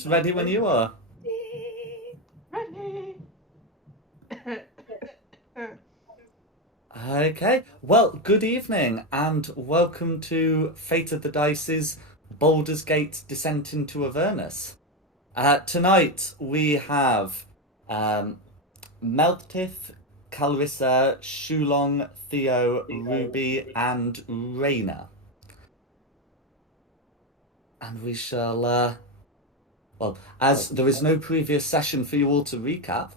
It's ready when you are. Ready. Okay. Well, good evening and welcome to Fate of the Dice's Baldur's Gate Descent into Avernus. Tonight we have Meltith, Calrissa, Shulong, Theo, Ruby, and Raina. And we shall, well, as there is no previous session for you all to recap,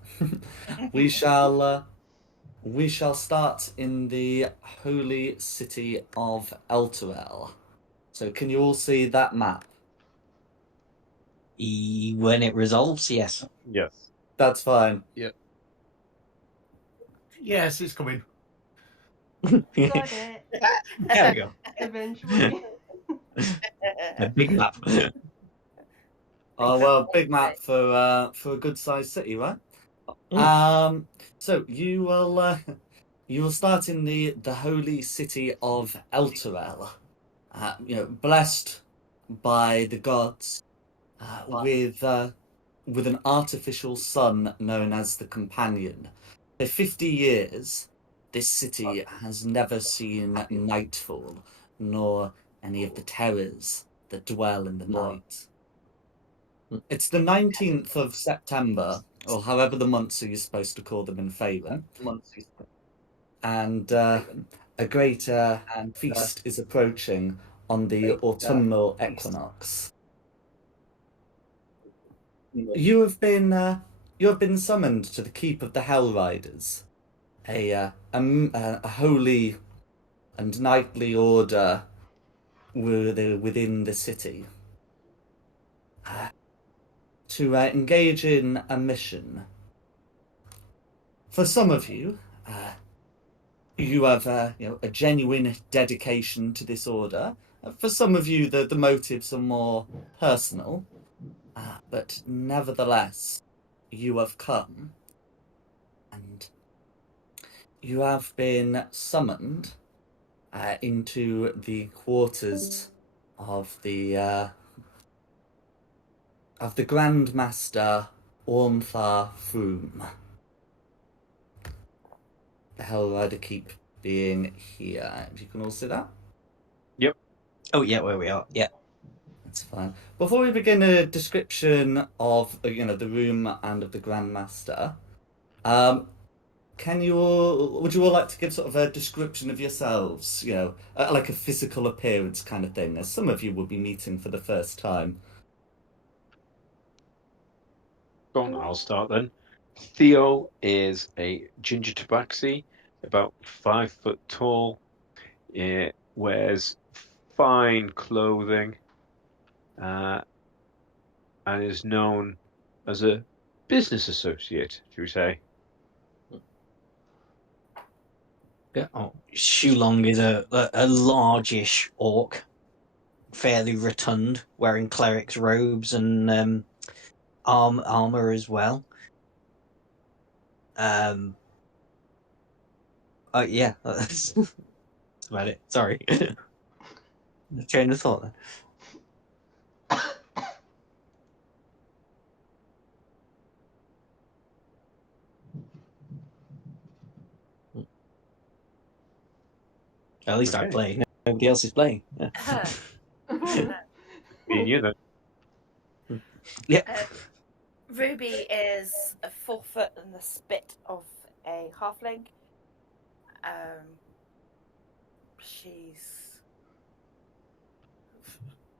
we shall start in the holy city of Elturel. So can you all see that map? When it resolves, yes. Yes. That's fine. Yes, it's coming. Got it. There we go. Eventually. A big map. Oh well, big map for a good sized city, right? So you will start in the holy city of Elturel. Blessed by the gods, with an artificial sun known as the Companion. For 50 years, this city has never seen nightfall, nor any of the terrors that dwell in the night. It's the 19th of September, or however the months are you're supposed to call them in Phaelin. And a great feast is approaching on the autumnal equinox. You have been summoned to the keep of the Hell Riders, a holy and knightly order within the city, to engage in a mission. For some of you, you have a genuine dedication to this order. For some of you, the motives are more personal. But nevertheless, you have come, and you have been summoned into the quarters of the Grand Master Ormthar Froom. The Hellrider keep being here. If you can all see that? Yep. Oh yeah, where we are. Yeah. That's fine. Before we begin a description of the room and of the Grand Master, would you all like to give sort of a description of yourselves? Like a physical appearance kind of thing, as some of you will be meeting for the first time. Go on, I'll start then. Theo is a ginger tabaxi, about 5 foot tall. Wears fine clothing, and is known as a business associate, should we say? Yeah. Oh, Shulong is a largish orc, fairly rotund, wearing cleric's robes and armor as well. Oh yeah, that's about it. Sorry, train of thought then. At least I'm Okay. playing. Nobody else is playing. Yeah. Me and you then. Yeah. Ruby is a 4 foot and the spit of a halfling. She's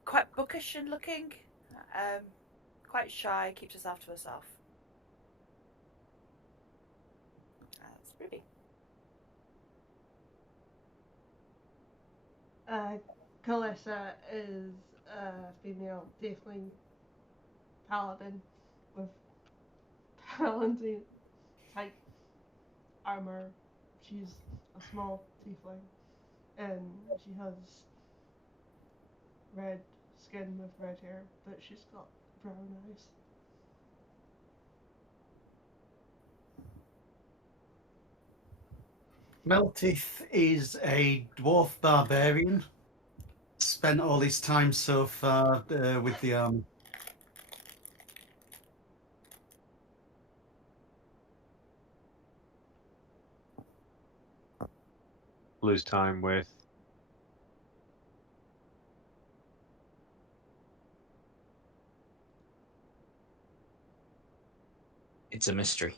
quite bookish in looking, quite shy, keeps herself to herself. That's Ruby. Calissa is a female tiefling paladin with paladin type armor. She's a small tiefling, and she has red skin with red hair, but she's got brown eyes. Meltith is a dwarf barbarian. Spent all his time so far with the army. lose time with. It's a mystery.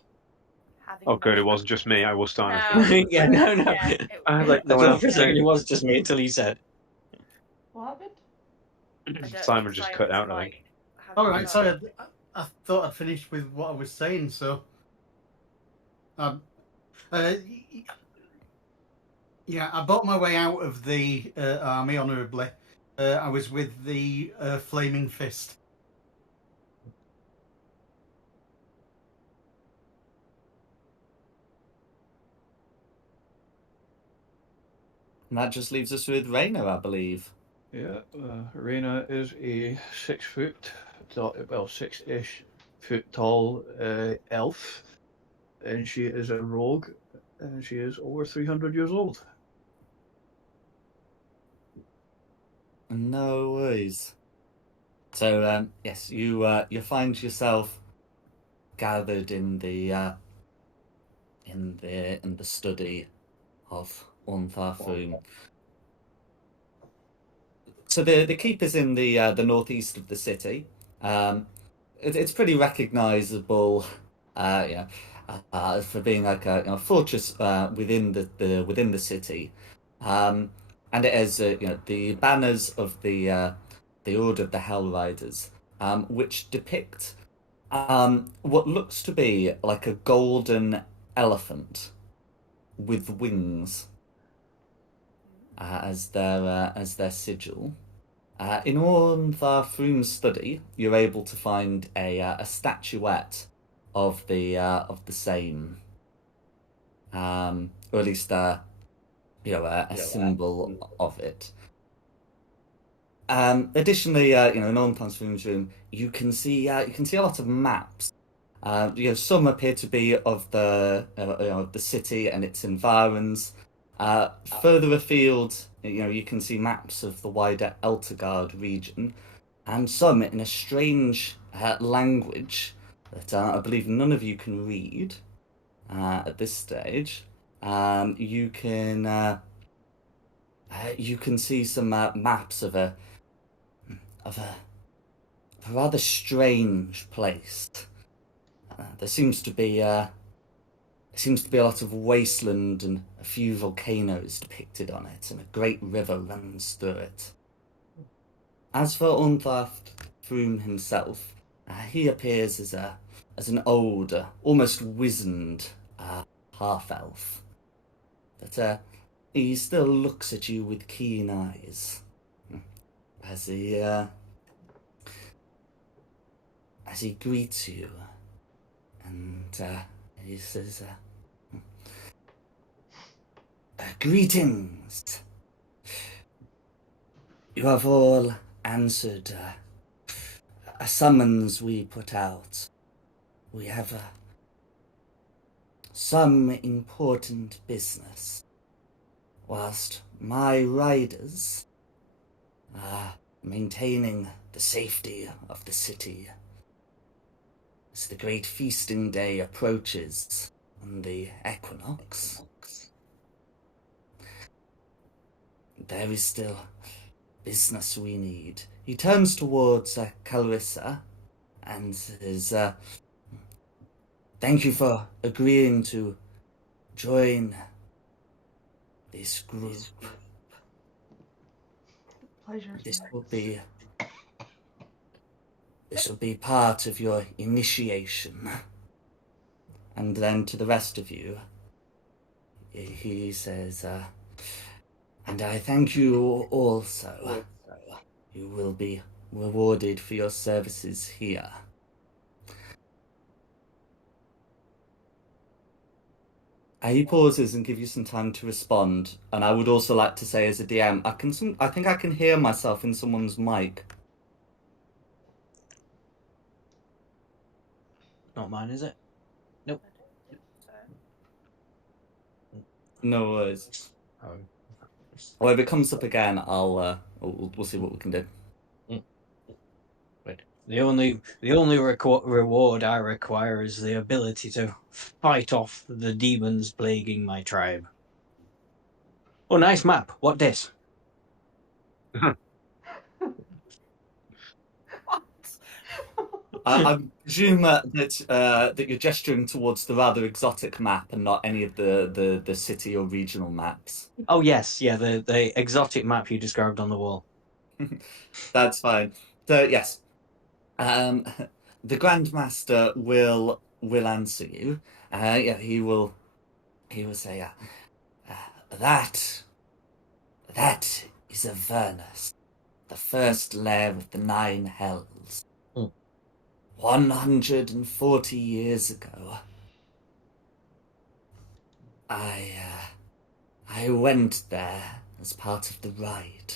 Having Oh, good, it most- wasn't just me. I was starting to No. think. Yeah, no. Yeah, I I let no one thought else for a second say. it was just me until he said. What happened? I don't Simon think just cut Simon's out, I mic think. had All right, cut. sorry. I thought I'd finished with what I was saying. So, um, yeah, I bought my way out of the army honourably. I was with the Flaming Fist. And that just leaves us with Raina, I believe. Yeah, Rena is a 6 foot, well, 6-ish foot tall elf, and she is a rogue, and she is over 300 years old. No worries. So yes, you find yourself gathered in the study of Orntharfoon. So the keep is in the northeast of the city. It's pretty recognizable, yeah, for being like a fortress within within the city, and it has the banners of the Order of the Hell Riders, which depict what looks to be like a golden elephant with wings as their sigil. In Orntharfoon's study, you're able to find a statuette of the same, or at least a symbol of it. Additionally, in Orntharfoon's room, you can see a lot of maps. Some appear to be of the city and its environs. Further afield, you can see maps of the wider Eltergard region, and some in a strange language that I believe none of you can read at this stage. You can see some maps of a rather strange place. There seems to be a lot of wasteland and a few volcanoes depicted on it, and a great river runs through it. As for Orntharfoon himself, he appears as an old, almost wizened half-elf. But he still looks at you with keen eyes as he greets you, and he says, "Greetings. You have all answered a summons we put out. We have some important business, whilst my riders are maintaining the safety of the city as the great feasting day approaches on the equinox. There is still business we need." He turns towards Clarissa and says, "Thank you for agreeing to join this group. Pleasure's This mine. will be part of your initiation." And then to the rest of you, he says, "And I thank you also. You will be rewarded for your services here." He pauses and gives you some time to respond. And I would also like to say, as a DM, I think I can hear myself in someone's mic. Not mine, is it? Nope. I don't think so. No worries. Oh. Well, if it comes up again, we'll see what we can do. But the only reward I require is the ability to fight off the demons plaguing my tribe. Oh, nice map. What this? I presume that you're gesturing towards the rather exotic map and not any of the city or regional maps. Oh, yes. Yeah, the exotic map you described on the wall. That's fine. So yes, um, the Grandmaster will answer you. Yeah, he will say, that is Avernus, the first lair of the nine hells. Hmm. 140 years ago, I went there as part of the ride.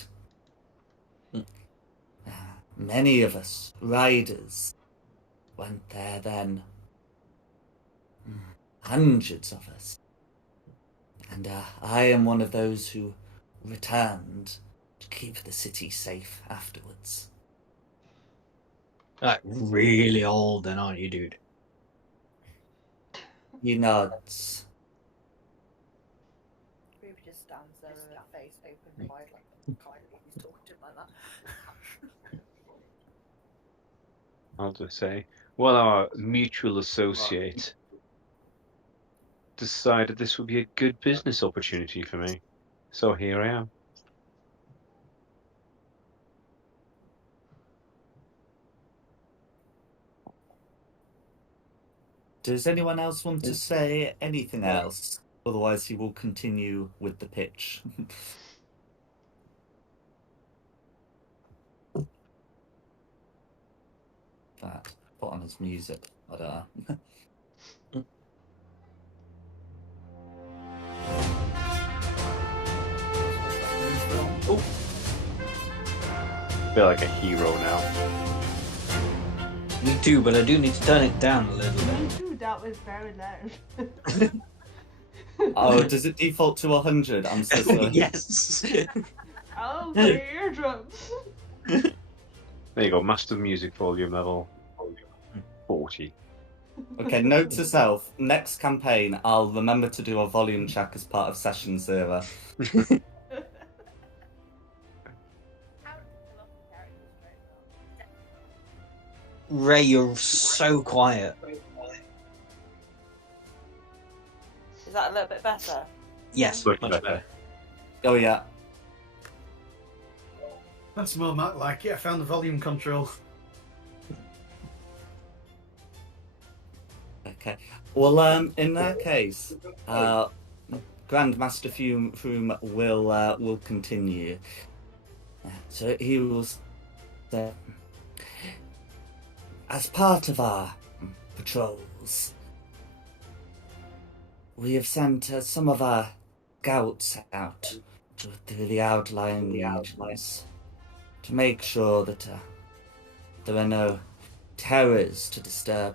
Many of us riders went there then. Hundreds of us. And I am one of those who returned to keep the city safe afterwards. Like, really old then, aren't you, dude? He nods. Ruby just stands there with her face open wide, like, can't believe he's talking to him like that. I'll just say, well, our mutual associate decided this would be a good business opportunity for me. So here I am. Does anyone else want to say anything else? Otherwise, he will continue with the pitch. That put on his music. I don't know. Oh. Feel like a hero now. Me too, but I do need to turn it down a little bit. Me too, that was very loud. Oh, does it default to 100? I'm so sorry. Yes. Oh, my eardrums. There you go, master music volume level 40. Okay, note to self, next campaign, I'll remember to do a volume check as part of session 0. Ray, you're so quiet. Is that a little bit better? Yes, Much much better. better. Oh, yeah. That's more like it. I found the volume control. Okay. Well, in that case, Grandmaster Fume will continue. So he will say, as part of our patrols, we have sent some of our scouts out to the outlying regions to make sure that there are no terrors to disturb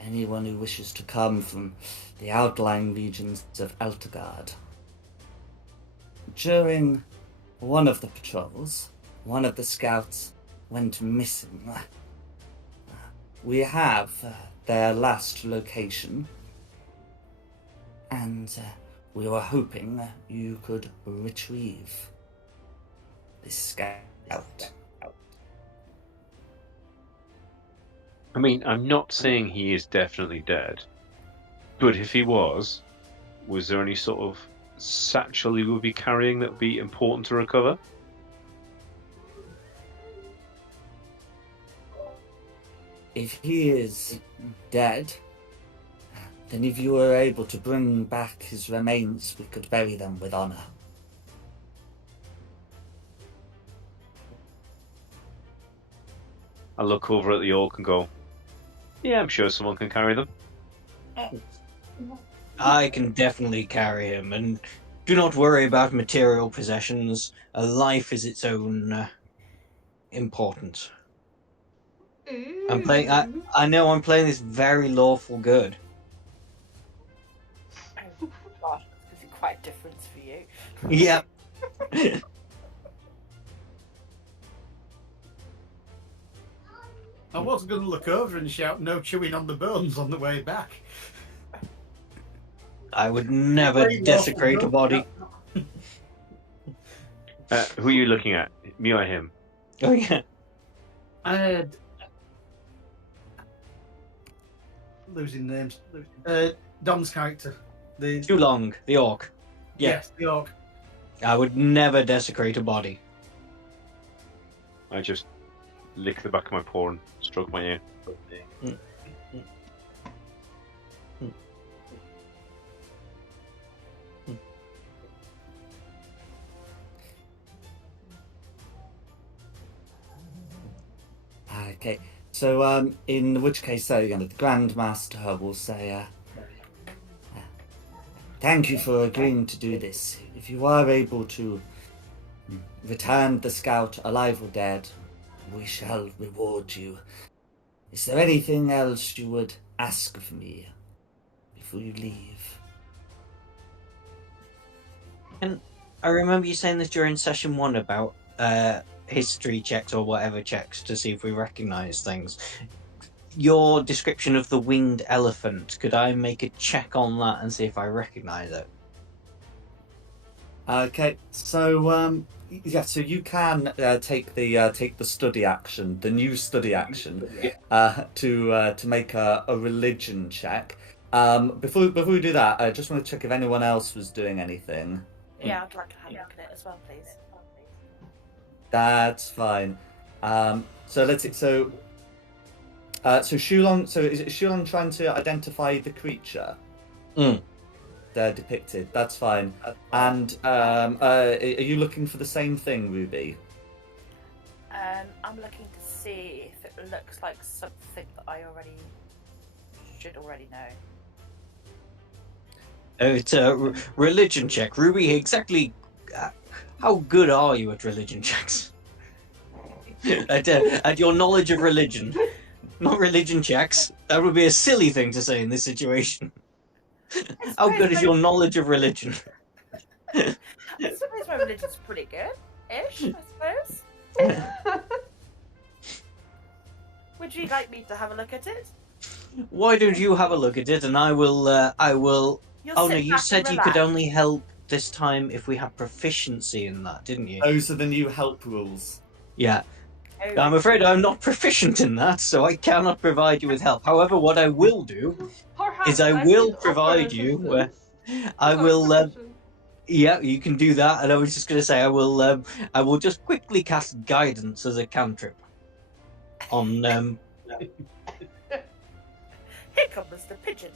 anyone who wishes to come from the outlying regions of Eltegard. During one of the patrols, one of the scouts went missing. We have their last location, and we were hoping you could retrieve this scout. I mean, I'm not saying he is definitely dead, but if he was there any sort of satchel he would be carrying that would be important to recover? If he is dead, then if you were able to bring back his remains, we could bury them with honor. I look over at the orc and go, yeah, I'm sure someone can carry them. I can definitely carry him, and do not worry about material possessions. A life is its own importance. I'm playing. I know I'm playing this very lawful good. Oh gosh, this is quite a difference for you. Yep. I was going to look over and shout "No chewing on the bones" on the way back. I would never Very desecrate a lawful body. good. Who are you looking at? Me or him? Oh yeah. Losing names. Dom's character. Too long. The orc. Yeah. Yes, the orc. I would never desecrate a body. I just lick the back of my paw and stroke my ear. Okay, so in which case, the Grandmaster will say, thank you for agreeing to do this. If you are able to return the scout alive or dead, we shall reward you. Is there anything else you would ask of me before you leave? And I remember you saying this during session 1 about history checks or whatever checks to see if we recognise things. Your description of the winged elephant, could I make a check on that and see if I recognise it? Okay, so yeah, so you can take the study action, the new study action, to make a religion check. Before we do that, I just want to check if anyone else was doing anything. Yeah, I'd like to have a look at it as well, please. That's fine. So let's see. So Shulong. So is it Shulong trying to identify the creature? They're depicted. That's fine. And are you looking for the same thing, Ruby? I'm looking to see if it looks like something that I should already know. It's a religion check. Ruby, exactly how good are you at religion checks? at your knowledge of religion. Not religion checks. That would be a silly thing to say in this situation. How good is your knowledge of religion? I suppose my religion's pretty good-ish, I suppose. Would you like me to have a look at it? Why don't you have a look at it and I will... You'll Oh no, sit you back said and you could relax. only help this time if we have proficiency in that, didn't you? Those are the new help rules. Yeah. Oh, I'm afraid I'm not proficient in that, so I cannot provide you with help. However, what I will do is I will provide you... I will... yeah, you can do that, and I was just going to say I will just quickly cast guidance as a cantrip on Here comes the pigeon.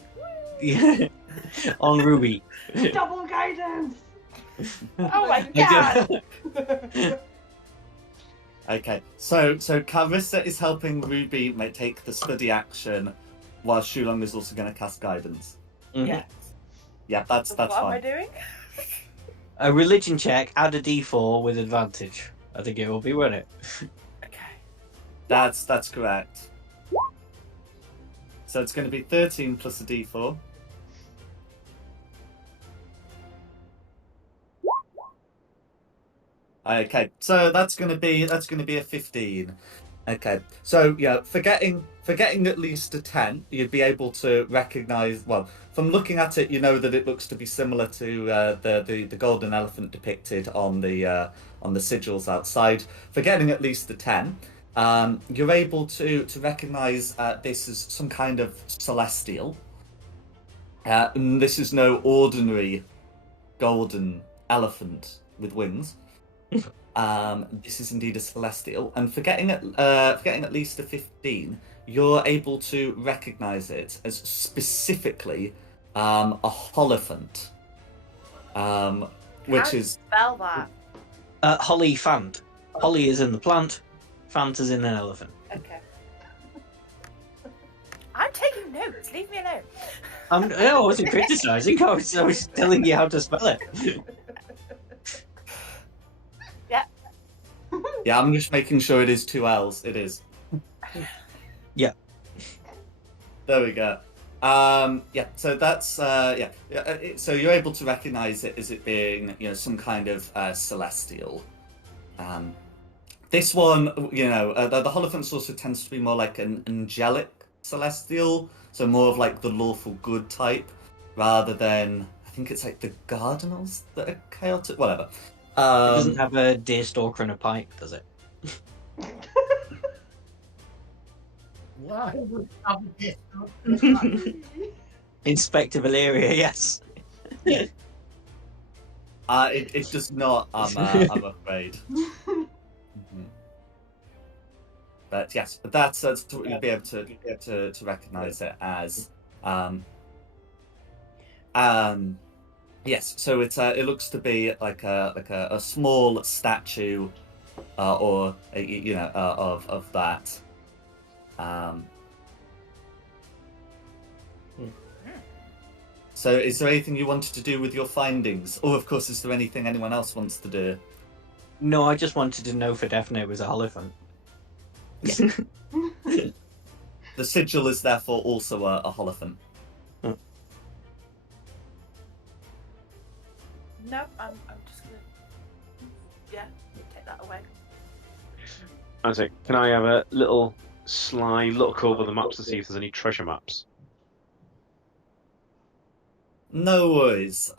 on Ruby. Double guidance! Oh my god! Okay, so Carissa is helping Ruby take the study action, while Shulong is also going to cast guidance. Mhm. Yeah. Yeah, that's What am I fine. doing? A religion check, add a d4 with advantage. I think it will be, won't it? Okay. That's correct. So it's going to be 13 plus a d4. Okay, so that's going to be a 15. Okay, so yeah, forgetting at least a 10, you'd be able to recognize. Well, from looking at it, you know that it looks to be similar to the golden elephant depicted on the sigils outside. Forgetting at least the 10, you're able to recognize this as some kind of celestial. And this is no ordinary golden elephant with wings. This is indeed a celestial, and forgetting at least a 15, you're able to recognize it as specifically a holophant, which How do you is spell that? Holly Fant. Holly is in the plant, Fant is in an elephant. Okay. I'm taking notes. Leave me alone. I wasn't criticizing, I was telling you how to spell it. yeah. I'm just making sure it is 2 L's. It is. Yeah. There we go. Yeah. So that's so you're able to recognize it as it being some kind of celestial. This one, the holophant also tends to be more like an angelic celestial, so more of like the lawful good type, rather than I think it's like the Cardinals that are chaotic. Whatever. doesn't have a deer stalker and a pipe, does it? Why would I have this? Inspector Valeria, yes. It does not. I'm afraid. Mhm. But yes, but that's what you'll be able to recognise it as. Yes, so it looks to be like a small statue, or of that. So, is there anything you wanted to do with your findings, or of course, is there anything anyone else wants to do? No, I just wanted to know for definite it was a Holophant. The sigil is therefore also a holophant. No, I'm just gonna take that away. I was like, can I have a little sly look over the maps to see if there's any treasure maps? No worries.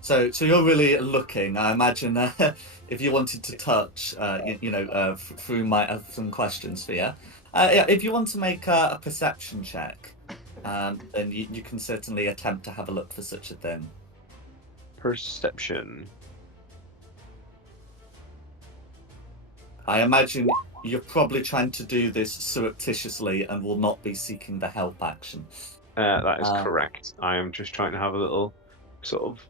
So you're really looking. I imagine if you wanted to touch, through might have some questions for you. Yeah, if you want to make a perception check, then you can certainly attempt to have a look for such a thing. Perception. I imagine you're probably trying to do this surreptitiously and will not be seeking the help action. That is correct. I am just trying to have a little sort of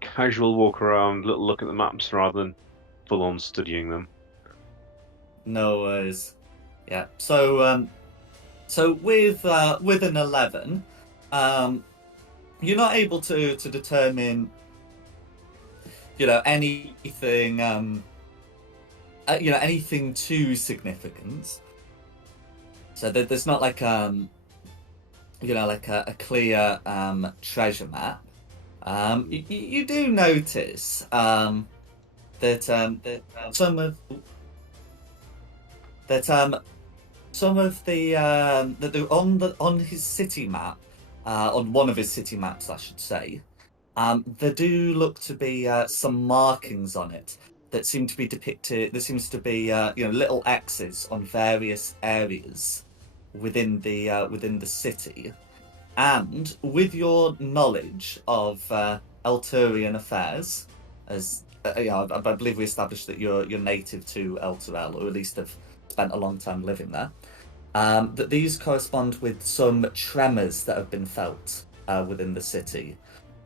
casual walk around, little look at the maps rather than full on studying them. No worries. Yeah. So with an 11, you're not able to determine, anything, anything too significant. So there's not like like a clear treasure map. You do notice that some of the on his city map, on one of his city maps, I should say, there do look to be some markings on it that seem to be depicted. There seems to be little X's on various areas within the city, and with your knowledge of Elturian affairs, as I believe we established that you're native to Elturel, or at least have spent a long time living there. That these correspond with some tremors that have been felt within the city,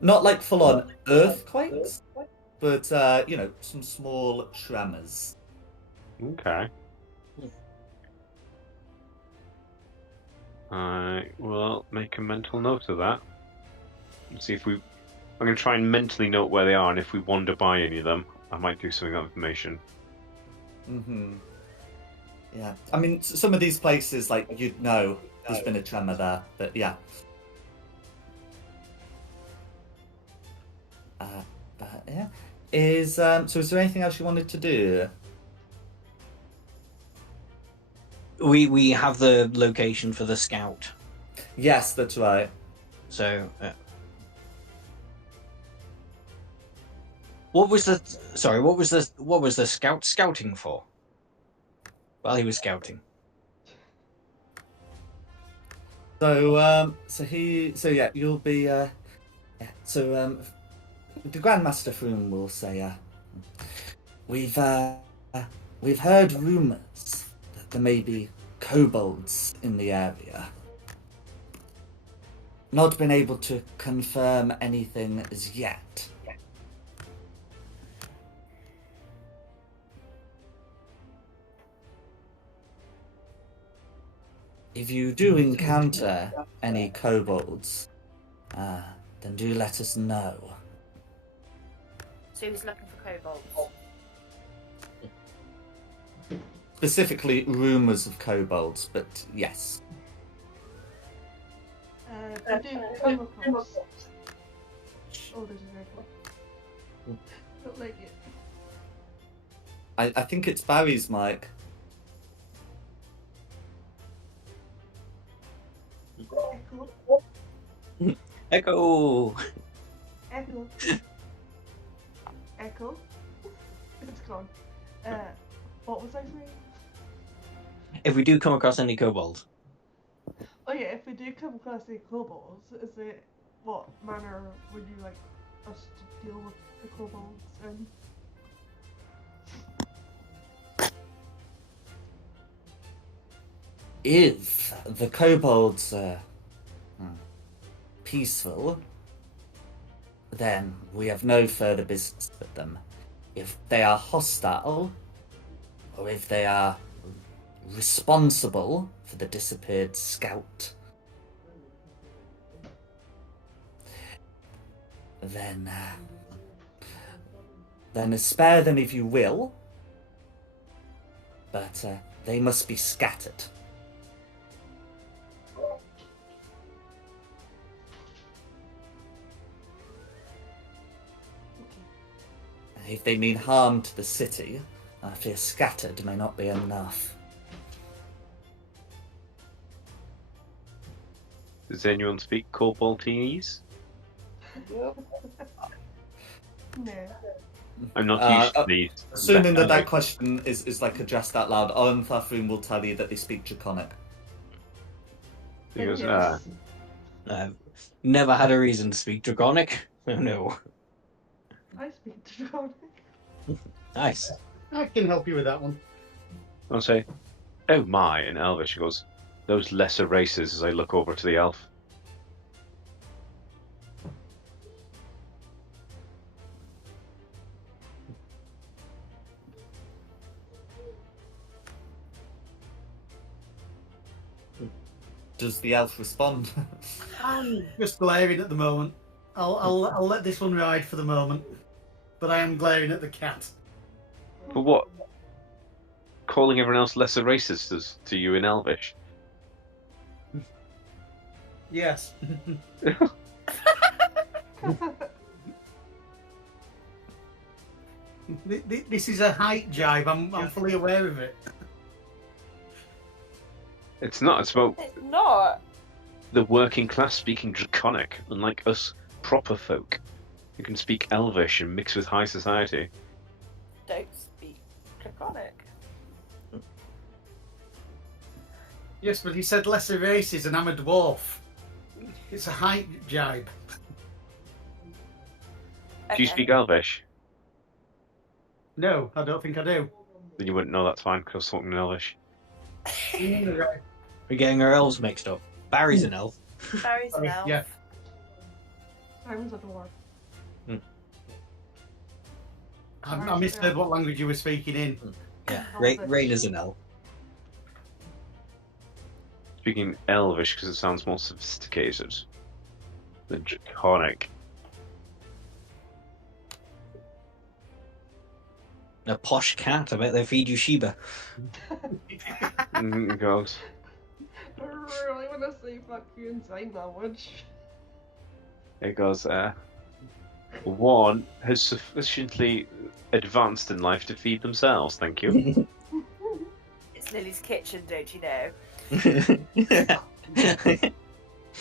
not like full-on earthquakes, but some small tremors. Okay. I will make a mental note of that. And see if I'm going to try and mentally note where they are, and if we wander by any of them, I might do something with that information. Yeah. I mean, some of these places, like, you'd know there's been a tremor there, but yeah. But yeah. Is there anything else you wanted to do? We have the location for the scout. Yes, that's right. So, what was the scout scouting for? While he was scouting. So you'll be the Grandmaster Froome will say, we've heard rumours that there may be kobolds in the area. Not been able to confirm anything as yet. If you do encounter any kobolds, then do let us know. So he's looking for kobolds. Specifically, rumours of kobolds, but yes. I do come across. Oh, there's a red one. Don't like it. I think it's Barry's mic. Echo. Echo. Echo. Echo. It's gone. What was I saying? If we do come across any kobolds, Oh yeah, if we do come across any kobolds, is it what manner would you like us to deal with the kobolds in? If the kobolds are peaceful, then we have no further business with them. If they are hostile, or if they are responsible for the disappeared scout, then spare them if you will, but they must be scattered. If they mean harm to the city, I fear scattered may not be enough. Does anyone speak Koboltese? No. I'm not used to these. Assuming that question is like addressed out loud, Owen Thafroon will tell you that they speak Draconic. He goes, Yes. I've never had a reason to speak Draconic. Oh no. I speak Draconic. Nice. I can help you with that one. I'll say, oh my, in Elvish. He goes, those lesser races, as I look over to the elf. Does the elf respond? Just glaring at the moment. I'll let this one ride for the moment, but I am glaring at the cat. But what? Calling everyone else lesser races does to you in Elvish? Yes. This is a height jibe. I'm fully aware of it. It's not. It's about It's not. the working class speaking Draconic, unlike us proper folk who can speak Elvish and mix with high society. Don't speak Draconic. Yes, but he said lesser races, and I'm a dwarf. It's a height jibe. Do you speak Elvish? No, I don't think I do. Then you wouldn't know. That's fine, because I was talking in Elvish. Right. We're getting our elves mixed up. Barry's an elf. Barry's an elf. Yeah. Simon's a dwarf. I misheard what language you were speaking in. Yeah. Elvish. Rain is an elf. Speaking Elvish because it sounds more sophisticated than Draconic. A posh cat. I bet they feed you Sheba. Goes. I really want to say fuck you in sign language. It goes, one has sufficiently advanced in life to feed themselves, thank you. It's Lily's kitchen, don't you know?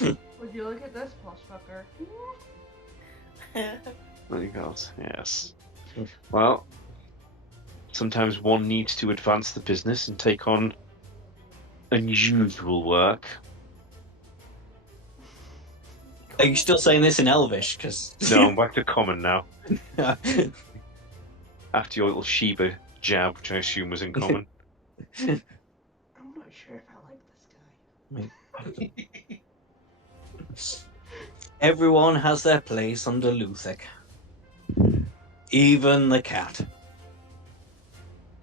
Would you look at this posh fucker? There he goes, yes. Well, sometimes one needs to advance the business and take on unusual work. Are you still saying this in Elvish? Because No, I'm back to common now. After your little Sheba jab, which I assume was in common. I'm not sure if I like this guy. Everyone has their place under Luthic. Even the cat.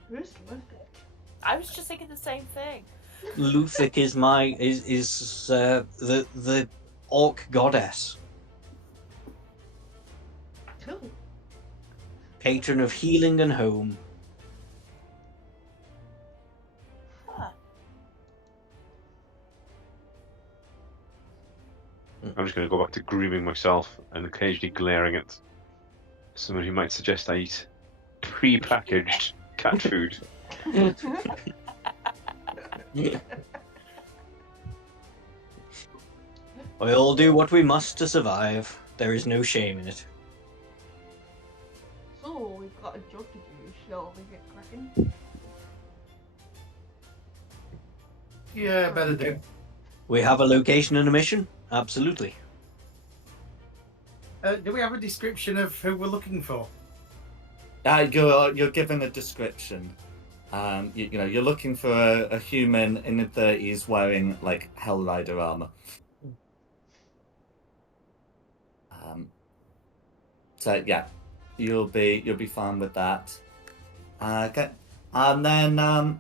Who's Luthic? I was just thinking the same thing. Luthic is the orc goddess, Cool. patron of healing and home. Huh. I'm just going to go back to grooming myself and occasionally glaring at someone who might suggest I eat pre-packaged cat food. We all do what we must to survive. There is no shame in it. So, we've got a job to do. Shall location? Yeah, better do. We have a location and a mission. Absolutely. Do we have a description of who we're looking for? You're given a description. You know, you're looking for a human in the 30s wearing like Hellrider armor. So yeah, you'll be fine with that. Okay, and then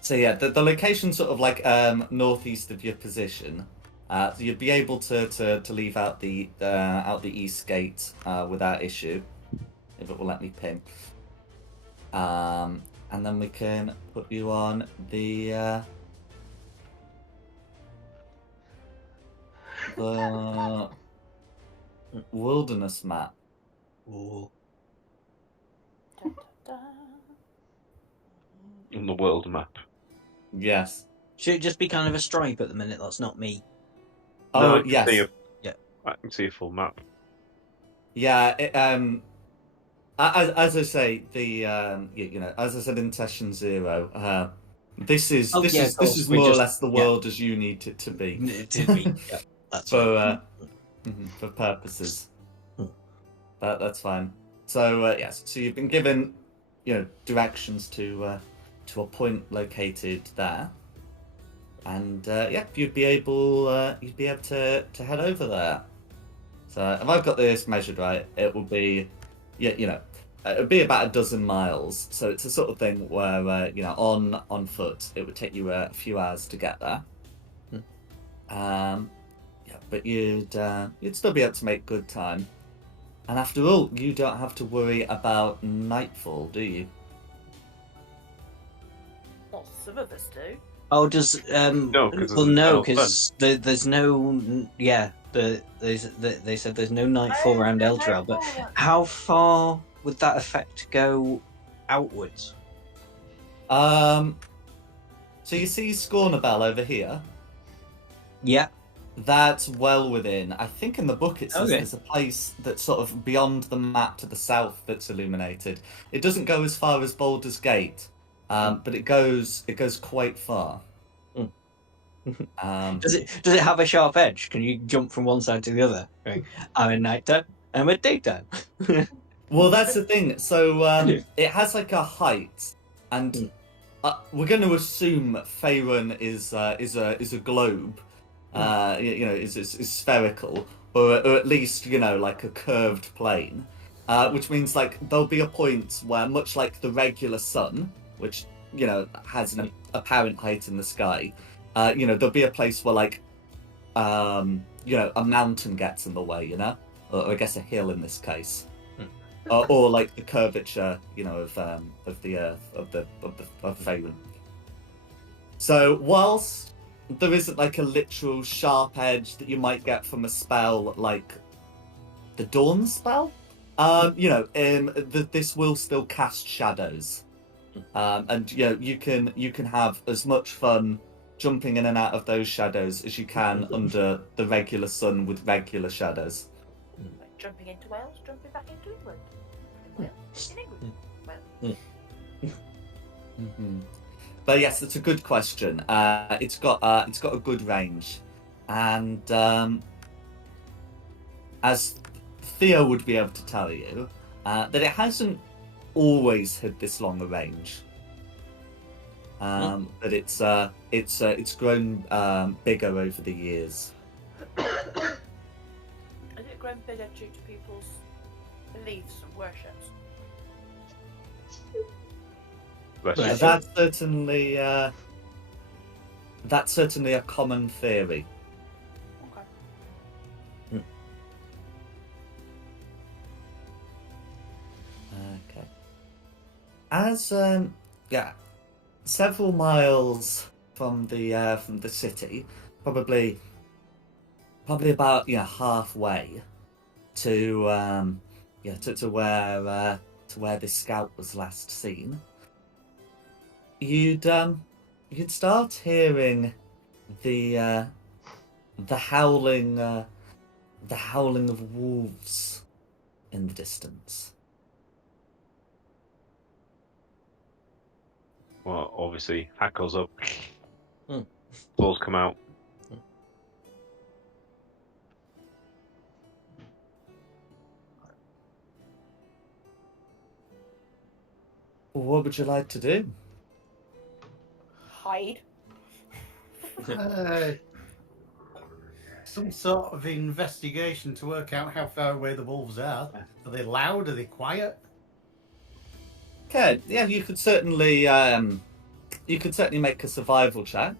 so yeah, the location's sort of like northeast of your position. So you'd be able to leave out the east gate without issue, if it will let me pin. And then we can put you on the wilderness map. Ooh. Dun, dun, dun. On the world map. Yes. Should it just be kind of a stripe at the minute? That's not me. No, Oh I can yes. see Yeah. I can see a full map. Yeah. As I say, you know, as I said in session 0, this is Oh, yeah, of this course, is we more or just- less the yeah. world as you need it to be. It did be. Yeah, that's for right. for purposes. Hmm. That's fine. So yes, so you've been given, you know, directions to a point located there, and yeah, you'd be able to head over there. So if I've got this measured right, it will be, yeah, you know, it would be about a dozen miles. So it's a sort of thing where you know, on foot, it would take you a few hours to get there. Yeah, but you'd still be able to make good time. And after all, you don't have to worry about nightfall, do you? Well, some of us do. Oh, does No, 'cause well, there's no, no because there's no yeah. They said there's no nightfall around Eldrael, but how far would that effect go outwards? So you see Scornabell over here? Yeah. That's well within. I think in the book it says Okay. there's a place that's sort of beyond the map to the south that's illuminated. It doesn't go as far as Baldur's Gate, but it goes quite far. Does it have a sharp edge? Can you jump from one side to the other? Going, I'm at nighttime. I'm at daytime. Well, that's the thing. So it has like a height, and we're going to assume Faerun is a globe. You know, is spherical, or at least, you know, like a curved plane, which means like there'll be a point where, much like the regular sun, which, you know, has an apparent height in the sky, you know, there'll be a place where like you know, a mountain gets in the way, you know, or I guess a hill in this case, or like the curvature, you know, of the earth, of Faerun. So whilst there isn't like a literal sharp edge that you might get from a spell like the Dawn spell, you know, this will still cast shadows, and you know, you can have as much fun jumping in and out of those shadows as you can under the regular sun with regular shadows. Like jumping into Wales, jumping back into England. In Wales, in England. Well, Mm-hmm. But yes, it's a good question. It's got a good range, and as Theo would be able to tell you, that it hasn't always had this long a range. But it's grown bigger over the years. has it grown bigger due to people's beliefs and worships? Bless Right. you. That's certainly a common theory. Okay. Okay. As yeah, several miles from the city, probably about, you know, halfway to to where this scout was last seen, you'd start hearing the howling of wolves in the distance. Well, obviously, hackles up. Hmm. Claws come out. What would you like to do? Hide. Uh, some sort of investigation to work out how far away the wolves are. Are they loud? Are they quiet? Okay, yeah, you could certainly make a survival check,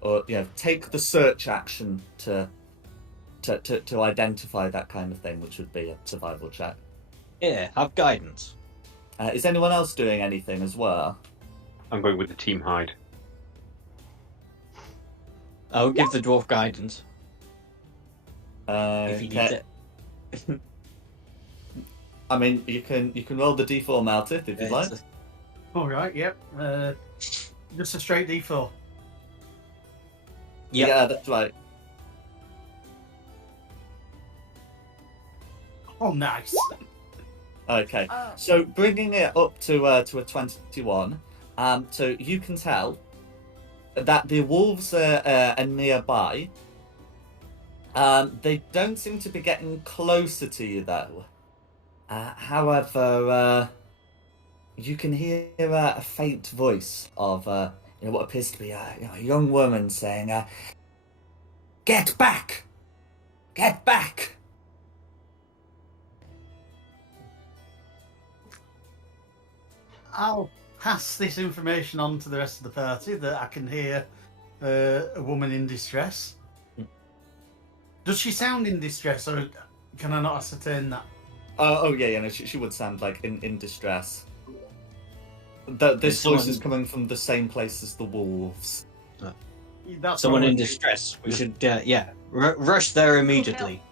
or take the search action to identify that kind of thing, which would be a survival check. Yeah, have guidance. Is anyone else doing anything as well? I'm going with the team hide. I'll give the dwarf guidance if he needs Okay. it. I mean, you can roll the d4 Meltith if you'd like. All right. Yep. Just a straight D4. Yep. Yeah, that's right. Oh, nice. Okay. Oh. So bringing it up to a 21, so you can tell that the wolves are nearby. They don't seem to be getting closer to you though. However, you can hear a faint voice of what appears to be a young woman saying, "Get back! Get back!" I'll pass this information on to the rest of the party that I can hear a woman in distress. Does she sound in distress, or can I not ascertain that? Oh yeah, no, she would sound like in distress. This Someone- voice is coming from the same place as the wolves. That's Someone what I in would do. distress. We should, rush there immediately.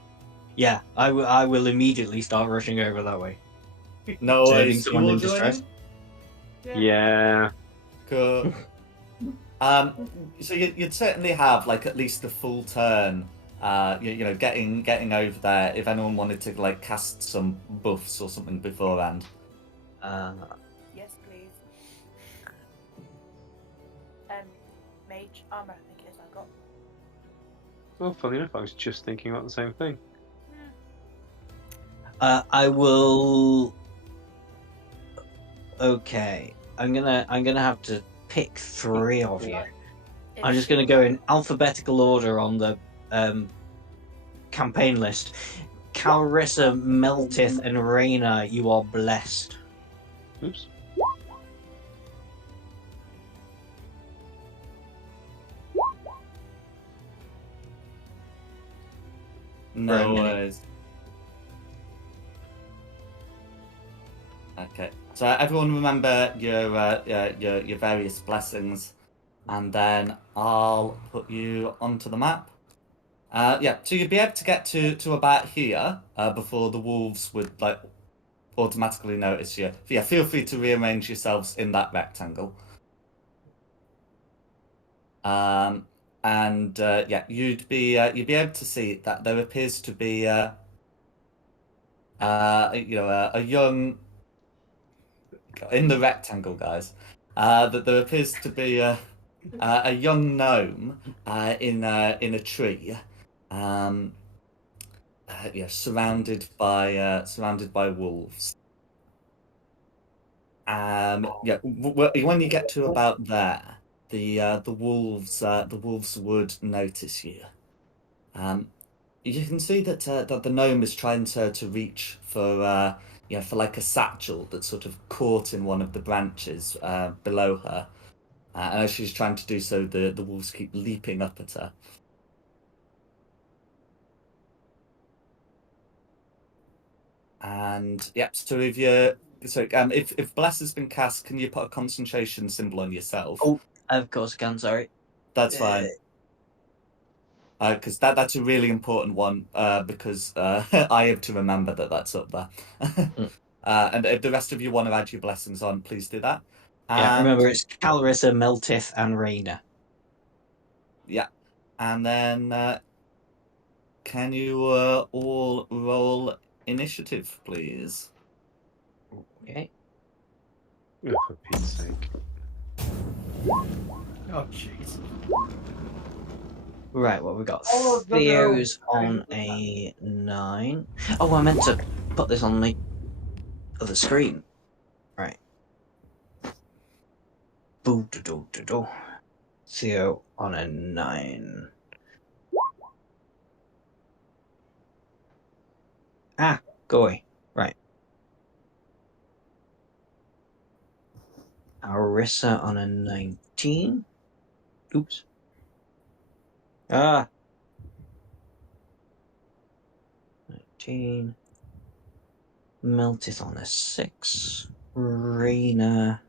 Yeah, I will immediately start rushing over that way. No Saving worries. You someone all in joining? distress? Yeah. Cool. So you'd certainly have like at least a full turn. Getting over there if anyone wanted to like cast some buffs or something beforehand. Yes, please. Mage armor, I think it is. I've got. Well, funny enough, I was just thinking about the same thing. I will. Okay, I'm gonna have to pick 3 of you. I'm just gonna go in alphabetical order on the campaign list. Calrissa, Meltith, and Rayna, you are blessed. Oops. No For a minute. worries. Okay, so everyone remember your various blessings, and then I'll put you onto the map. So you'd be able to get to about here before the wolves would like automatically notice you. Yeah, feel free to rearrange yourselves in that rectangle. You'd be able to see that there appears to be a young in the rectangle, guys. That there appears to be a young gnome in a tree, surrounded by wolves. When you get to about there, the wolves would notice you. You can see that the gnome is trying to reach for like a satchel that's sort of caught in one of the branches below her. And as she's trying to do so, the wolves keep leaping up at her. And so if Bless has been cast, can you put a concentration symbol on yourself? Oh, of course I can. Sorry. That's fine. Because that's a really important one. Because I have to remember that's up there. And if the rest of you want to add your blessings on, please do that. Yeah, remember it's Calrissa, Meltith, and Rayna. Yeah, and then can you all roll initiative, please? Okay. Oh, for Pete's sake. Oh, jeez. Right, what we got? Oh, no, no. Theo's on a 9. Oh, I meant to put this on the other screen. Right. Boo-do-do-do-do. Theo on a 9. Ah, go away. Right. Arissa on a 19. Oops. Ah. 19. Meltith on a 6. Raina.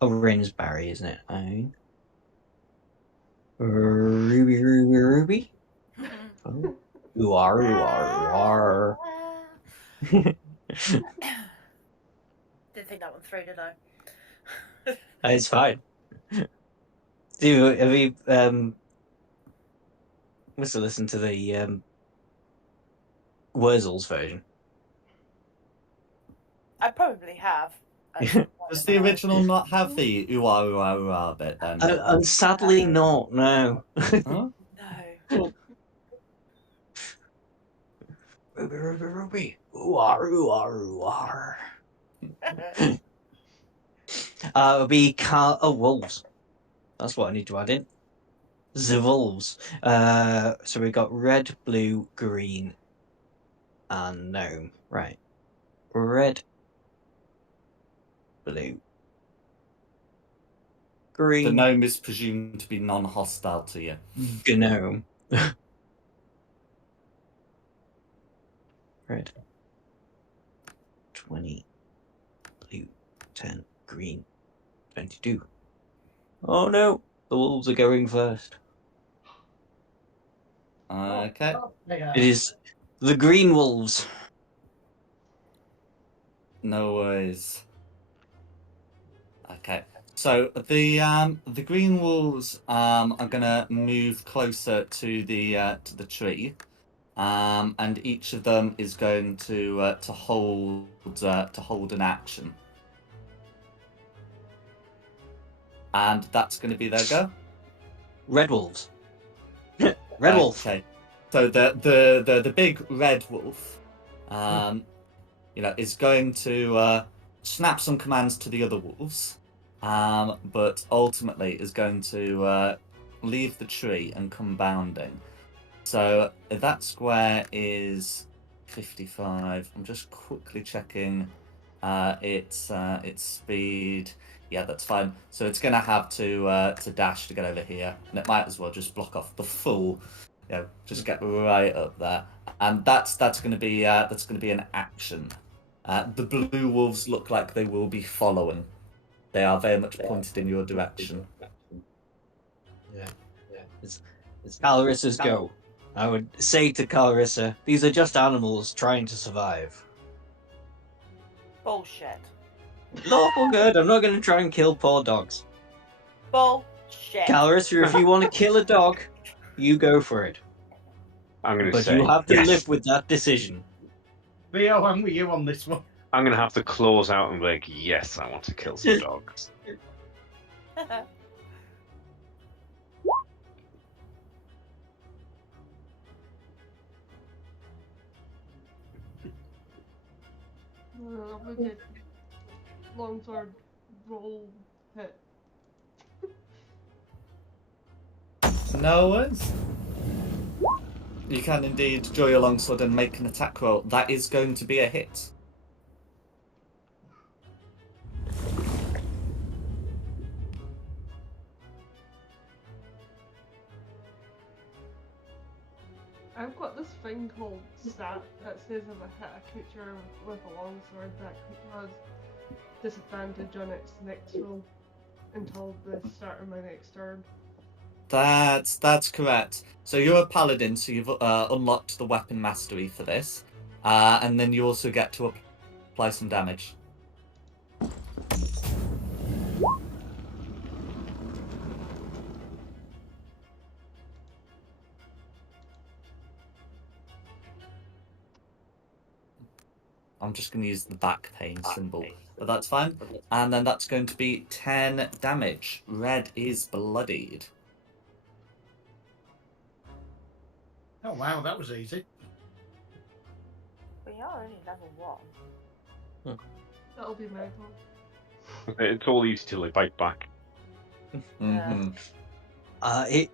Oh, Raina's Barry, isn't it? Ruby. Oh. You are. Didn't think that one through, did I? It's fine. Have you must have listened to the Wurzels version? I probably have. at some point Does in the my life. original not have the ooh-ah bit then? And sadly not, no. Huh? No. Ruby. Ooh-ah. It'll be wolves. That's what I need to add in. The wolves. So we've got red, blue, green, and gnome. Right. Red, blue, The green, gnome is presumed to be non-hostile to you. gnome. Red. 20. Blue. 10. Green. 22. Oh no! The wolves are going first. Okay. It is the green wolves. No worries. Okay. So the green wolves are gonna move closer to the tree, and each of them is going to hold an action, and that's going to be their go. Red wolves. Red wolf. Okay. So the big red wolf, is going to snap some commands to the other wolves, but ultimately is going to leave the tree and come bounding. So that square is 55. I'm just quickly checking its speed. Yeah, that's fine. So it's going to have to dash to get over here, and it might as well just block off the full. Just get right up there, and that's going to be an action. The blue wolves look like they will be following. They are very much pointed in your direction. Yeah. It's Calorissa's go. I would say to Calarissa, these are just animals trying to survive. Bullshit. Lawful good. I'm not going to try and kill poor dogs. Bullshit. Calarissa, if you want to kill a dog, you go for it. I'm going to But say you have to yes. live with that decision. Theo, I'm with you on this one. I'm going to have to claws out and be like, yes, I want to kill some dogs. We did longsword roll hit. No worries. You can indeed draw your longsword and make an attack roll. That is going to be a hit. I've got this thing called stat that says if I hit a creature with a longsword, that creature has disadvantage on its next roll until the start of my next turn. That's correct. So you're a paladin, so you've unlocked the weapon mastery for this, and then you also get to apply some damage. I'm just going to use the back pain symbol, but that's fine. And then that's going to be 10 damage. Red is bloodied. Oh wow, that was easy. We are only level 1. That'll be my fault. It's all easy till they bite back. Mm-hmm.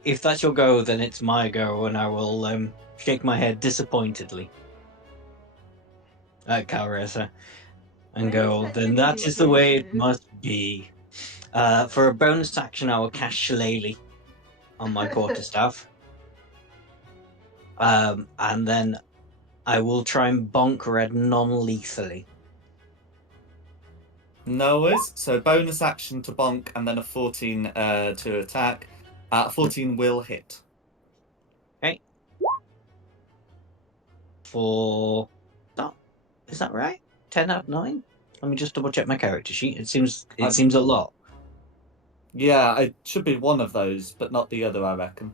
If that's your go, then it's my go, and I will shake my head disappointedly at Calressa and Why go, is that then that taking is the way it ages? must be. For a bonus action, I will cast Shillelagh on my quarterstaff. And then I will try and bonk Red non-lethally. No worries. So bonus action to bonk and then a 14 to attack. 14 will hit. Okay. For that, is that right? 10 out of 9? Let me just double check my character sheet. It seems a lot. Yeah, it should be one of those, but not the other, I reckon.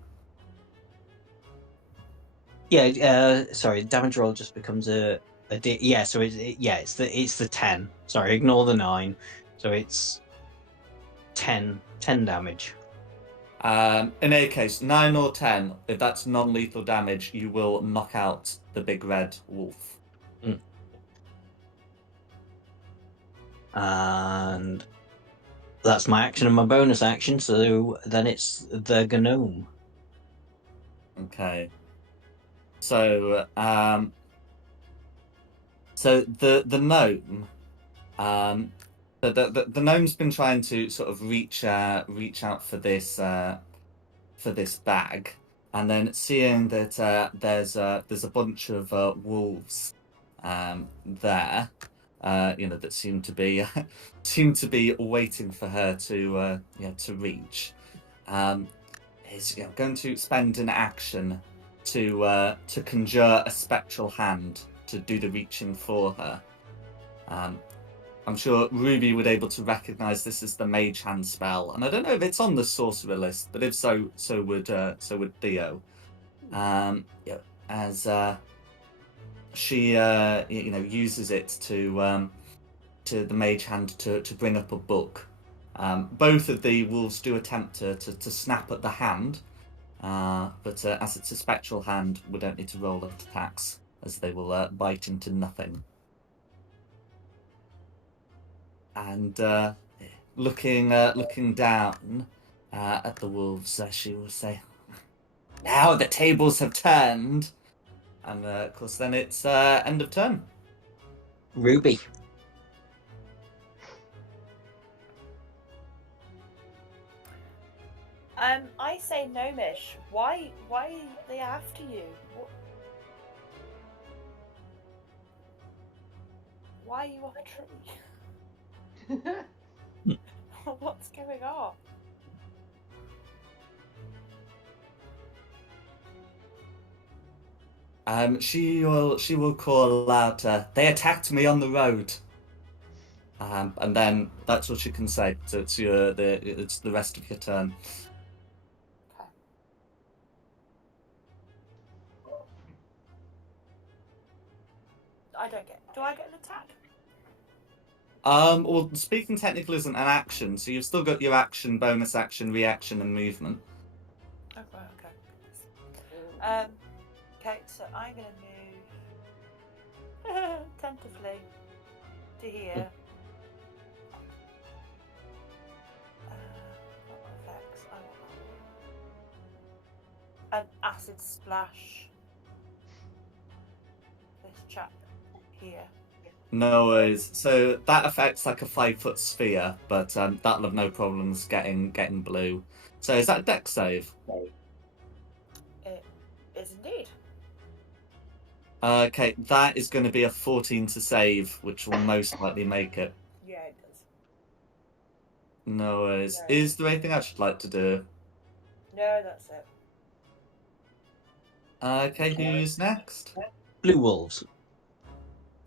Yeah, sorry, damage roll just becomes yeah, so it's the 10. Sorry, ignore the 9. So it's 10 damage. In any case, 9 or 10, if that's non-lethal damage, you will knock out the big red wolf. And that's my action and my bonus action, so then it's the gnome. Okay. So, the gnome, the gnome's been trying to sort of reach out for this bag, and then seeing that there's a bunch of wolves there, that seem to be waiting for her to reach. Is going to spend an action to conjure a spectral hand to do the reaching for her. I'm sure Ruby would be able to recognise this as the Mage Hand spell, and I don't know if it's on the sorcerer list, but if so, so would Theo. As she uses it to the Mage Hand to bring up a book. Both of the wolves do attempt to snap at the hand, but as it's a spectral hand, we don't need to roll attacks, as they will bite into nothing. And looking down at the wolves, she will say, "Now the tables have turned," and of course, then it's end of turn. Ruby. I say Gnomish. Why are they after you? Why are you up a tree? What's going on? She will call out, "They attacked me on the road." And then that's what you can say. So it's the rest of your turn. Okay. I don't get. Do I get an attack? Well, speaking technical isn't an action, so you've still got your action, bonus action, reaction, and movement. Okay. Okay, so I'm gonna move tentatively to here. What effects? I want that. An acid splash. This chap here. No worries. So that affects like a 5-foot sphere, but that'll have no problems getting blue. So is that a dex save? It is indeed. Okay, that is going to be a 14 to save, which will most likely make it. Yeah, it does. No worries. Yeah. Is there anything I should like to do? No, that's it. Okay, who's next? Blue wolves.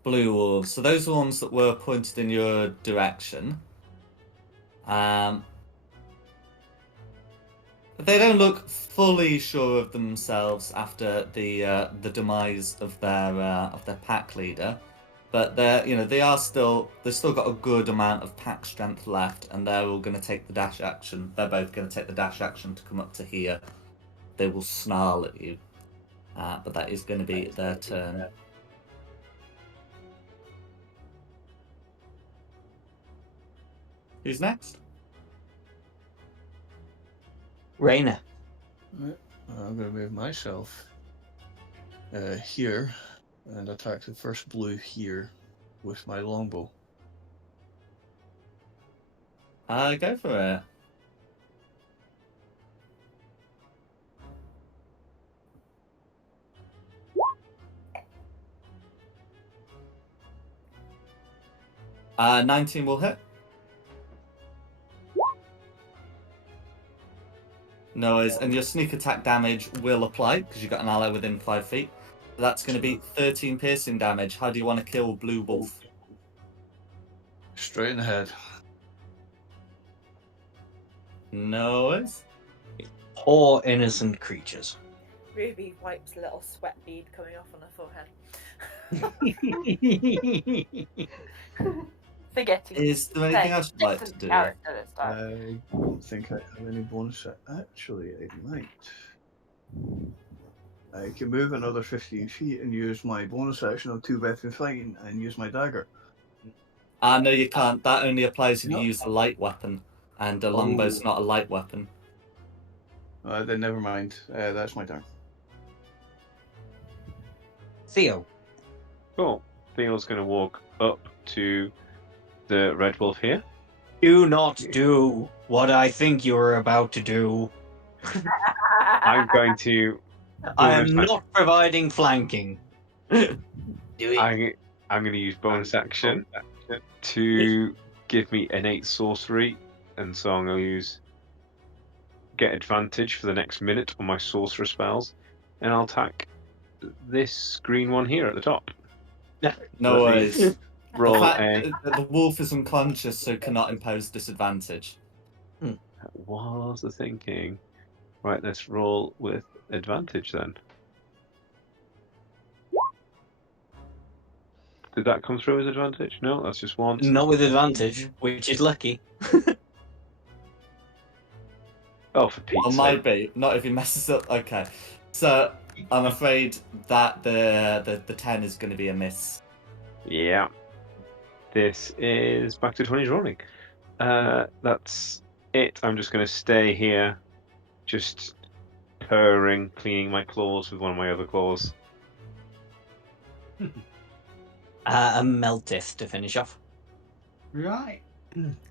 Blue wolves. So those are the ones that were pointed in your direction. They don't look fully sure of themselves after the demise of their pack leader. But they've still got a good amount of pack strength left, and they're all going to take the dash action. They're both going to take the dash action to come up to here. They will snarl at you, but that is going to be their turn. Who's next? Raina. Right. I'm going to move myself here and attack the first blue here with my longbow. Go for it. Uh, 19 will hit. No worries, and your sneak attack damage will apply because you've got an ally within 5 feet. That's going to be 13 piercing damage. How do you want to kill Blue Wolf? Straight in the head. No worries. Poor innocent creatures. Ruby wipes a little sweat bead coming off on her forehead. Forgetting. Is there anything else you'd like to do? Character this time. I don't think I have any bonus. Actually, I might. I can move another 15 feet and use my bonus action on 2-weapon fighting and use my dagger. No, you can't. That only applies if No. you use a light weapon, and a longbow's not a light weapon. Then never mind. That's my turn. Theo. Cool. Theo's going to walk up to the red wolf here. Do not do what I think you're about to do. I'm going to. I am not providing flanking. Do it. I'm going to use bonus action to give me innate sorcery, and so I'm going to get advantage for the next minute on my sorcerer spells, and I'll attack this green one here at the top. No Let me worries. Roll the, fact a. that the wolf is unconscious, so cannot impose disadvantage. That was the thinking. Right, let's roll with advantage then. Did that come through as advantage? No, that's just one. Not with advantage, which is lucky. Oh, for Pete's Well, sake. might be. Not if he messes up. Okay. So, I'm afraid that the 10 is going to be a miss. Yeah. This is back to 20 rolling. That's it. I'm just going to stay here, just purring, cleaning my claws with one of my other claws. A Meltith to finish off. Right.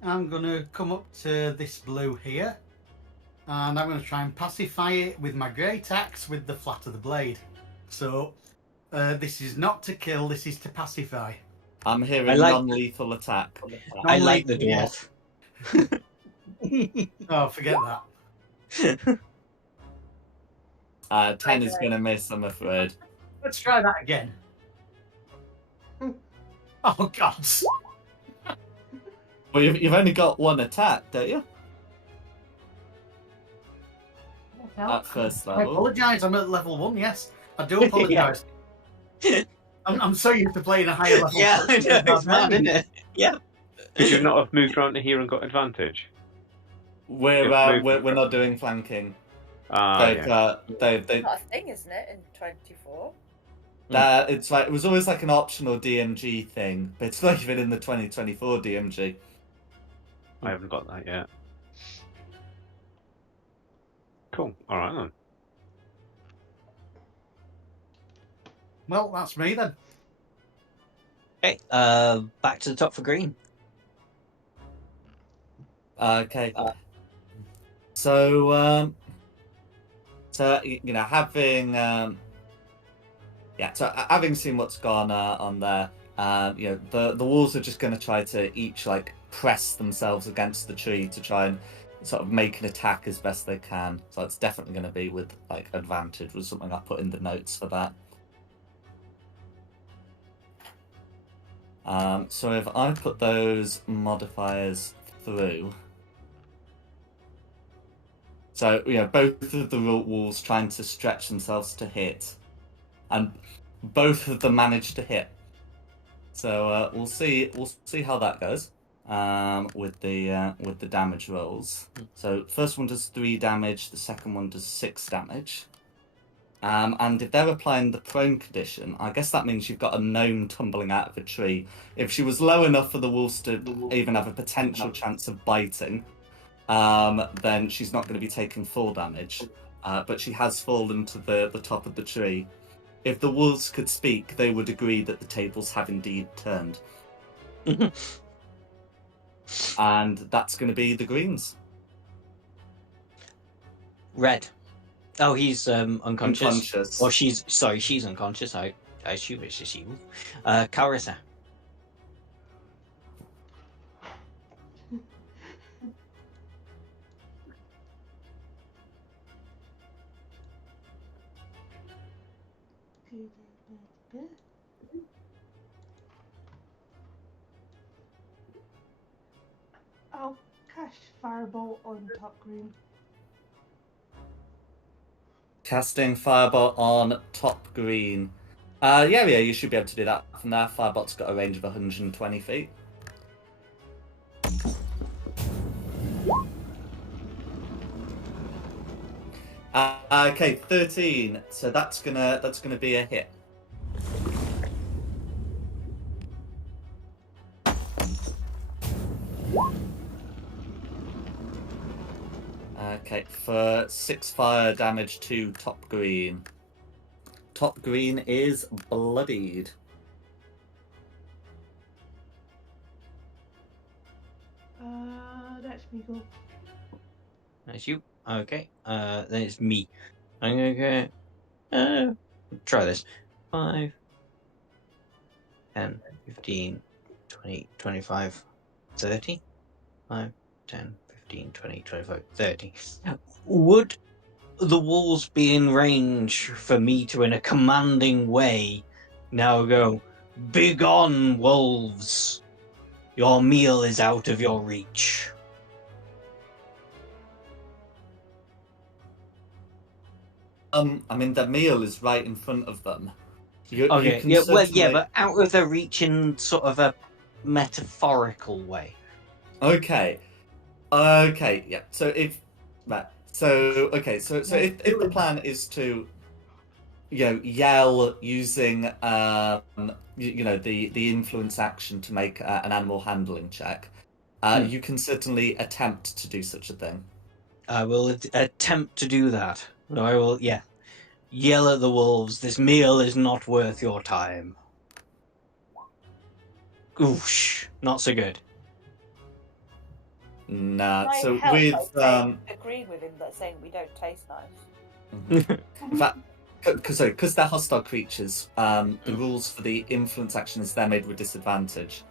I'm going to come up to this blue here, and I'm going to try and pacify it with my great axe with the flat of the blade. So, this is not to kill, this is to pacify. I'm hearing I like- non-lethal attack. I like the dwarf. Oh, forget that. 10 is going to miss, I'm afraid. Let's try that again. Oh, God. Well, you've only got one attack, don't you? At first I level. apologise, I'm at level 1, yes. I do apologise. I'm so used to playing a higher level. Yeah, I know, it's mad, isn't it? Yeah. Could you not have moved around to here and got advantage? We're not doing flanking. Yeah. They've It's not a thing, isn't it, in 24? it's like it was always like an optional DMG thing, but it's not even in the 2024 DMG. I haven't got that yet. Cool. All right then. Well, that's me then. Okay, back to the top for green. Okay. So having having seen what's gone on there, the wolves are just going to try to each like press themselves against the tree to try and sort of make an attack as best they can. So it's definitely going to be with like advantage, was something I put in the notes for that. So if I put those modifiers through, so both of the wolves trying to stretch themselves to hit, and both of them manage to hit. So we'll see how that goes with the damage rolls. So first one does 3 damage, the second one does 6 damage. And if they're applying the prone condition, I guess that means you've got a gnome tumbling out of a tree. If she was low enough for the wolves to even have a potential chance of biting, then she's not going to be taking full damage. But she has fallen to the top of the tree. If the wolves could speak, they would agree that the tables have indeed turned. And that's going to be the greens. Red. Oh, he's unconscious. Unconscious. Or she's unconscious. I assume it's just you. Carissa. I'll cast Fireball on top green. Casting Fireball on top green. Yeah, you should be able to do that from there. Fireball's got a range of 120 feet. Okay, 13. So that's gonna be a hit. Okay, for 6 fire damage to top green. Top green is bloodied. That's me go. That's you. Okay. Then it's me. I'm gonna go. Try this. 5, 10, 15, 20, 25, 30. 5, 10, 15, 20, 25, 30. Would the walls be in range for me to, in a commanding way, now go, "Begone, wolves! Your meal is out of your reach"? I mean, the meal is right in front of them. You Okay, can yeah, well, certainly... yeah, but out of their reach in sort of a metaphorical way. Okay, yeah. So if if the plan is to, yell using the influence action to make an animal handling check, you can certainly attempt to do such a thing. I will attempt to do that. I will, yell at the wolves, "This meal is not worth your time." Oosh, not so good. Nah. Can I So help with by agreeing with him that saying we don't taste nice? in fact, because they're hostile creatures, the rules for the influence action is they're made with disadvantage.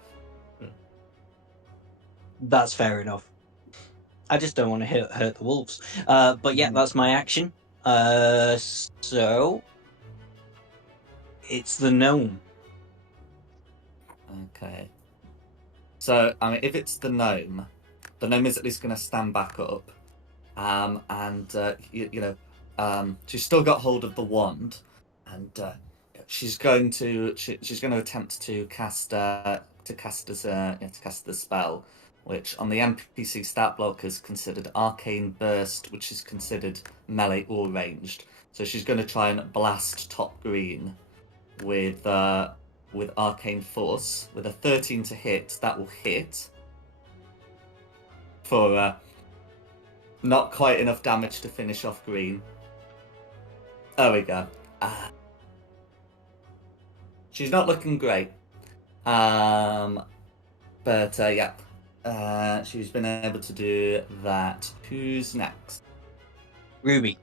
That's fair enough. I just don't want to hurt the wolves. But yeah, that's my action. So it's the gnome. Okay. So I mean, if it's the gnome is at least going to stand back up, and she's still got hold of the wand, and she's going to attempt to cast the spell, which on the NPC stat block is considered Arcane Burst, which is considered melee or ranged. So she's going to try and blast top green with Arcane Force. With a 13 to hit, that will hit for not quite enough damage to finish off green. There we go. She's not looking great. But she's been able to do that. Who's next? Ruby.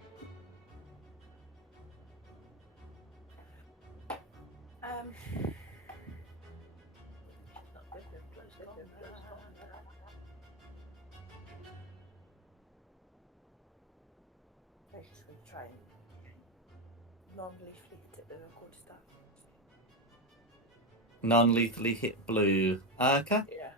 Basically try and non-lethally hit the quarterstaff. Non-lethally hit blue. Okay. Yeah.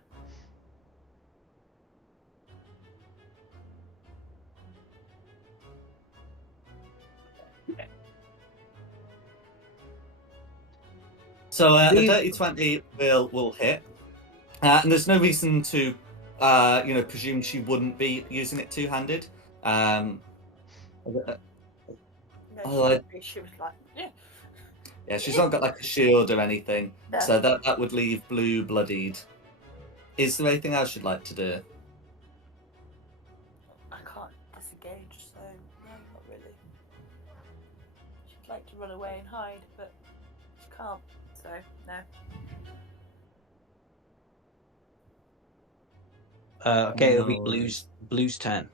So a These- dirty 20 will hit, and there's no reason to, presume she wouldn't be using it two-handed. No, Oh, she was like, yeah. Yeah, she's not got like a shield or anything, No. so that would leave Blue bloodied. Is there anything else you'd like to do? I can't disengage, so no, not really. She'd like to run away and hide, but she can't, so no. Okay, it'll be No. Blue's turn.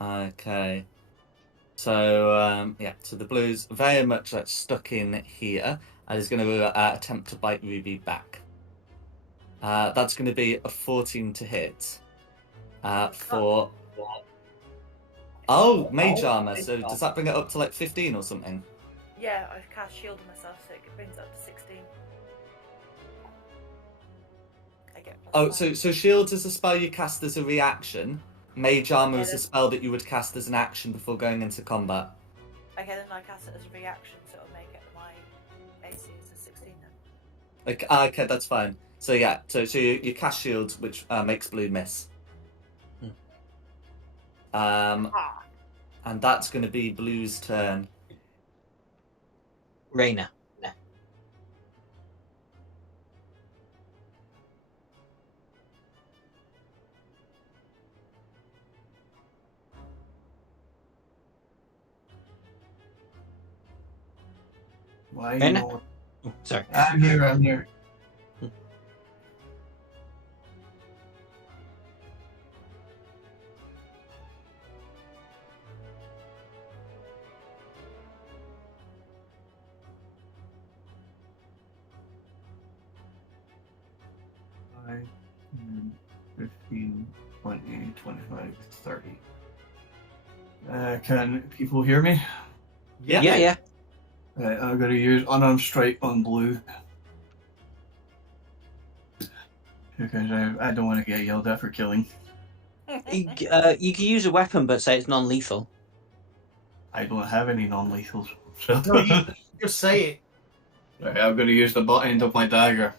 Okay. So so the Blue's very much like stuck in here and is going to attempt to bite Ruby back. That's going to be a 14 to hit. For mage armor. So does that bring it up to like 15 or something? Yeah, I've cast shield on myself, so it brings it up to 16. I get +5. So shield is a spell you cast as a reaction. Mage armor Okay, is a then. spell that you would cast as an action before going into combat. Okay, then I cast it as a reaction, so it'll make it my AC is a 16 then. Okay, that's fine. So yeah, so you cast shield, which makes Blue miss. And that's going to be Blue's turn. Raina. Why Ben? not? Oh, sorry. I'm here. Five, 10, 15, 20, 25, 30. Can people hear me? Yeah. I'm going to use unarmed strike on Blue. Because I don't want to get yelled at for killing. You can use a weapon, but say it's non-lethal. I don't have any non-lethals. So No, you just say it. Right, I'm going to use the butt end of my dagger.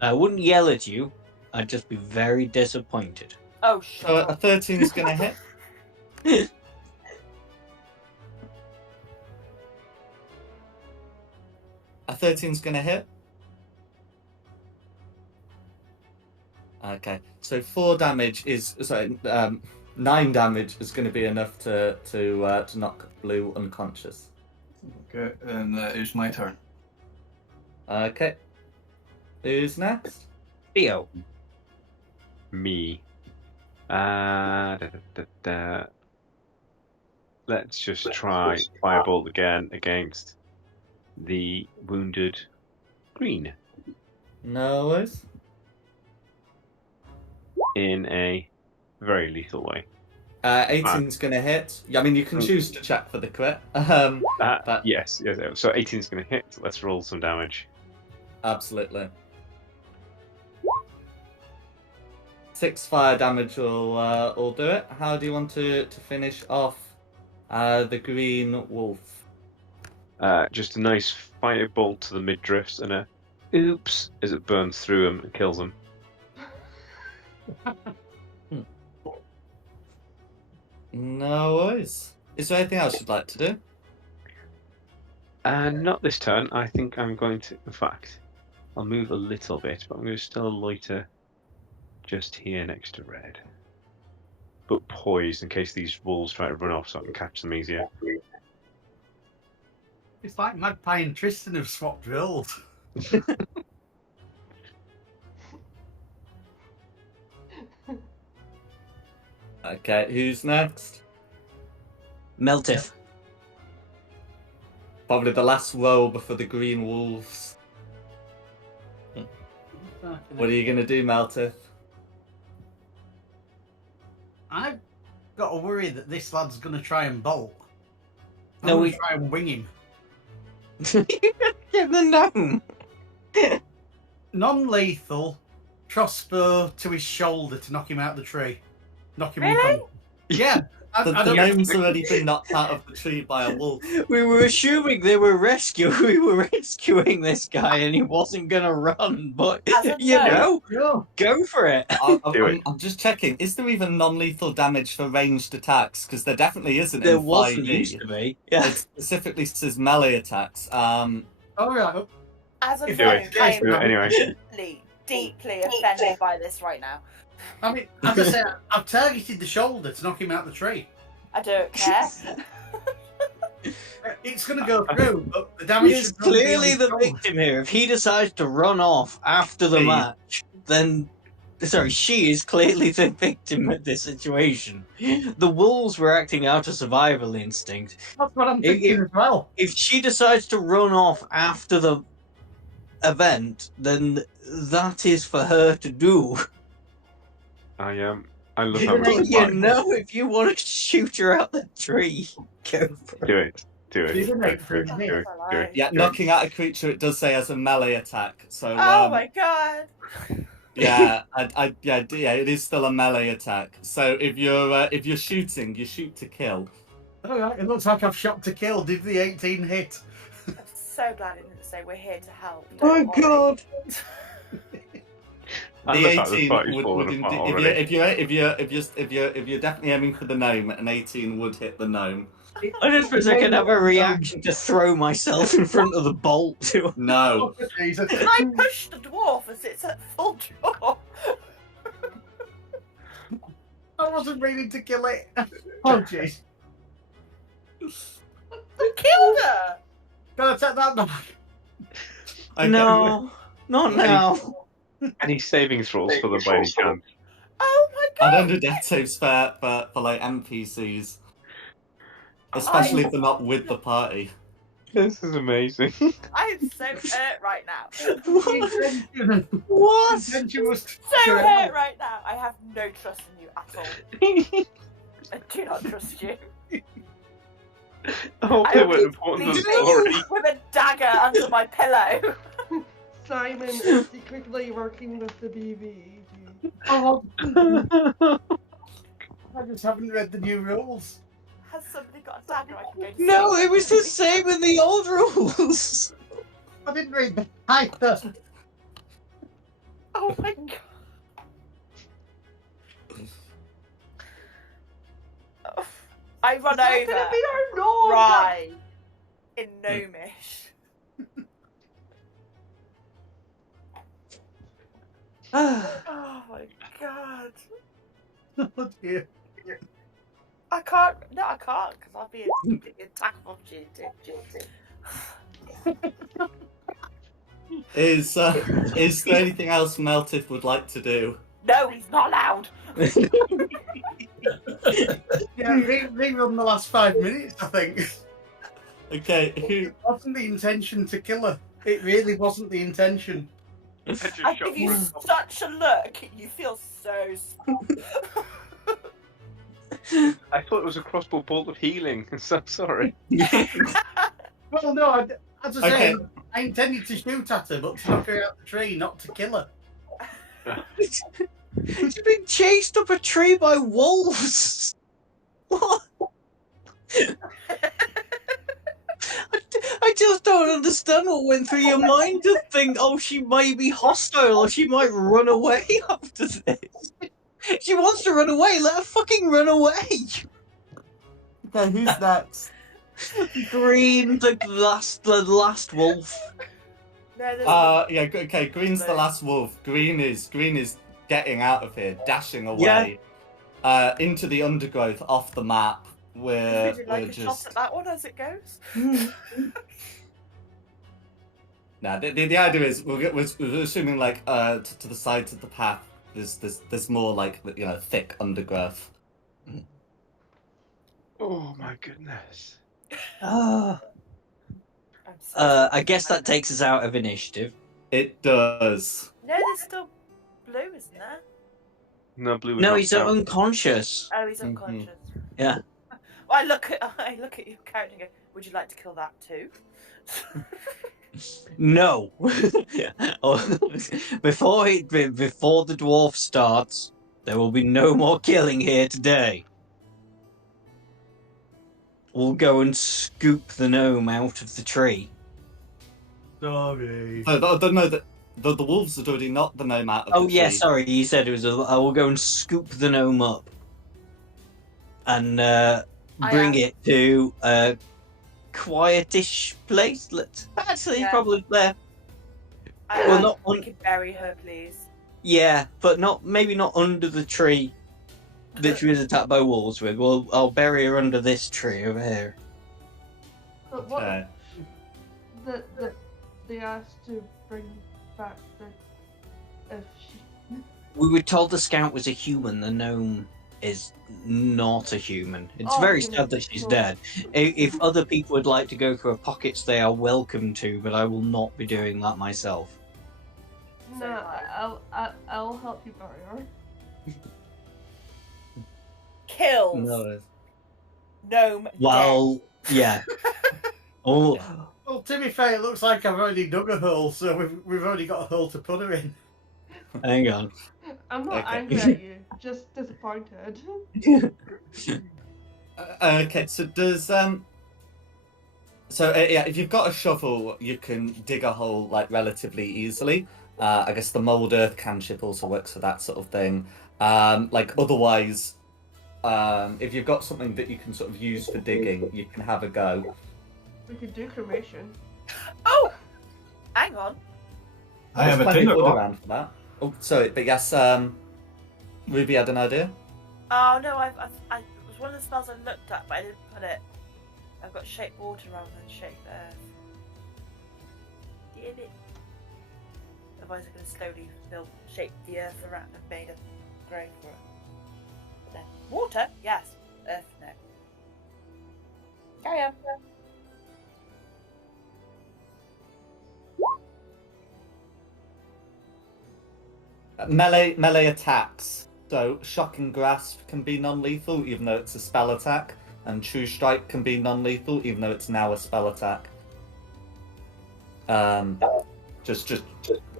I wouldn't yell at you. I'd just be very disappointed. Oh, shut So a up. 13 is going to hit. A 13's going to hit. Okay, so 9 damage is going to be enough to knock Blue unconscious. Okay, and that is my turn. Okay, who's next? Theo. Me. Let's just try Firebolt again against the wounded green No worries. in a very lethal way. 18's going to hit. I mean, you can choose to check for the crit. But Yes. So 18 is going to hit. Let's roll some damage. absolutely. 6 fire damage will do it. How do you want to finish off the green wolf? Just a nice firebolt to the midriffs and a oops as it burns through him and kills him. No worries. Is there anything else you'd like to do? Not this turn. I think I'm going to. In fact, I'll move a little bit, but I'm going to still loiter just here next to Red. But poised in case these wolves try to run off so I can catch them easier. It's like Magpie and Tristan have swapped roles. Okay, who's next? Meltif. Probably the last row before the green wolves. What are you going to do, Meltith? I've got to worry that this lad's going to try and bolt. I'm No, going we- to try and wing him. Give the gnome. Non-lethal, crossbow to his shoulder to knock him out the tree. knock him Really? unconscious. Yeah. The gnome's already been knocked out of the tree by a wolf. We were assuming they were we were rescuing this guy and he wasn't gonna run, but As a you know, No. go for it. Do it. I'm just checking. Is there even non-lethal damage for ranged attacks? Because there definitely isn't There in wasn't 5e. used to be. Yeah. It specifically says melee attacks. All right. As a If Do gnome, it. I Do it am anyway. deeply offended by this right now. I mean, as I said, I've targeted the shoulder to knock him out the tree. I don't care. It's going to go through, but the damage He is should not be on clearly his the shoulder. victim here. If he decides to run off after the He. match, then she is clearly the victim of this situation. The wolves were acting out of survival instinct. That's what I'm thinking as well. If she decides to run off after the event, then that is for her to do. I love You having know, a You fight. know, if you want to shoot her out the tree, go for it. Do it. Do it. Even Go like for it. for Do me. it. Do it. Yeah, Do it. knocking out a creature, it does say as a melee attack. So Oh my god. yeah, it is still a melee attack. So if you're shooting, you shoot to kill. All right, it looks like I've shot to kill. Did the 18 hit? I'm so glad I didn't say we're here to help. Oh Don't worry. god! And The the fact 18 fight is would falling apart if already. you're definitely aiming for the gnome, an 18 would hit the gnome. I just wish I could have a reaction to throw myself in front of the bolt to No. Oh, Jesus. Can I push the dwarf as it's at full draw? I wasn't meaning to kill it. Oh, jeez. You killed her! Gotta take that back. Okay. No, not now. Any saving throws for the way he can. Oh my I god! don't do death saves for like NPCs. Especially if they're not with the party. This is amazing. I am so hurt right now. What? Intention was So hurt right now. I have no trust in you at all. I do not trust you. I hope I they will weren't important to the story. With a dagger under my pillow. Simon is secretly working with the BVEG. Oh, I just haven't read the new rules. Has somebody got a dagger I can go to No, sleep it was the same in the old rules. I didn't read the either. Oh my god. Oh, I run Is that over. gonna be our norm? Right. In Gnomish. Oh my god. Oh, dear. I can't. No, I can't because I'll be an attack of opportunity. Is there anything else Meltif would like to do? No, he's not allowed. Yeah, rerun the last 5 minutes, I think. Okay, who It wasn't the intention to kill her. It really wasn't the intention. I give you such a look. You feel so small. I thought it was a crossbow bolt of healing. I'm so sorry. Well, no, as I Okay. say, I intended to shoot at her, but to knock her out the tree, not to kill her. She's been chased up a tree by wolves. What? I just don't understand what went through your mind to think, oh, she might be hostile or she might run away after this. She wants to run away, let her fucking run away. Okay, who's next? Green, the last wolf. No, there's Yeah, okay, Green's the last wolf. Green is getting out of here, dashing away. Into the undergrowth off the map. We're Would you like a shot just at that one as it goes? nah. The idea is we're assuming like to the sides of the path. There's more like thick undergrowth. Oh my goodness. Ah. I'm so I guess that takes us out of initiative. It does. No, there's still blue, isn't there? No, blue was No, knocked he's out. unconscious. Oh, he's unconscious. Yeah. Well, I look at your character and go, would you like to kill that too? No. before the dwarf starts, There will be no more killing here today. We'll go and scoop the gnome out of the tree. Sorry. I don't know that the wolves had already knocked the gnome out of Oh the yeah, tree. sorry, you said it was I will go and scoop the gnome up and bring it to a quietish place. Let's actually Yeah. probably there. I Well, asked not if we on. could bury her, please. Yeah, but maybe not under the tree that she was attacked by wolves with. Well, I'll bury her under this tree over here. But what Okay. they asked to bring back if she. We were told the scout was a human. The gnome is not a human. It's Oh, very human. sad that she's Well, dead. If other people would like to go through her pockets, they are welcome to, but I will not be doing that myself. No, I'll help you bury her. Kills. No. Gnome Well, yeah. Oh, Yeah. Well, to be fair, it looks like I've already dug a hole, so we've already got a hole to put her in. hang on. I'm not Okay. angry at you, just disappointed. Okay, so does yeah, if you've got a shovel, you can dig a hole like relatively easily. I guess the mold earth cantrip also works for that sort of thing. Like otherwise, if you've got something that you can sort of use for digging, you can have a go. We could do cremation. Oh! Hang on. I have a There's plenty of tinder wood box. around for that. Oh, sorry, but yes, Ruby had an idea. Oh no, it was one of the spells I looked at, but I didn't put it. I've got shape water rather than shape earth. Damn it. Otherwise I'm going to slowly shape the earth around and made a grave for it. But then, water? Yes. Earth? No. Carry on. Melee attacks. So shock and grasp can be non-lethal, even though it's a spell attack, and true strike can be non-lethal, even though it's now a spell attack. Just to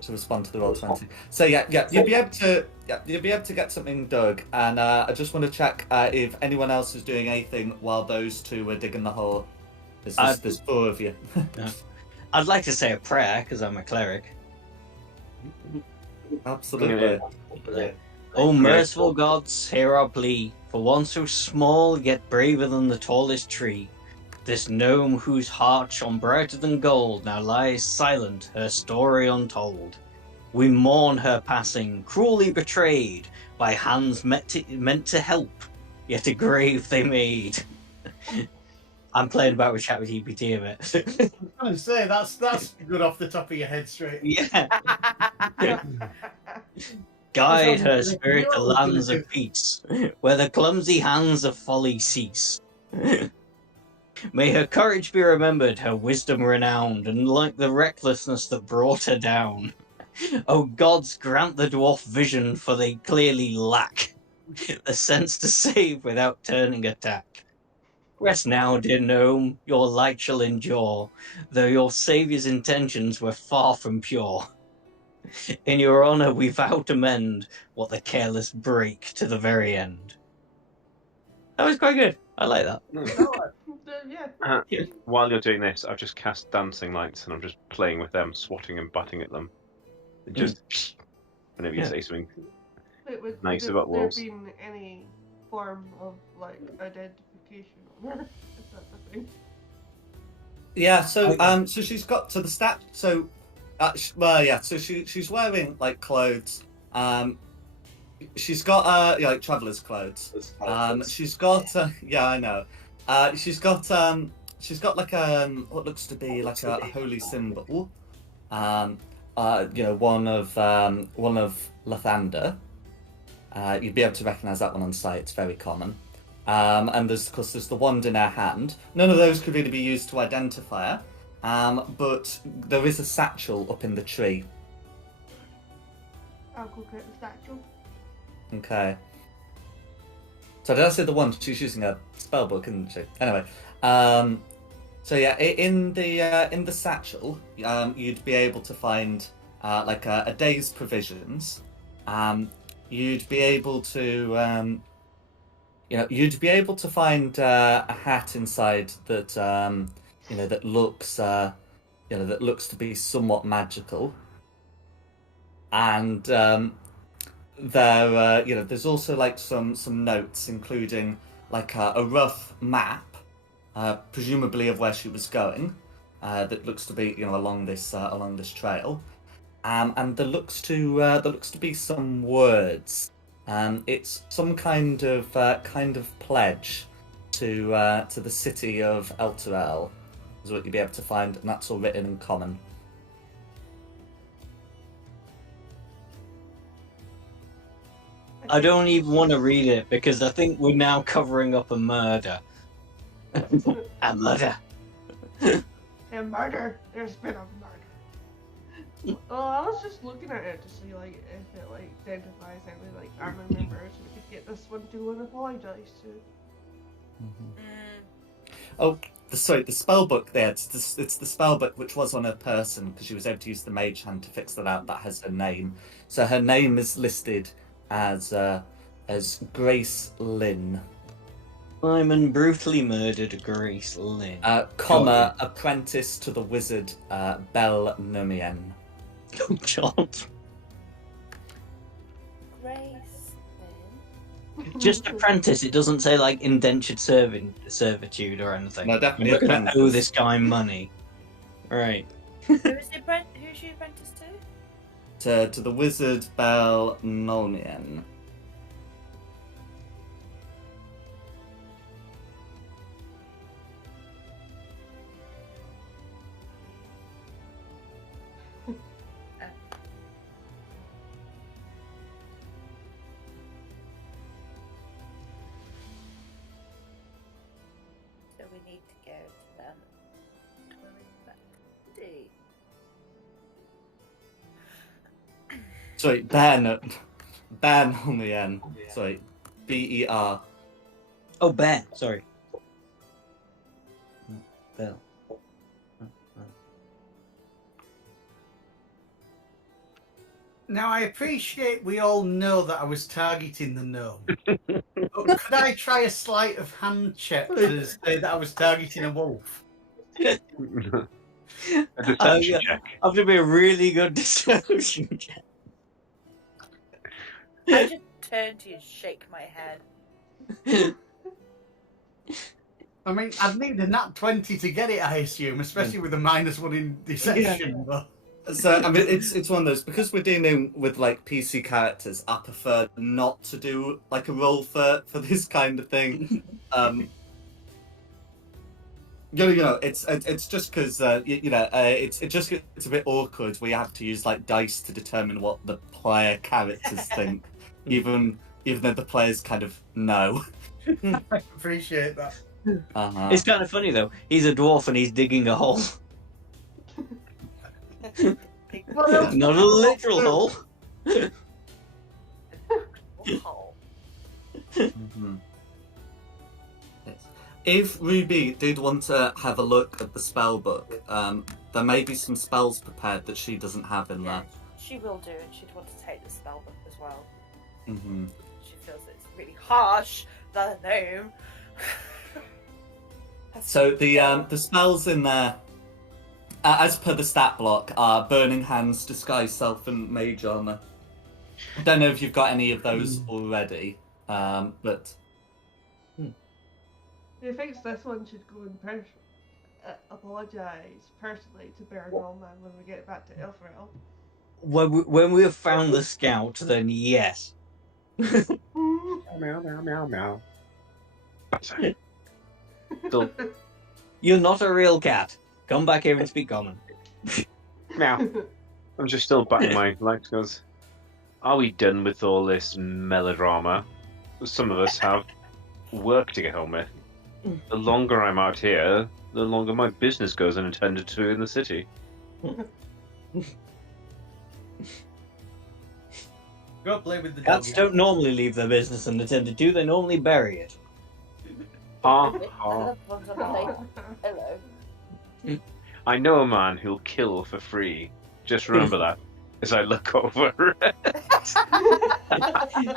respond to the roll 20. So yeah, you'll be able to get something dug, and I just want to check if anyone else is doing anything while those two are digging the hole. There's four of you. I'd like to say a prayer because I'm a cleric. Absolutely. Oh, merciful gods, hear our plea. For one so small, yet braver than the tallest tree. This gnome whose heart shone brighter than gold now lies silent, her story untold. We mourn her passing, cruelly betrayed by hands meant to help, yet a grave they made. I'm playing about with ChatGPT a bit. I was going to say, that's good off the top of your head straight. Yeah. Guide her spirit to lands of peace, where the clumsy hands of folly cease. May her courage be remembered, her wisdom renowned, and like the recklessness that brought her down. O gods, grant the dwarf vision, for they clearly lack the sense to save without turning attack. Rest now, dear gnome, your light shall endure, though your saviour's intentions were far from pure. In your honour we vow to mend what the careless break to the very end. That was quite good. I like that. Yeah. While you're doing this, I've just cast dancing lights and I'm just playing with them, swatting and butting at them. Just whenever you say something nice about wolves. There been any form of like identification on her? Is that the thing? Yeah. So she's got to the stat. So so she's wearing like clothes. She's got like traveler's clothes. She's got yeah, I know. She's got like what looks to be like a holy symbol. One of Lathander. You'd be able to recognise that one on sight. It's very common. And there's the wand in her hand. None of those could really be used to identify her. But there is a satchel up in the tree. I'll go get the satchel. Okay. So did I say the wand? She's using a spell book, isn't she? Anyway. So yeah, in the satchel, you'd be able to find like a day's provisions. you'd be able to, you'd be able to find a hat inside that, that looks, that looks to be somewhat magical. And there's also like some notes, including like a rough map, presumably of where she was going, that looks to be along this trail, and there looks to be some words. It's some kind of pledge to the city of Elturel, is what you'd be able to find, and that's all written in common. I don't even want to read it because I think we're now covering up a murder. A murder. A murder. There's been a murder. Well, I was just looking at it to see like if it like identifies any like family members we could get this one to and apologise to. Oh, sorry, the spell book there. It's the spell book which was on her person because she was able to use the mage hand to fix that out. That has her name. So her name is listed as Grace Lynn. Simon brutally murdered Grace Lynn. Apprentice to the wizard Bel Numien. Oh God. Grace Just apprentice. It doesn't say like indentured servitude or anything. No, definitely We're gonna apprentice. owe this guy money. Right. Who's she apprentice to? To the wizard Bel Numien. So we need to go to them. Where is that? D. Sorry, Ben Numien. Sorry, BER. Oh, Ben. Sorry. Bell. Now, I appreciate we all know that I was targeting the gnome. But could I try a sleight of hand check to say that I was targeting a wolf? A deception check. I have to be a really good deception check. I just turn to you and shake my head. I mean, I'd need a nat 20 to get it, I assume, especially with a -1 in deception. But... So I mean, it's one of those, because we're dealing with like PC characters. I prefer not to do like a roll for this kind of thing. It's just because it's a bit awkward. We have to use like dice to determine what the player characters think, even though the players kind of know. I appreciate that. Uh-huh. It's kind of funny though. He's a dwarf and he's digging a hole. Not a literal hole. Hole. Mhm. Yes. If Ruby did want to have a look at the spell book, there may be some spells prepared that she doesn't have in Yeah, there. she will do, and she'd want to take the spell book as well. Mm-hmm. She feels that it's really harsh, the gnome. So the spells in there, as per the stat block, are Burning Hands, Disguise Self, and Mage Armor. I don't know if you've got any of those already, but He thinks this one should go and apologise personally to Baron Allman when we get back to Elfrel. When we have found the scout, then yes. Meow, meow, meow, meow. So, you're not a real cat. Come back here and speak common. Meow. I'm just still batting my legs because are we done with all this melodrama? Some of us have work to get on with. The longer I'm out here, the longer my business goes unattended to in the city. Go play with the Cats dog. don't normally leave their business unattended to, they normally bury it. Ha The ha. loved ones on the table. Hello. I know a man who'll kill for free. Just remember that as I look over.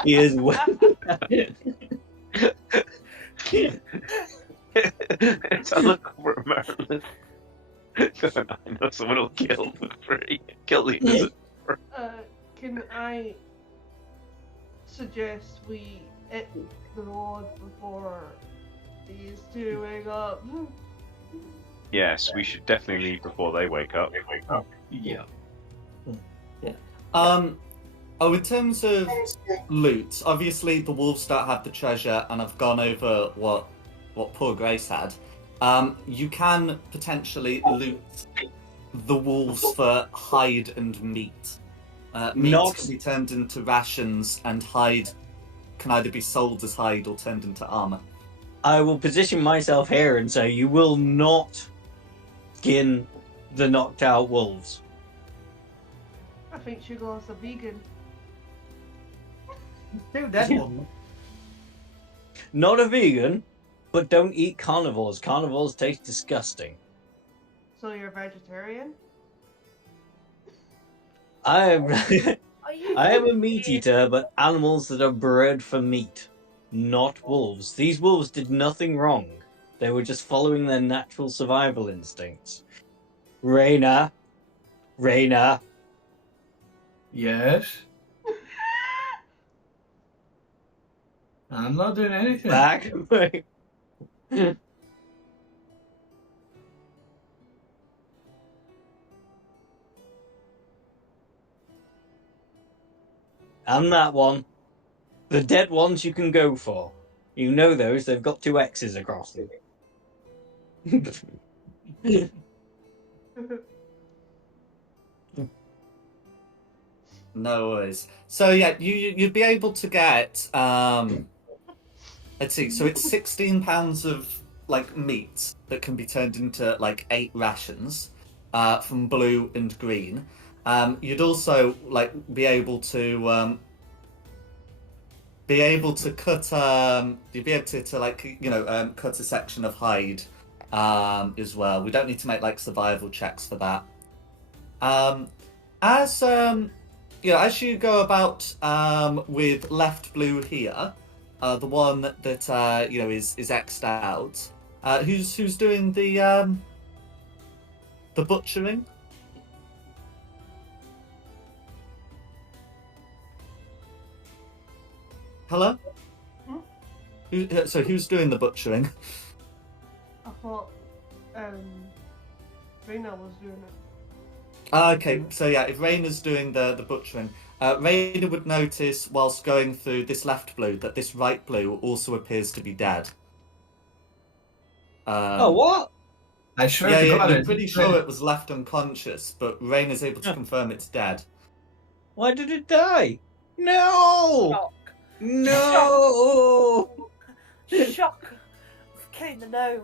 He is well. So I look over at Marilyn. Going, I know someone will kill for free. Kill the innocent. Can I suggest we hit the road before these two wake up? Yes, we should definitely leave before they wake up. Yeah. In terms of loot, obviously the wolves don't have the treasure, and I've gone over what poor Grace had. You can potentially loot the wolves for hide and meat. Meat Not- can be turned into rations, and hide can either be sold as hide or turned into armor. I will position myself here and say you will not skin the knocked out wolves. I think she goes a vegan. Two dead ones. Not a vegan, but don't eat carnivores. Carnivores taste disgusting. So you're a vegetarian? I am Are you I am a meat eater, but animals that are bred for meat, not wolves. These wolves did nothing wrong. They were just following their natural survival instincts. Raina. Yes. I'm not doing anything. Back. And that one. The dead ones you can go for. You know those, they've got 2 X's across them. No worries. So yeah, you'd be able to get let's see, so it's 16 pounds of like meat that can be turned into like 8 rations from blue and green. You'd also like be able to cut you'd be able to like cut a section of hide as well. We don't need to make like survival checks for that. As you go about with left blue here, the one that is X'd out. Who's doing the butchering? Hello? Who's doing the butchering? I thought Rena was doing it. Okay, so yeah, if Raina's doing the butchering, Raina would notice whilst going through this left blue that this right blue also appears to be dead. Oh, what? I swear Yeah, to yeah, God, you're pretty sure it was left unconscious, but Raina's able to confirm it's dead. Why did it die? No! Shock. No! Shock of killing the gnome.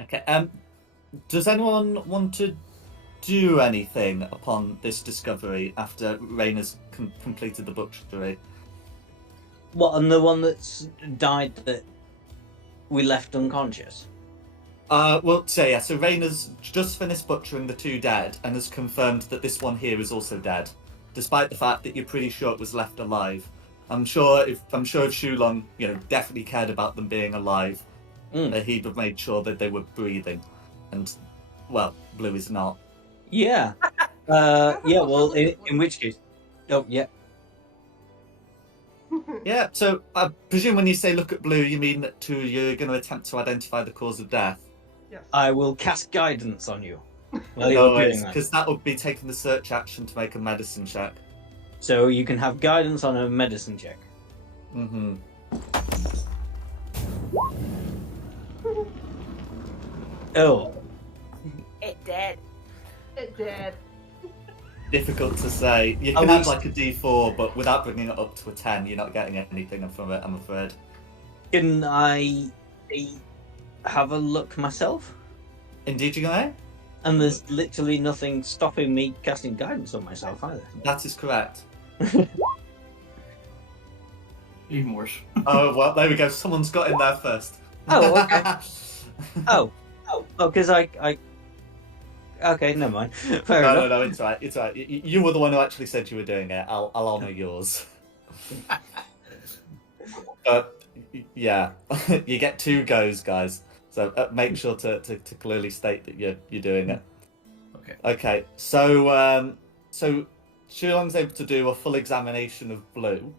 Okay, does anyone want to do anything upon this discovery after Raina's completed the butchery? What, and the one that's died that we left unconscious? So Raina's just finished butchering the 2 dead and has confirmed that this one here is also dead, despite the fact that you're pretty sure it was left alive. I'm sure if Shulon, definitely cared about them being alive, that he'd have made sure that they were breathing, and well, Blue is not. Yeah. Well, in which case, oh yeah. Yeah. So I presume when you say look at Blue, you mean that you're going to attempt to identify the cause of death. Yes. I will cast guidance on you. While you're doing that. Because that would be taking the search action to make a medicine check. So you can have guidance on a medicine check. Mm-hmm. Oh. It did. It did. Difficult to say. You can At have least- like a D4, but without bringing it up to a 10, you're not getting anything from it, I'm afraid. Can I have a look myself? Indeed, you may. And there's literally nothing stopping me casting guidance on myself either. That is correct. Even worse. Oh, well, there we go. Someone's got in there first. Oh, okay. Oh, because I Okay, never mind. Fair No, enough. no, it's right. It's right. You were the one who actually said you were doing it. I'll honor yours. But yeah, you get 2 goes, guys. So make sure to clearly state that you're doing it. Okay. Okay. So Shulong's able to do a full examination of blue,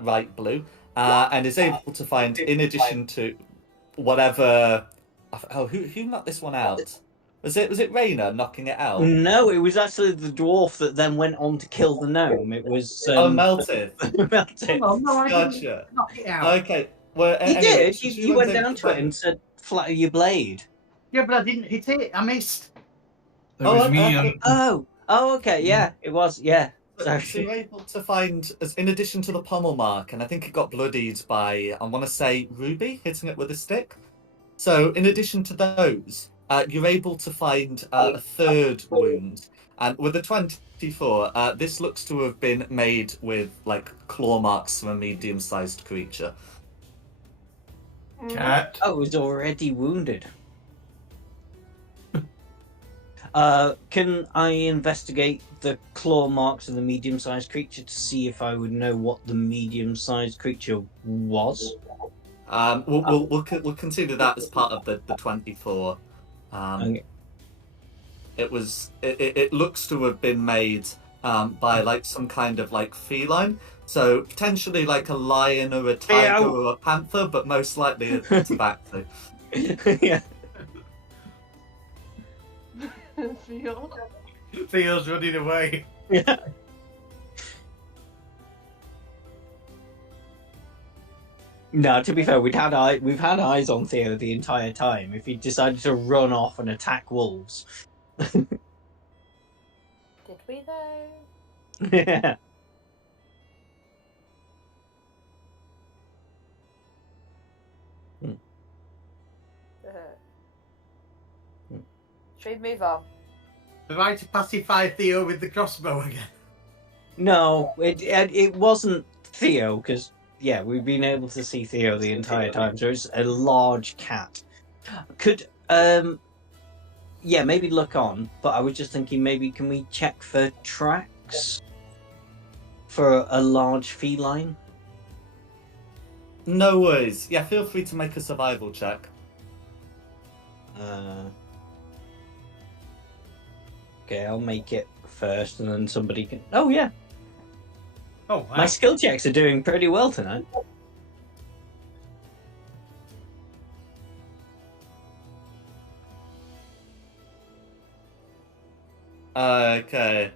right blue, and is able to find, in addition to whatever. Oh, who knocked this one out? Was it Raina knocking it out? No, it was actually the dwarf that then went on to kill the gnome. It was Oh, melted. melted. No, I didn't Gotcha. knock it out. Okay. Well, You anyway, did. You Shulong's went able down to it find- and said, "Flatter your blade." Yeah, but I didn't hit it. I missed. It Oh, was okay. me and Okay, yeah, it was, yeah. So Sorry. you're able to find, in addition to the pommel mark, and I think it got bloodied by, I want to say, Ruby hitting it with a stick. So in addition to those, you're able to find a 3rd wound. And with a 24, this looks to have been made with, like, claw marks from a medium-sized creature. Cat. Oh, it was already wounded. Can I investigate the claw marks of the medium-sized creature to see if I would know what the medium-sized creature was? We'll consider that as part of the 24. Okay. It looks to have been made by like some kind of like feline, so potentially like a lion or a tiger Meow. or a panther, but most likely a tabaxi. Yeah. Feel. Theo's running away. Yeah. No, to be fair, we've had eyes on Theo the entire time. If he decided to run off and attack wolves, Did we though? yeah. Should we move on? Am I to pacify Theo with the crossbow again? No, it wasn't Theo because yeah, we've been able to see Theo the entire time. So it's a large cat. Could yeah, maybe look on. But I was just thinking, maybe can we check for tracks for a large feline? No worries. Yeah, feel free to make a survival check. Okay, I'll make it first, and then somebody can. Oh yeah, Oh, wow. my skill checks are doing pretty well tonight. Okay.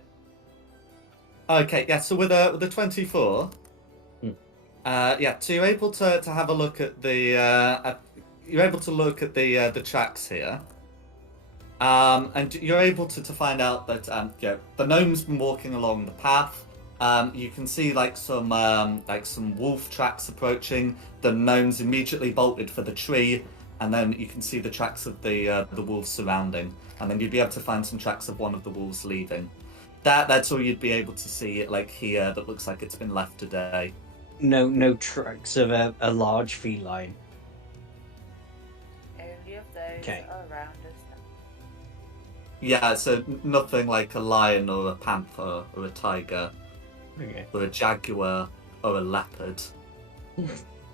Okay, yeah, so with a 24, yeah, so you're able to have a look at the you're able to look at the tracks here. And you're able to find out that yeah, the gnome's been walking along the path. You can see like some wolf tracks approaching. The gnome's immediately bolted for the tree, and then you can see the tracks of the wolves surrounding, and then you'd be able to find some tracks of one of the wolves leaving. That's all you'd be able to see. Like here, that looks like it's been left today. No tracks of a large feline. Only of those Okay. that are around us. Yeah, so nothing like a lion or a panther or a tiger Okay. or a jaguar or a leopard.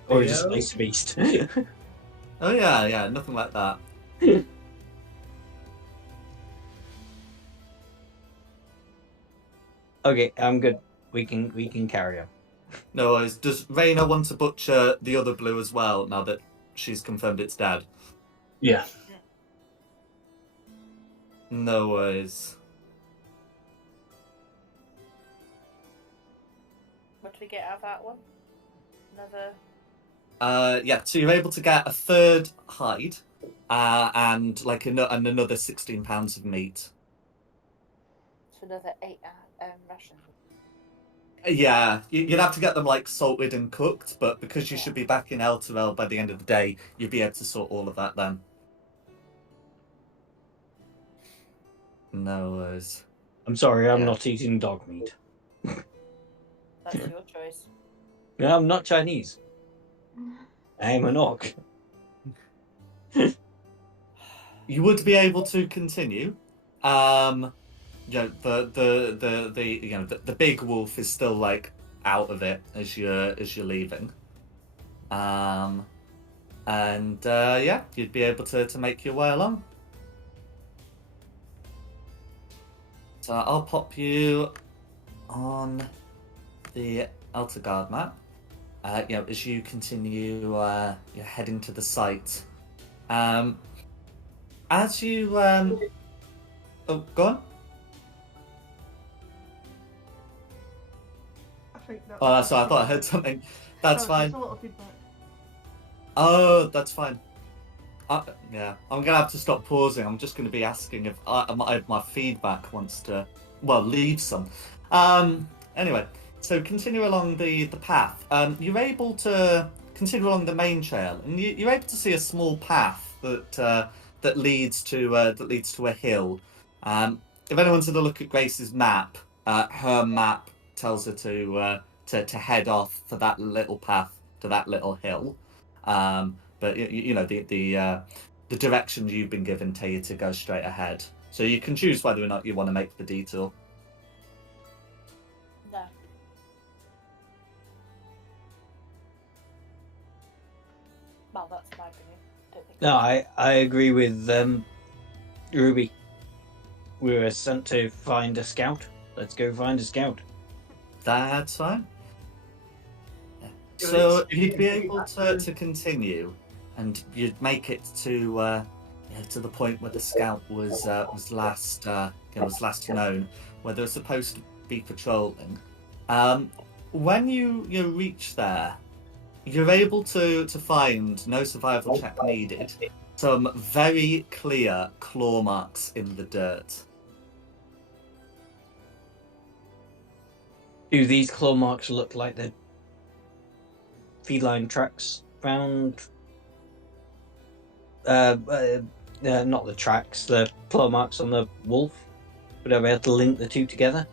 Or Yeah. just space beast. Oh yeah, nothing like that. Okay, I'm good. We can carry on. No worries. Does Raina want to butcher the other blue as well now that she's confirmed it's dead? yeah. No worries. What do we get out of that one? Another. Yeah, so you're able to get a 3rd hide, and like and another 16 pounds of meat. So another 8 rations. Yeah, you'd have to get them like salted and cooked, but because you should be back in Elturel by the end of the day, you'd be able to sort all of that then. No worries. I'm sorry, I'm Yeah. not eating dog meat. That's your choice. No, I'm not Chinese. I am an orc. You would be able to continue, You know, the big wolf is still like out of it as you're leaving. And yeah, you'd be able to make your way along. So I'll pop you on the Eltergard map. You know, as you continue you're heading to the site. As you oh, go on. I think that's. Oh, sorry, I thought I heard something. That's Oh, fine. there's a lot of feedback. Oh, that's fine. Yeah, I'm gonna have to stop pausing. I'm just gonna be asking if my feedback wants to, well, leave some. Anyway, so continue along the path. You're able to continue along the main trail, and you're able to see a small path that leads to a hill. If anyone's had a look at Grace's map, her map tells her to head off for that little path to that little hill. But you know the directions you've been given tell you to go straight ahead. So you can choose whether or not you want to make the detour. No. Well, that's my opinion. Don't think. No, I agree with Ruby. We were sent to find a scout. Let's go find a scout. That's fine. So you'd be able to continue, and you'd make it to the point where the scout was last known, where they were supposed to be patrolling. When you reach there, you're able to find, no survival check needed, some very clear claw marks in the dirt. Do these claw marks look like the feline tracks found? Not the tracks, the claw marks on the wolf. Would I be able to link the two together?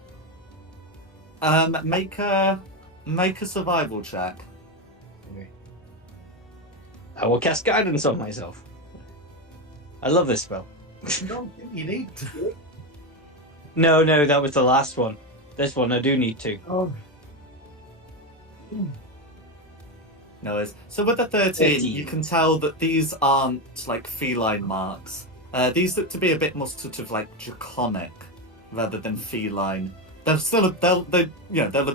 Make a survival check. I will cast guidance on myself. I love this spell. I don't think you need to. No, that was the last one. This one I do need to. Oh. No worries. So with the 13, you can tell that these aren't like feline marks. These look to be a bit more sort of like draconic rather than feline. They'll have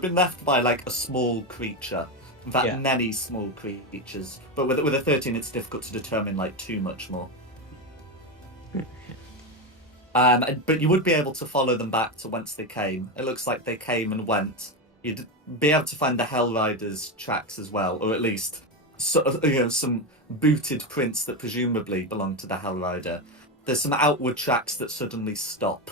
been left by like a small creature. In fact, many small creatures. But with a 13, it's difficult to determine like too much more. But you would be able to follow them back to whence they came. It looks like they came and went. You'd be able to find the Hell Riders' tracks as well, or at least some booted prints that presumably belong to the Hell Rider. There's some outward tracks that suddenly stop.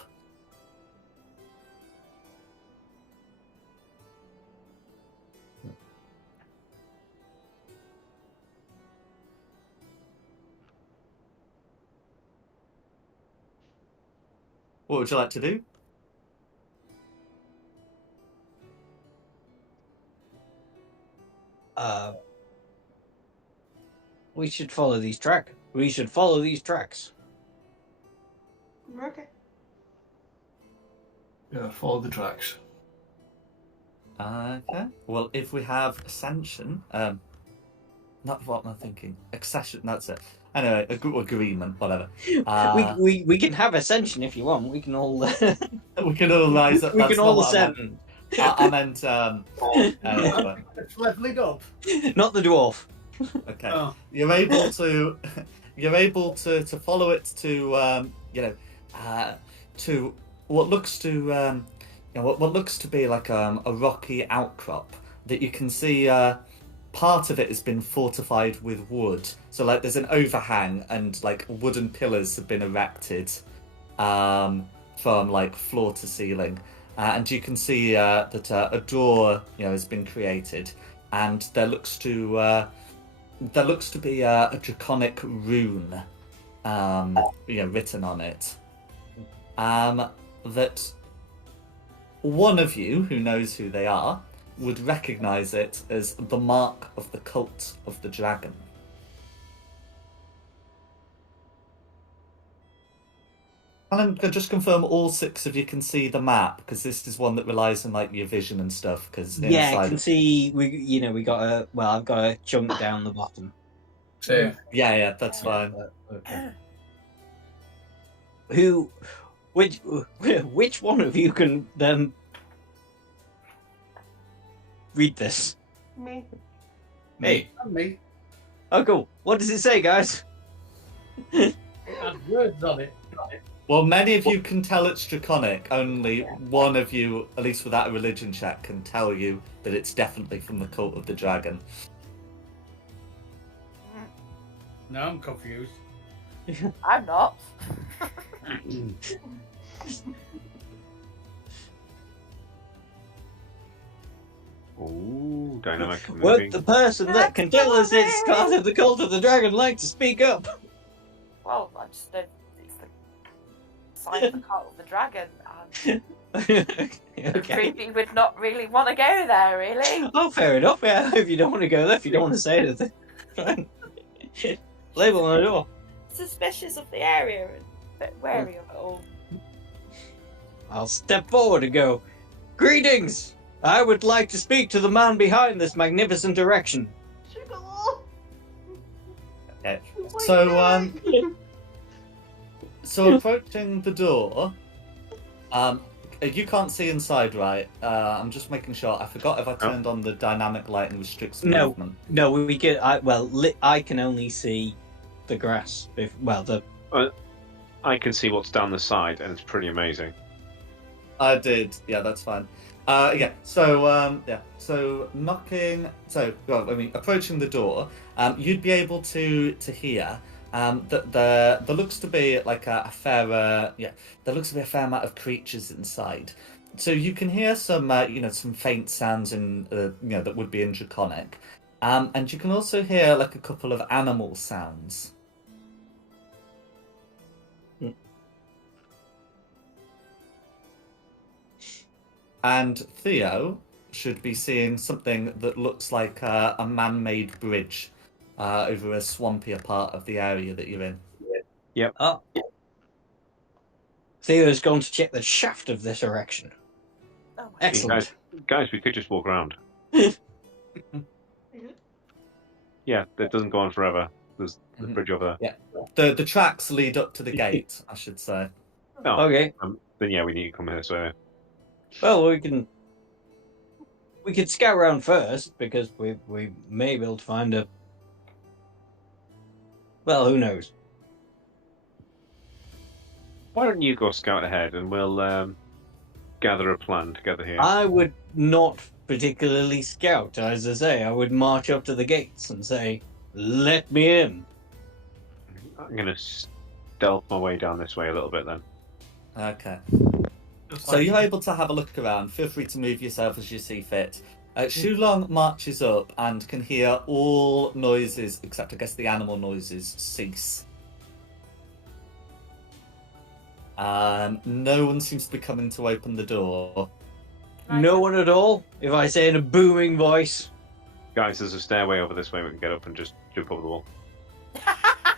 What would you like to do? We should follow these tracks. Okay. Yeah, follow the tracks. Okay. Well, if we have ascension, not what am I thinking? Accession. That's it. Anyway, agreement, whatever. We can have ascension if you want. We can all. We can all rise. We can all ascend. I meant. It's leveling up. Not the dwarf. Okay. Oh. You're able to follow it to to what looks to what looks to be like a rocky outcrop that you can see. Part of it has been fortified with wood, so like there's an overhang and like wooden pillars have been erected from like floor to ceiling, and you can see that a door has been created, and there looks to be a draconic rune written on it, that one of you who knows who they are would recognize it as the mark of the cult of the dragon. Can I just confirm all 6 of you can see the map? Because this is one that relies on like your vision and stuff. Because Yeah, I inside, can see. We got a. Well, I've got a chunk down the bottom. Same. yeah, that's fine. Okay. Which one of you can read this? Me. Hey. And me. Oh, cool. What does it say, guys? It had words on it. Well, many of you can tell it's draconic. Only one of you, at least without a religion check, can tell you that it's definitely from the cult of the dragon. No, I'm confused. I'm not. Ooh, dynamic moving. Would the person that can tell us it's part of the cult of the dragon like to speak up? Well, I just don't. It's the sign of the cult of the dragon, and Okay. we would not really want to go there, really. Oh, fair enough. Yeah, if you don't want to go there, if you don't want to say anything, fine. Label on the door. Suspicious of the area and a bit wary of it all. I'll step forward and go, "Greetings! I would like to speak to the man behind this magnificent erection." Sugar. Okay. Oh my So, God. So approaching the door, you can't see inside, right? I'm just making sure. I forgot if I turned on the dynamic light and restricts No. movement. No, we can. I can only see the grass. I can see what's down the side, and it's pretty amazing. I did. Yeah, that's fine. Yeah. So So knocking. Approaching the door, you'd be able to hear that there looks to be like a fair there looks to be a fair amount of creatures inside. So you can hear some some faint sounds that would be in Draconic, and you can also hear like a couple of animal sounds. And Theo should be seeing something that looks like a man-made bridge over a swampier part of the area that you're in. Oh. Theo's gone to check the shaft of this erection. Oh my Excellent. Guys, we could just walk around. Yeah, that doesn't go on forever. There's the bridge over there. Yeah. The tracks lead up to the gate, I should say. Oh, Okay. then yeah, we need to come here. So Well, we could scout around first because we may be able to find a. Well, who knows? why don't you go scout ahead, and we'll gather a plan together here. I would not particularly scout, as I say. I would march up to the gates and say, "Let me in." I'm gonna stealth my way down this way a little bit then. Okay. Just So like- you're able to have a look around. Feel free to move yourself as you see fit. Shulong marches up and can hear all noises, except I guess the animal noises, cease. No one seems to be coming to open the door. No one at all. If I say in a booming voice, Guys, there's a stairway over this way. We can get up and just jump over the wall.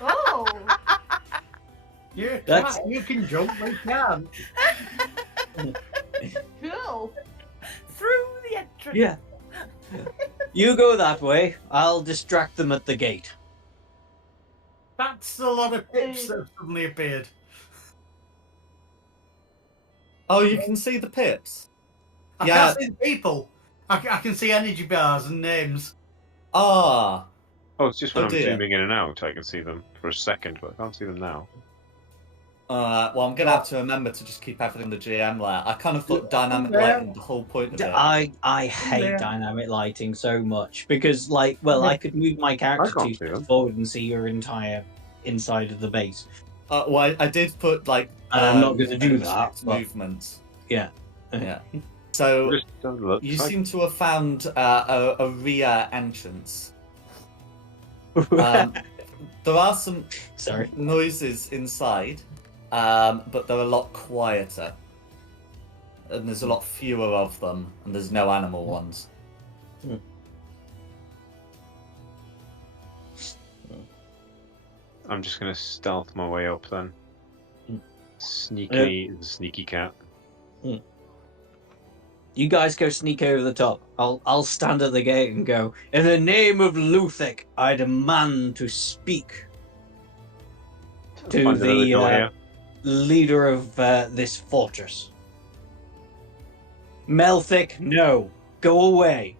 Oh. Yeah, That's- you can jump, we can. Cool. Through the entrance. yeah, you go that way. I'll distract them at the gate. That's a lot of pips that have suddenly appeared. Oh, you can see the pips? I Yeah. can't see the people. I can see energy bars and names. Ah. Oh, it's just when Oh, I'm dear. zooming in and out, I can see them for a second, but I can't see them now. Well, I'm going to have to remember to just keep everything in the GM layer. I kind of thought dynamic Yeah. lighting, the whole point of it. I hate Yeah. dynamic lighting so much because, I could move my character can't two see steps them. forward and see your entire inside of the base. Well, I did put like. And I'm not gonna do that, restrict but- movements. Yeah. Yeah. So Just have a look. you seem to have found a rear entrance. There are some Sorry. noises inside, but they're a lot quieter. And there's a lot fewer of them, and there's no animal ones. I'm just gonna stealth my way up then. Sneaky is a sneaky cat. You guys go sneak over the top. I'll stand at the gate and go, in the name of Luthic, I demand to speak to Find another door the here. leader of this fortress. Melthic, no. Go away.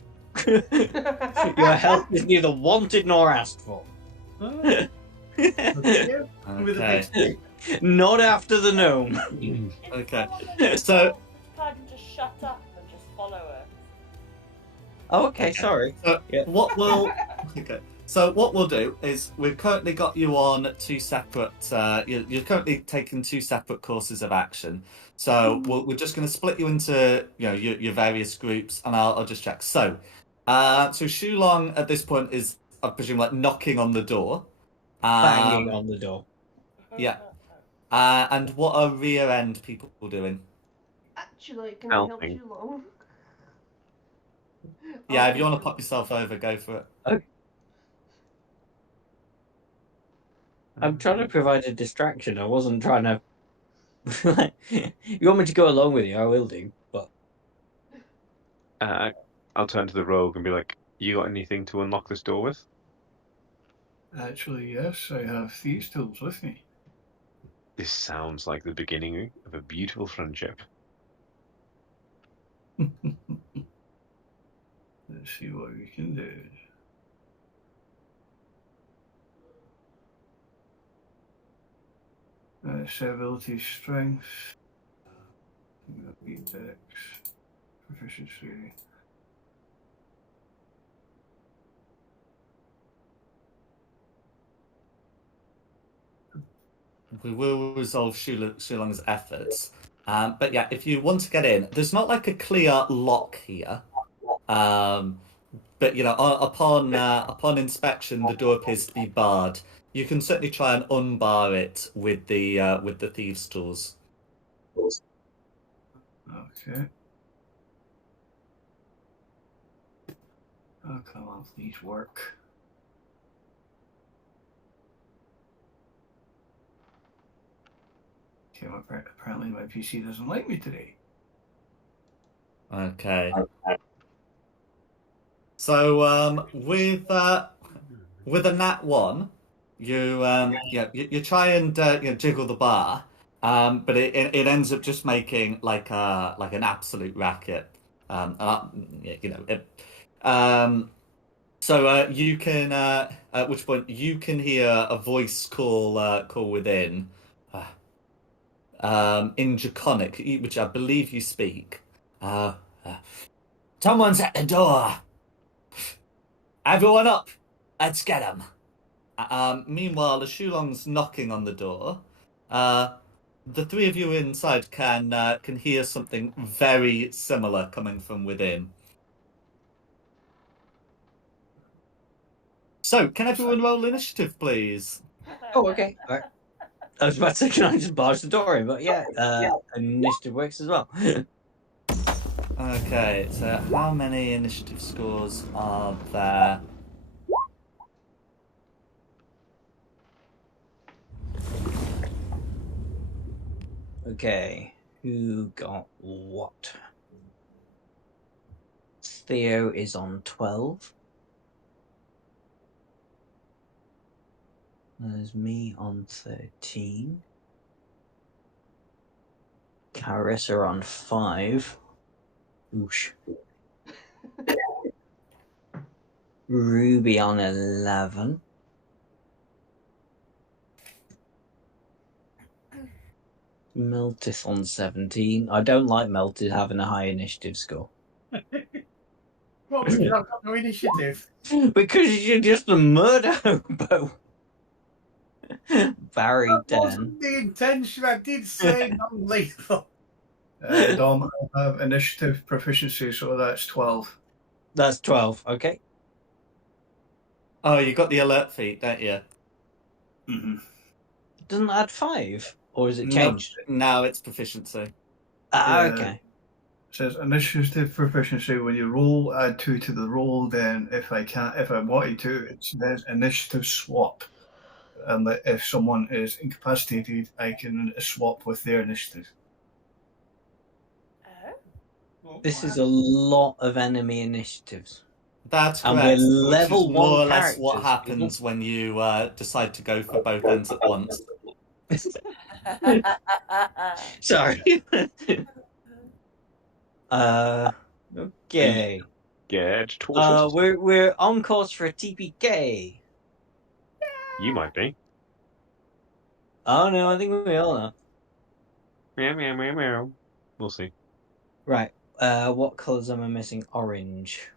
Your help is neither wanted nor asked for. Okay. With a big Okay. stick. Not after the gnome. Okay. So, Can't you just shut up and just follow her? Oh, okay, Okay. sorry. So Yeah. what we'll okay. So what we'll do is we've currently got you on two separate. You're currently taking two separate courses of action. So we're just going to split you into your various groups, and I'll just check. So, so Shulong at this point is, I presume, like knocking on the door. Banging on the door. Yeah. And what are rear end people doing? Actually, can I help Helping. you along? Yeah, Oh, if you want to okay. pop yourself over, go for it. I'm trying to provide a distraction. I wasn't trying to. You want me to go along with you? I will do. But I'll turn to the rogue and be like, "You got anything to unlock this door with?" Actually, yes, I have thieves' tools with me. This sounds like the beginning of a beautiful friendship. Let's see what we can do. Ability, strength, dex, proficiency. We will resolve Shulong's efforts. But yeah, if you want to get in, there's not like a clear lock here. But upon inspection, the door appears to be barred. You can certainly try and unbar it with the thieves' tools. Okay. Oh, come on, please work. Okay, apparently my PC doesn't like me today. Okay. So with a nat 1, you try and jiggle the bar, but it ends up just making like an absolute racket. So you can at which point you can hear a voice call within, in Draconic, which I believe you speak. Someone's at the door. Everyone up! Let's get him. Meanwhile, as Shulong's knocking on the door, the three of you inside can hear something very similar coming from within. So, can everyone roll initiative, please? oh, okay. All right. I was about to say, can I just barge the door in? But yeah, initiative works as well. Okay, so how many initiative scores are there? Okay, who got what? Theo is on 12. There's me on 13. Carissa on 5. Oosh. Ruby on 11. Meltith on 17. I don't like Meltith having a high initiative score. What was you not got no initiative? Because you're just a murder hobo. Barry That 10. wasn't the intention. I did say non-lethal. Dom, I have initiative proficiency, so that's 12. That's 12, okay. Oh, you got the alert feat, don't you? Mm-hmm. Doesn't that add 5? Or is it No, changed? now it's proficiency. Ah, Yeah. okay. It says initiative proficiency. When you roll, add 2 to the roll. Then, if I wanted to, it says initiative swap. and that if someone is incapacitated, I can swap with their initiative. Oh, This is a lot of enemy initiatives. That's And we're correct. Which is level more one or less what characters, happens when you decide to go for both ends at once. Sorry. Okay. Get tortured. We're on course for a TPK. You might be. Oh no, I think we all are. Meow, meow, meow, meow. We'll see. Right. What colours am I missing? Orange.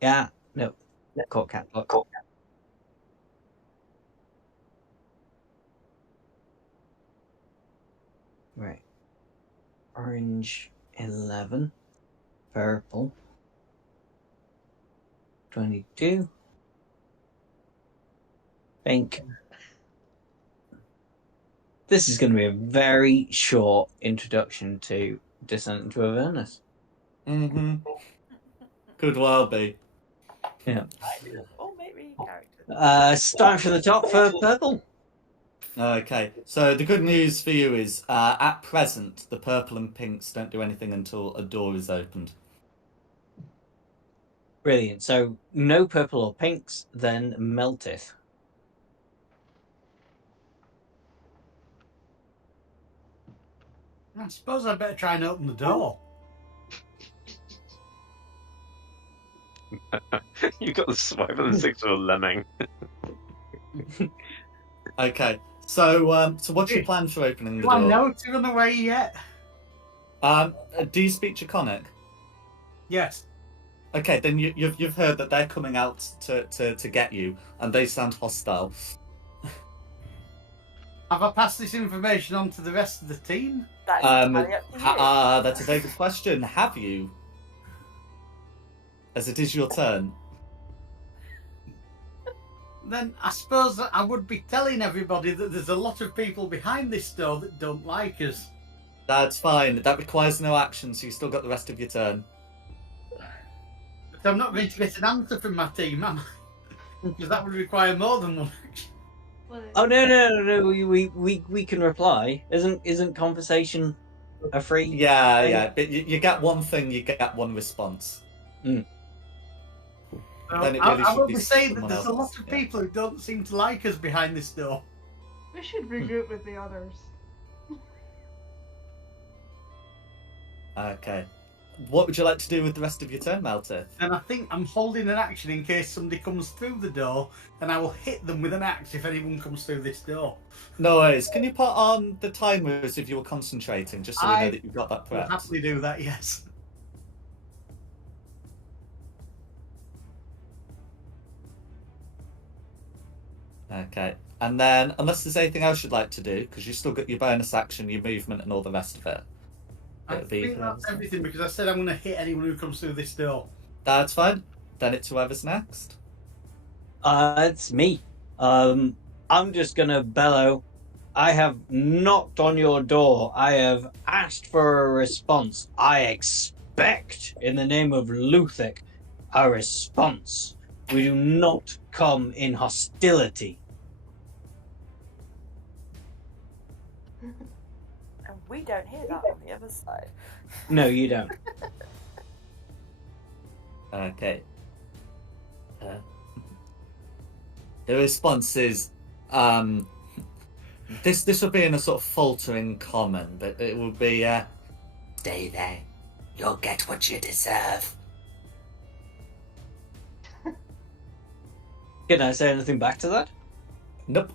Yeah. No. Court cat. Look. Right. Orange 11. Purple 22. Pink. This is going to be a very short introduction to Descent into Avernus. Mm-hmm. Could well be. Yeah. Or maybe characters. Starting from the top for purple. Okay, so the good news for you is, at present, the purple and pinks don't do anything until a door is opened. Brilliant. So no purple or pinks, then melteth. I suppose I better try and open the door. You got the swipe and 6 of a lemming. Okay, so what's your plan for opening the Do I door? know to run away yet? Do you speak Draconic? Yes. Okay, then you've heard that they're coming out to get you, and they sound hostile. Have I passed this information on to the rest of the team? That is entirely up to you. That's a very good question. Have you? As it is your turn. Then I suppose that I would be telling everybody that there's a lot of people behind this door that don't like us. That's fine. That requires no action, so you still got the rest of your turn. But I'm not going to get an answer from my team, am I? Because that would require more than one action. Oh no! We can reply. Isn't conversation a free? Yeah. But you get one thing, you get one response. Mm. So Then it I really should will be be saying that someone there's a else, lot of yeah. people who don't seem to like us behind this door. We should regroup with the others. Okay. What would you like to do with the rest of your turn, Meltith? And I think I'm holding an action in case somebody comes through the door, and I will hit them with an axe if anyone comes through this door. No worries. Can you put on the timer as if you were concentrating, just so we know that you've got that I'll prepped? happily do that, yes. Okay. And then, unless there's anything else you'd like to do, because you've still got your bonus action, your movement, and all the rest of it. I It'll be think that's everything because I said I'm going to hit anyone who comes through this door. That's fine. Then it's whoever's next. It's me. I'm just gonna bellow. I have knocked on your door. I have asked for a response. I expect, in the name of Luthic, a response. We do not come in hostility. And we don't hear that on the other side. No, you don't. Okay. The response is, this will be in a sort of faltering common, but it will be, stay there. You'll get what you deserve. Can I say anything back to that? Nope.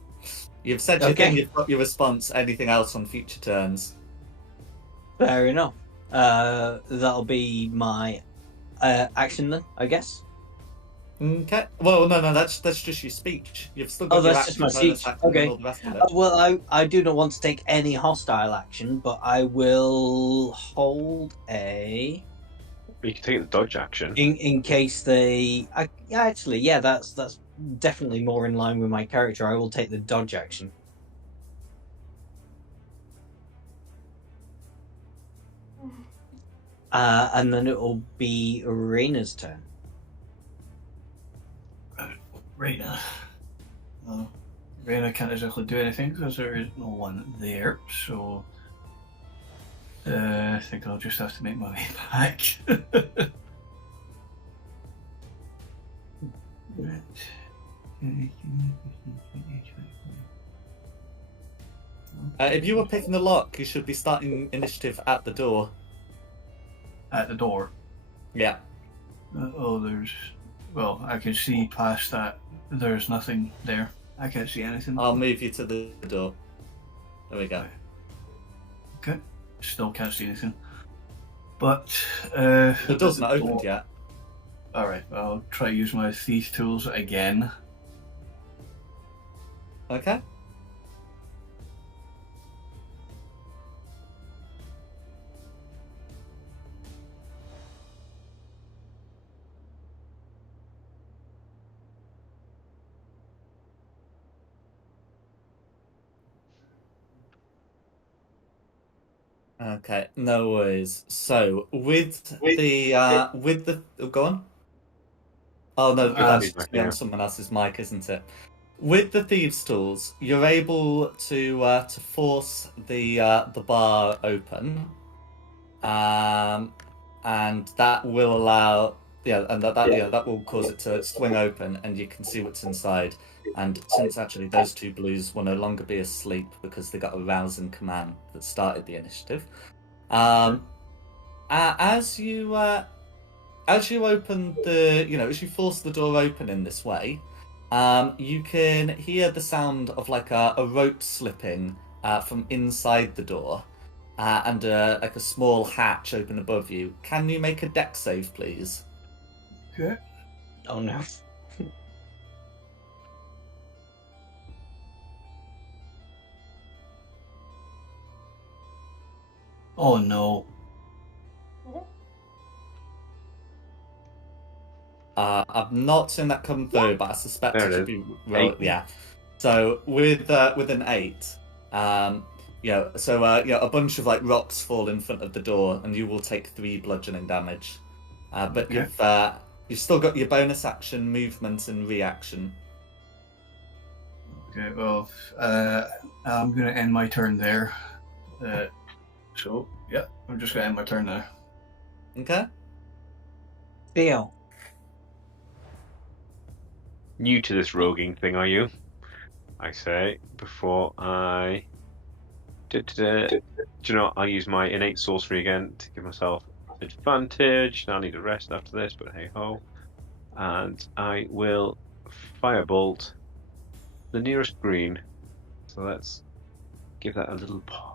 You've said your Okay. thing, you've got your response. Anything else on future turns? Fair enough. That'll be my action then, I guess. Okay. Well, no, that's just your speech. You've still got Oh, your that's just my action, bonus speech. action, and Okay. all the rest of it. Well, I do not want to take any hostile action, but I will hold a You can take the dodge action. in case they. That's definitely more in line with my character. I will take the dodge action. And then it will be Reina's turn. Reina. Well, Reina can't exactly do anything because there is no one there, so I think I'll just have to make my way back. If you were picking the lock, you should be starting initiative at the door. At the door. Yeah. Well, I can see past that. There's nothing there. I can't see anything. I'll move you to the door. There we go. Okay. Still can't see anything. But The door's not opened yet. Alright, I'll try to use my thief tools again. Okay. Okay, no worries. So with the oh, go on. Oh no, that's on someone else's mic, isn't it? With the thieves' tools, you're able to force the bar open, and that will allow that will cause it to swing open, and you can see what's inside. And since actually those two blues will no longer be asleep because they got a rousing command that started the initiative, as you open as you force the door open in this way, you can hear the sound of like a rope slipping from inside the door, and like a small hatch open above you. Can you make a dex save, please? Okay. Oh no. Oh no. I've not seen that come through, but I suspect There it it should is. be yeah. So with an 8, a bunch of like rocks fall in front of the door, and you will take 3 bludgeoning damage. But Okay. you've still got your bonus action, movement, and reaction. Okay, well, I'm going to end my turn there. So, yeah, I'm just going to end my turn there. Okay. Theo. New to this roguing thing, are you? I say, before I... Do you know, I'll use my innate sorcery again to give myself advantage. I'll need a rest after this, but hey-ho. And I will firebolt the nearest green. So let's give that a little pop.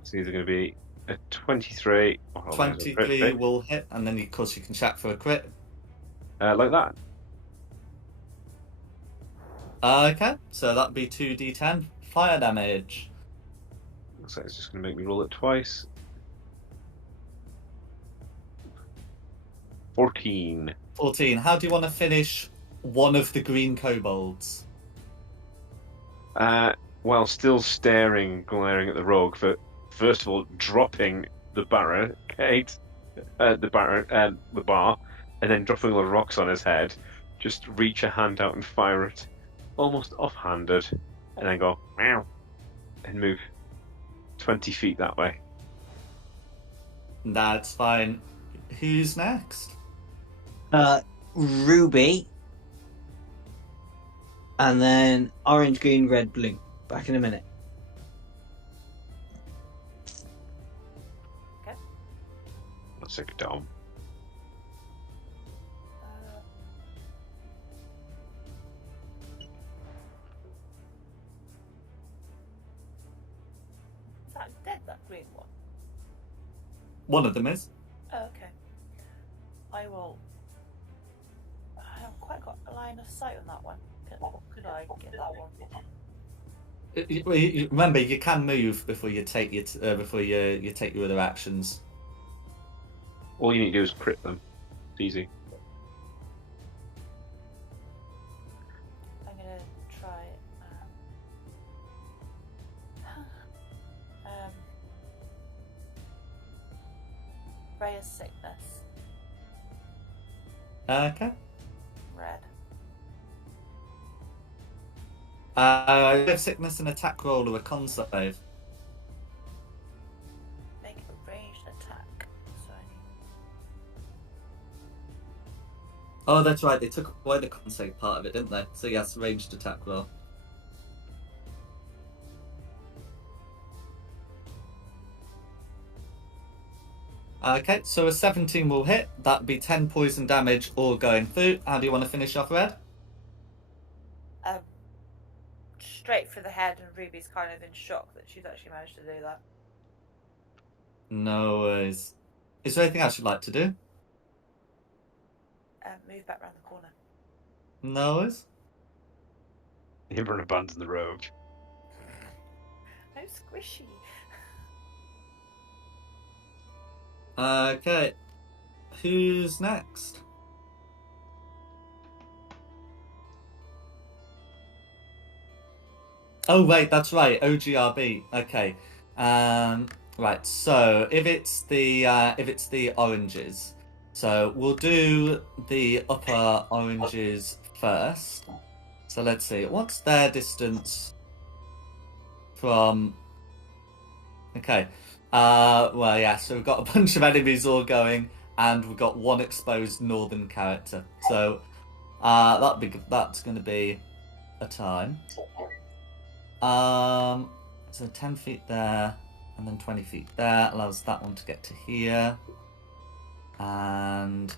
It's either going to be a 23 or 23 will hit, and then of course you can check for a crit. Like that. Okay, so that'd be 2d10 fire damage. So it's just going to make me roll it twice. 14. 14. How do you want to finish one of the green kobolds? While still glaring at the rogue, for first of all dropping the barricade, the bar, and then dropping all the rocks on his head. Just reach a hand out and fire it, almost offhanded, and then go meow, and move 20 feet that way. That's fine. Who's next? Ruby. And then orange, green, red, blue. Back in a minute. Okay. That's a Dom. Is that dead, that green one? One of them is. Oh, okay. I haven't quite got a line of sight on that one. Could I get that one? Remember, you can move before you take your you take your other actions. All you need to do is crit them. It's easy. I'm gonna try Ray of Sickness. Okay. Red. You have sickness and attack roll or a con save. Make a ranged attack. So I need... Oh, that's right. They took away the con save part of it, didn't they? So yes, ranged attack roll. Okay, so a 17 will hit. That'd be 10 poison damage all going through. How do you want to finish off, Red? Straight for the head, and Ruby's kind of in shock that she's actually managed to do that. No worries. Is there anything else you'd like to do? Move back round the corner. No worries. Everyone abandon the rogue. No squishy. Okay. Who's next? Oh wait, that's right. OGRB. Okay. Right. So if it's the oranges, so we'll do the upper oranges first. So let's see. What's their distance from? Okay. Well, yeah. So we've got a bunch of enemies all going, and we've got one exposed northern character. So that's going to be a time. So 10 feet there, and then 20 feet there allows that one to get to here, and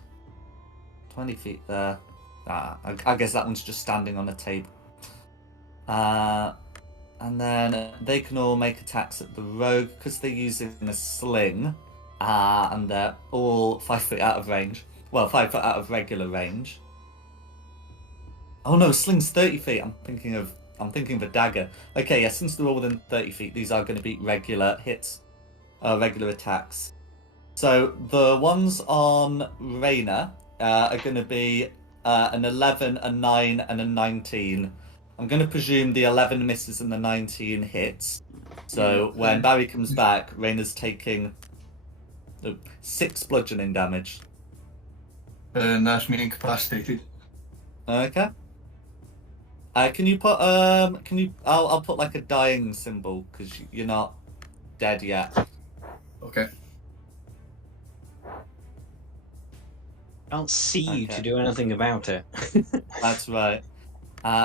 20 feet there. I guess that one's just standing on a table. And then they can all make attacks at the rogue because they're using a sling, and they're all 5 foot out of range. Well, 5 foot out of regular range. Oh no, sling's 30 feet. I'm thinking of a dagger. Okay, yeah, since they're all within 30 feet, these are going to be regular hits, regular attacks. So the ones on Reyna are going to be an 11, a 9, and a 19. I'm going to presume the 11 misses and the 19 hits. So when Barry comes back, Reyna's taking 6 bludgeoning damage. And that's me incapacitated. Okay. Can you put I'll put like a dying symbol because you're not dead yet. Okay. Can't see you Okay. to do anything about it. That's right.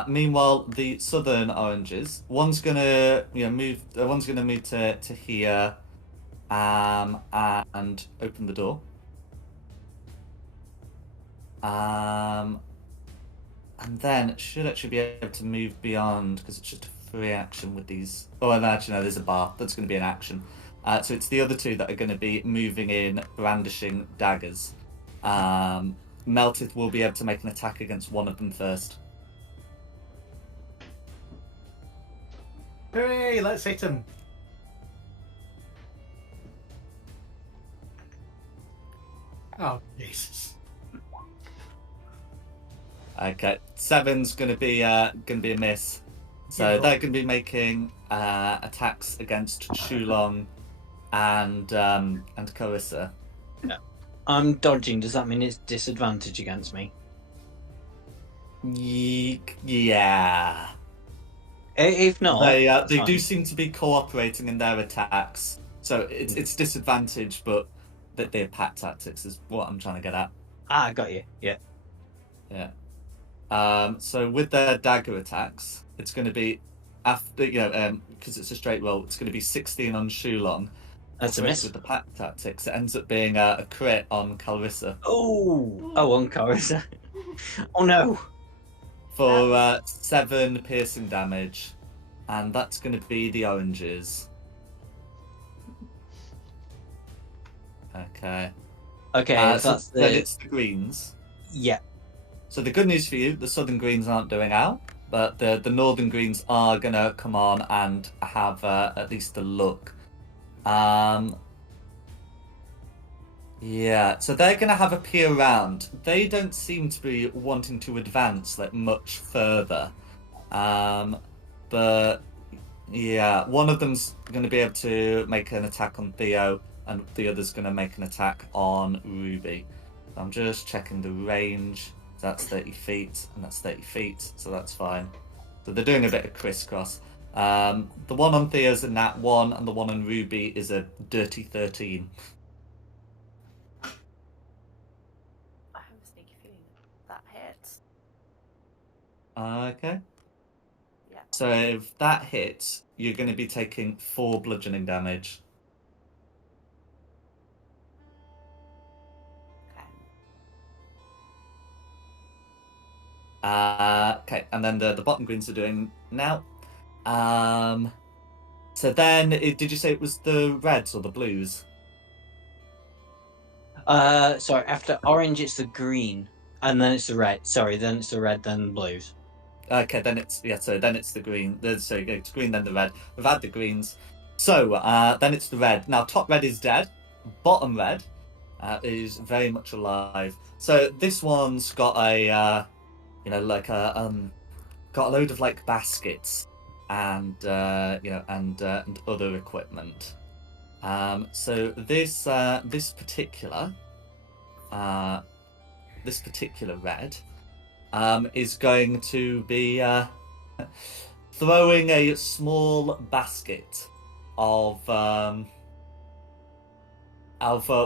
Meanwhile, the southern oranges, one's gonna move. One's gonna move to here, and open the door. And then it should actually be able to move beyond because it's just a free action with these. Oh, and actually no, there's a bar. That's going to be an action. So it's the other two that are going to be moving in, brandishing daggers. Meltith will be able to make an attack against one of them first. Hooray, let's hit him. Oh, Jesus. Okay, 7's going to be a miss. So they're going to be making attacks against Shulong and Carissa. I'm dodging. Does that mean it's disadvantage against me? Yeah. If not, They fine. do seem to be cooperating in their attacks. So it's disadvantage, but that they're pack tactics is what I'm trying to get at. Ah, got you. Yeah. Yeah. So with their dagger attacks, it's going to be after because it's a straight roll. It's going to be 16 on Shulong. That's a miss. With the pack tactics, it ends up being a crit on Calrissa. Oh, on Carissa. Oh no. For 7 piercing damage, and that's going to be the oranges. Okay. Okay, So that's then the it's the greens. yeah. So the good news for you, the southern greens aren't doing out, but the northern greens are going to come on and have at least a look. Yeah, so they're going to have a peer around. They don't seem to be wanting to advance like much further. But yeah, one of them's going to be able to make an attack on Theo, and the other's going to make an attack on Ruby. I'm just checking the range. That's 30 feet, and that's 30 feet, so that's fine. So they're doing a bit of crisscross. The one on Thea's a nat 1, and the one on Ruby is a dirty 13. I have a sneaky feeling that hits. Okay. Yeah. So if that hits, you're going to be taking 4 bludgeoning damage. Okay, and then the bottom greens are doing now. So then, did you say it was the reds or the blues? Sorry, after orange it's the green, and then it's the red. Sorry, then it's the red, then the blues. Okay, then it's so then it's the green. So you go to green, then the red. We've had the greens. So then it's the red. Now top red is dead. Bottom red is very much alive. So this one's got a like got a load of like baskets and and other equipment. So this particular red is going to be throwing a small basket of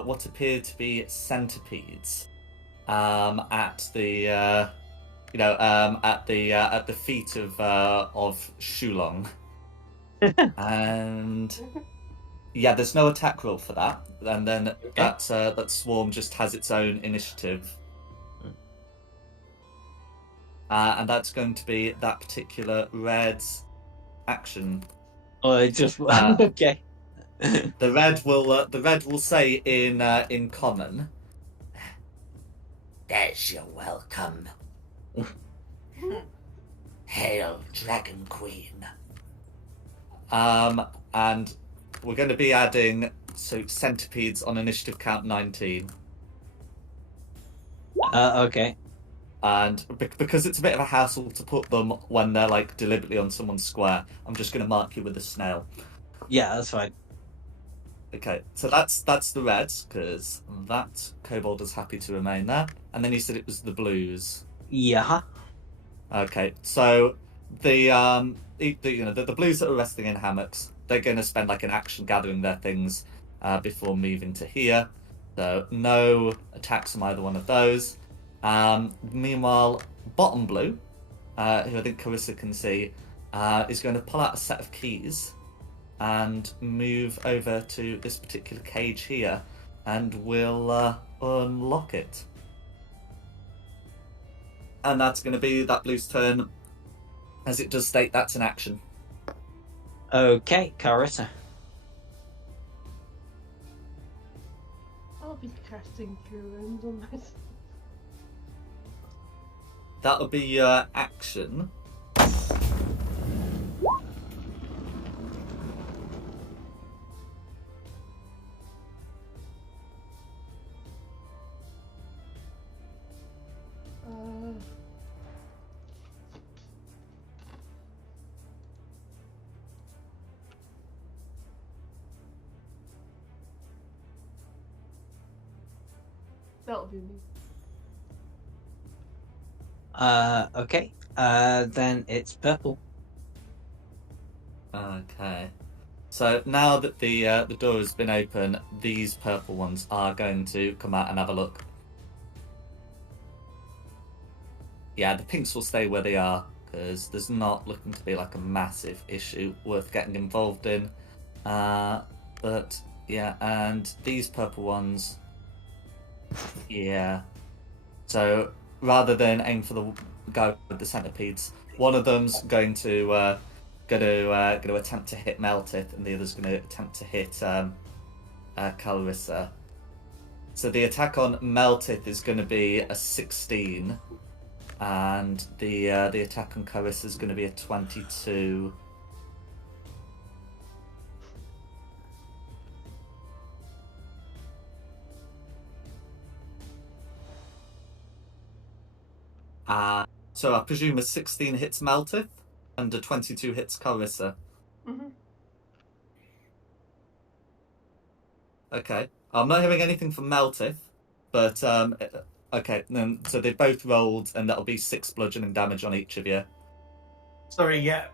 what appear to be centipedes at the at the feet of Shulong. And yeah, there's no attack roll for that, and then that swarm just has its own initiative. And that's going to be that particular red's action. Oh, it just okay. The red will say in common, "There's your welcome. Hail, Dragon Queen." And we're going to be adding centipedes on initiative count 19. Okay. And because it's a bit of a hassle to put them when they're like deliberately on someone's square, I'm just going to mark you with a snail. Yeah, that's fine. Okay, so that's the reds, because that kobold is happy to remain there. And then you said it was the blues. Yeah. Okay, so the blues that are resting in hammocks, they're going to spend like an action gathering their things before moving to here. So no attacks from either one of those. Meanwhile, bottom blue, who I think Carissa can see, is going to pull out a set of keys and move over to this particular cage here, and will unlock it. And that's going to be that blue's turn, as it does state that's an action. Okay, Carissa. I'll be casting Cure Wounds on myself. That'll be your action. That'll be me. Okay. Then it's purple. Okay. So now that the door has been open, these purple ones are going to come out and have a look. Yeah, the pinks will stay where they are, because there's not looking to be like a massive issue worth getting involved in. But yeah, and these purple ones, yeah. So rather than aim for the guy with the centipedes, one of them's going to attempt to hit Meltith, and the other's going to attempt to hit Calrissa. So the attack on Meltith is going to be a 16, and the attack on Calrissa is going to be a 22. So I presume a 16 hits Meltith and a 22 hits Calrissa. Mm-hmm. Okay. I'm not hearing anything from Meltith. But okay, then so they both rolled, and that'll be 6 bludgeoning damage on each of you. Sorry, yeah.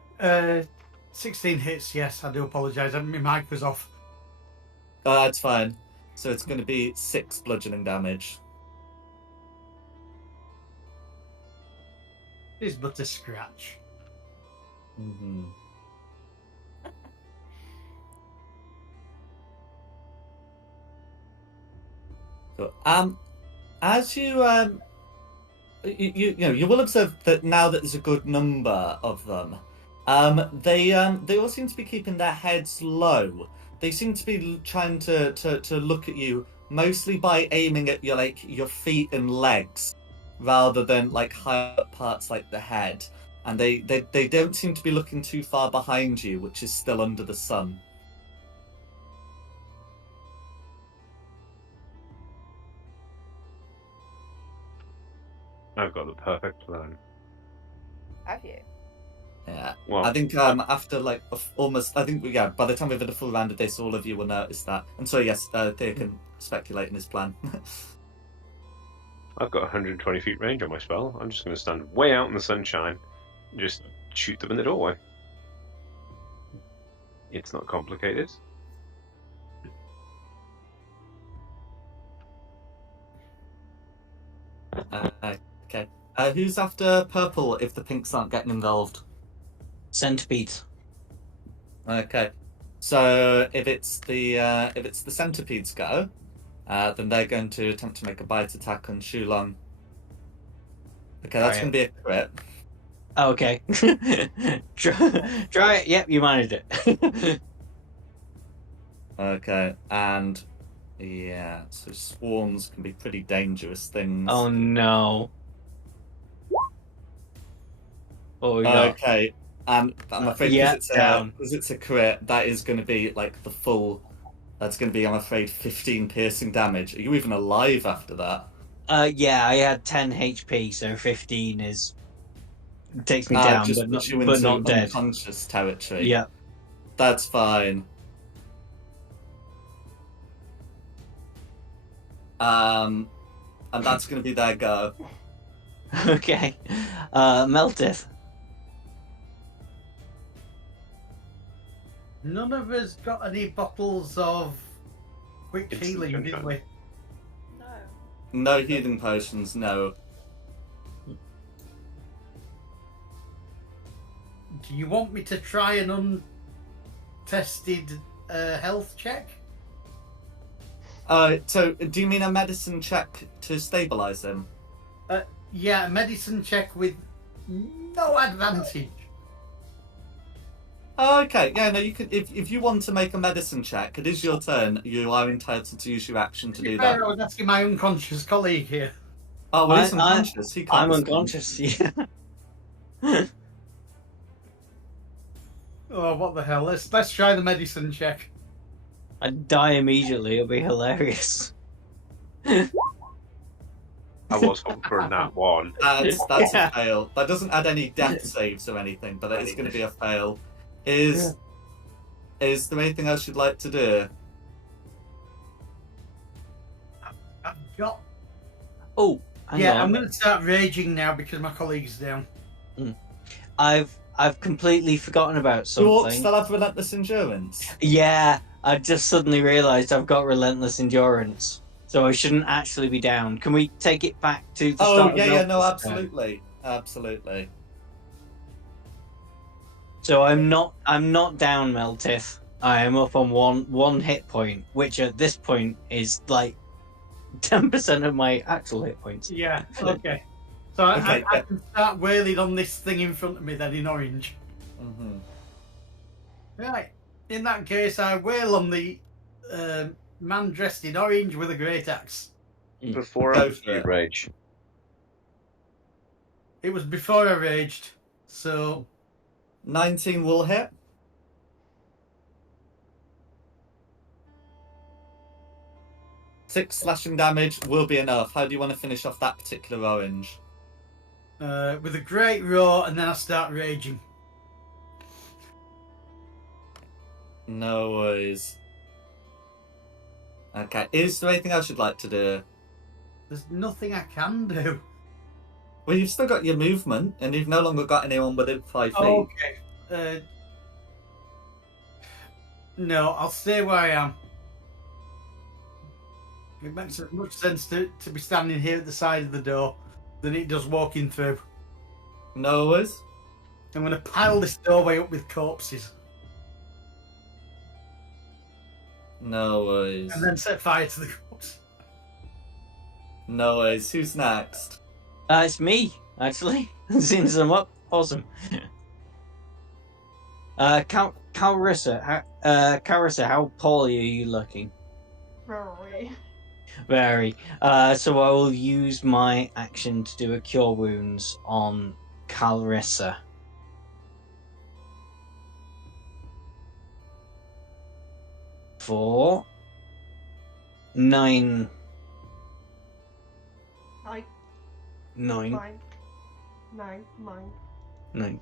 16 hits, yes, I do apologise. My mic was off. That's fine. So it's going to be 6 bludgeoning damage. It's but a scratch. Mm-hmm. So, as you will observe that now that there's a good number of them, they all seem to be keeping their heads low. They seem to be trying to look at you mostly by aiming at your feet and legs, rather than like higher up parts like the head. And they don't seem to be looking too far behind you, which is still under the sun. I've got the perfect plan. Have you? Yeah. Well, I think after like almost, I think yeah, by the time we've had a full round of this, all of you will notice that. And so yes, they can speculate in his plan. I've got 120 feet range on my spell. I'm just going to stand way out in the sunshine and just shoot them in the doorway. It's not complicated. Okay. Who's after purple if the pinks aren't getting involved? Centipedes. Okay. So if it's the centipedes go, then they're going to attempt to make a bite attack on Shulong. Okay, that's going to be a crit. Oh, okay. Try it. Yep, you managed it. Okay, and yeah, so swarms can be pretty dangerous things. Oh no. Oh yeah. Okay, and I'm afraid Yeah, because it's a crit, that is going to be like the full. That's going to be, I'm afraid, 15 piercing damage. Are you even alive after that? Yeah, I had 10 HP, so 15 takes me down, just but puts you but into not dead. unconscious territory. Yeah. That's fine. And that's going to be their go. Okay. Melteth. None of us got any bottles of quick Instant healing, did sunshine. we? No. No healing potions, no. Do you want me to try an untested health check? So do you mean a medicine check to stabilize him? Yeah, a medicine check with no advantage. Oh, okay. Yeah, no, you could. If you want to make a medicine check, it is your turn. You are entitled to use your action to do that. I was asking my unconscious colleague here. Oh, well, he's unconscious. He can't I'm respond. unconscious, yeah. Oh, what the hell? Let's try the medicine check. I'd die immediately, it'll be hilarious. I was hoping for a nat 1. That's Yeah. a fail. That doesn't add any death saves or anything, but it's going to be a fail. Is there anything else you'd like to do? I've got. Oh, hang on. I'm going to start raging now because my colleague's down. I've completely forgotten about Do orcs something. still have relentless endurance? Yeah, I just suddenly realised I've got relentless endurance, so I shouldn't actually be down. Can we take it back to the Oh, start? yeah, of no, Melteth's turn? absolutely, absolutely. So I'm not down, Meltith. I am up on one hit point, which at this point is like 10% of my actual hit points. Yeah, okay. So Okay, I can start wailing on this thing in front of me then in orange. Mm-hmm. Right. In that case, I wail on the man dressed in orange with a great axe. Before Go I for it. rage. It was before I raged, so 19 will hit. Six slashing damage will be enough. How do you want to finish off that particular orange? with a great roar, and then I start raging. No worries. Okay, is there anything else you'd like to do? There's nothing I can do. Well, you've still got your movement, and you've no longer got anyone within 5 feet. Okay. No, I'll stay where I am. It makes as much sense to be standing here at the side of the door than it does walking through. No worries. I'm going to pile this doorway up with corpses No worries. and then set fire to the corpse. No worries. Who's next? It's me, actually. Since I'm up, awesome. Carissa, how poorly are you looking? Very. Very. So I will use my action to do a cure wounds on Carissa. For 9. Like 9. mine. 9.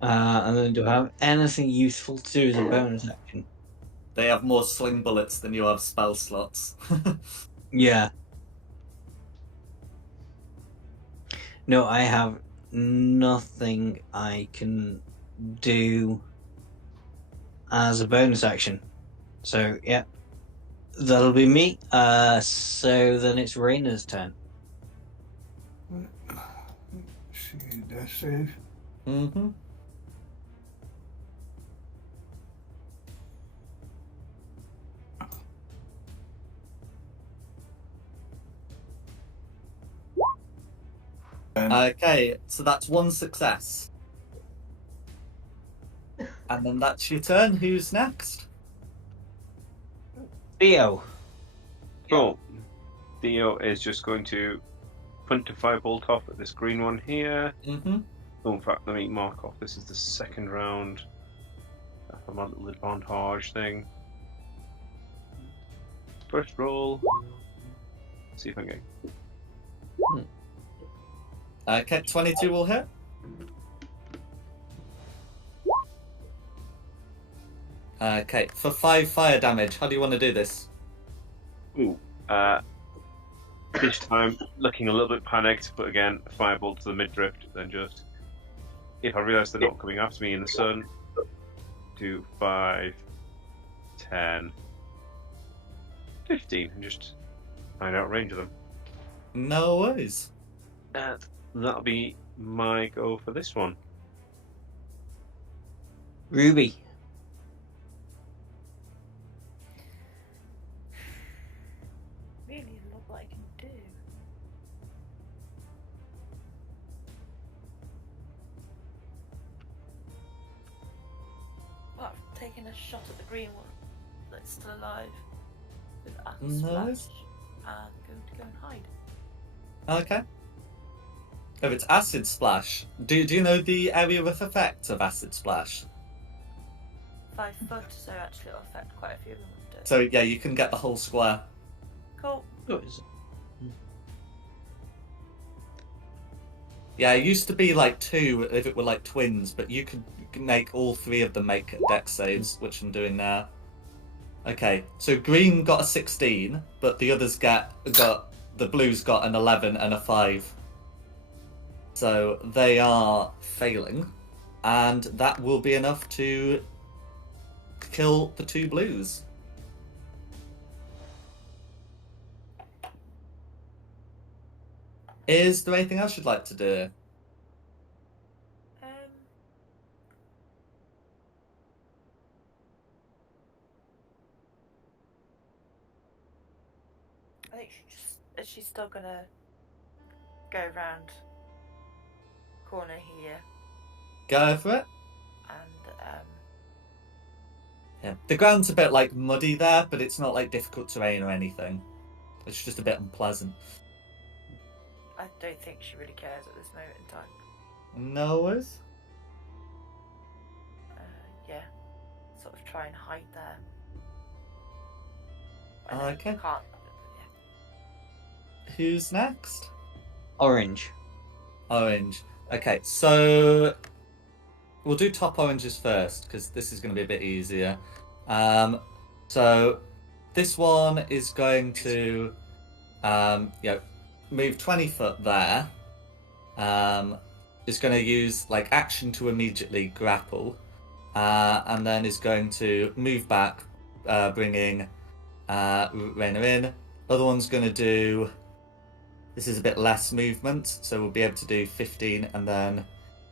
And then do I have anything useful to do as a bonus action? They have more sling bullets than you have spell slots. Yeah. No, I have nothing I can do as a bonus action. So, yeah. That'll be me. So then it's Raina's turn. See, death save. Mm-hmm. Okay, so that's 1 success. And then that's your turn. Who's next? Theo. Cool. Theo is just going to punt a firebolt off at this green one here. Mm-hmm. Oh, in fact, let me mark off. This is the second round. For my little advantage thing. First roll. See if I can get. Okay, 22 will hit. Okay, for 5 fire damage. How do you want to do this? Ooh. This time, looking a little bit panicked, but again, firebolt to the midriff, then just. If I realise they're not coming after me in the sun, do 5, 10, 15, and just find out range of them. No worries. That'll be my go for this one. Ruby. Really a lot that I can do. Well, I've taken a shot at the green one that's still alive with acid Nice. splash, and I'm going to go and hide. Okay. If it's acid splash, do you know the area of effect of acid splash? 5 foot, so actually it'll affect quite a few of them. won't it? So yeah, you can get the whole square. Cool. Yeah, it used to be like 2 if it were like twins, but you could make all 3 of them make dex saves, which I'm doing now. Okay, so green got a 16, but the others got the blues got an 11 and a 5. So they are failing, and that will be enough to kill the 2 blues. Is there anything else you'd like to do? I think she's still gonna go around corner here Go for it. and Yeah, the ground's a bit like muddy there, but it's not like difficult terrain or anything. It's just a bit unpleasant. I don't think she really cares at this moment in time. No worries. Yeah, sort of try and hide there. Okay. Can't. Yeah. Who's next? Orange. Orange. Okay, so we'll do top oranges first because this is going to be a bit easier. So this one is going to move 20 foot there. Is going to use like action to immediately grapple, and then is going to move back, bringing Raina in. Other one's going to do. This is a bit less movement, so we'll be able to do 15 and then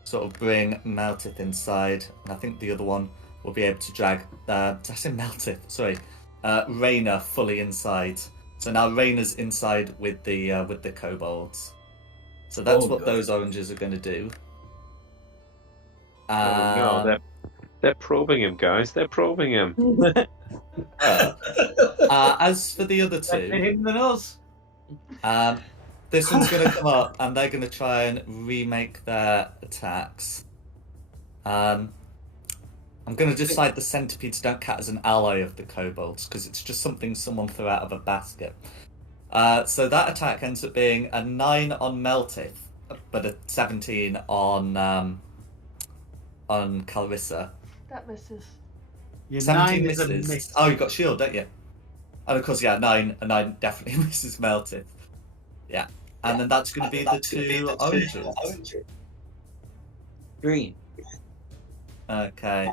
sort of bring Meltith inside. And I think the other one will be able to drag. Did I say Meltith? Sorry, Raina fully inside. So now Raina's inside with the kobolds. So that's what those oranges are going to do. Oh no, they're probing him, guys. They're probing him. As for the other Better two, him than us. this one's going to come up and they're going to try and remake their attacks. I'm going to decide the centipedes don't count as an ally of the kobolds because it's just something someone threw out of a basket. So that attack ends up being a 9 on Meltith, but a 17 on Calrissa. That misses. Your 17 9 is a misses. miss. Oh, you got shield, don't you? And of course, yeah, a 9 definitely misses Meltith. Yeah. And then that's going to be the two oranges. Green. Okay.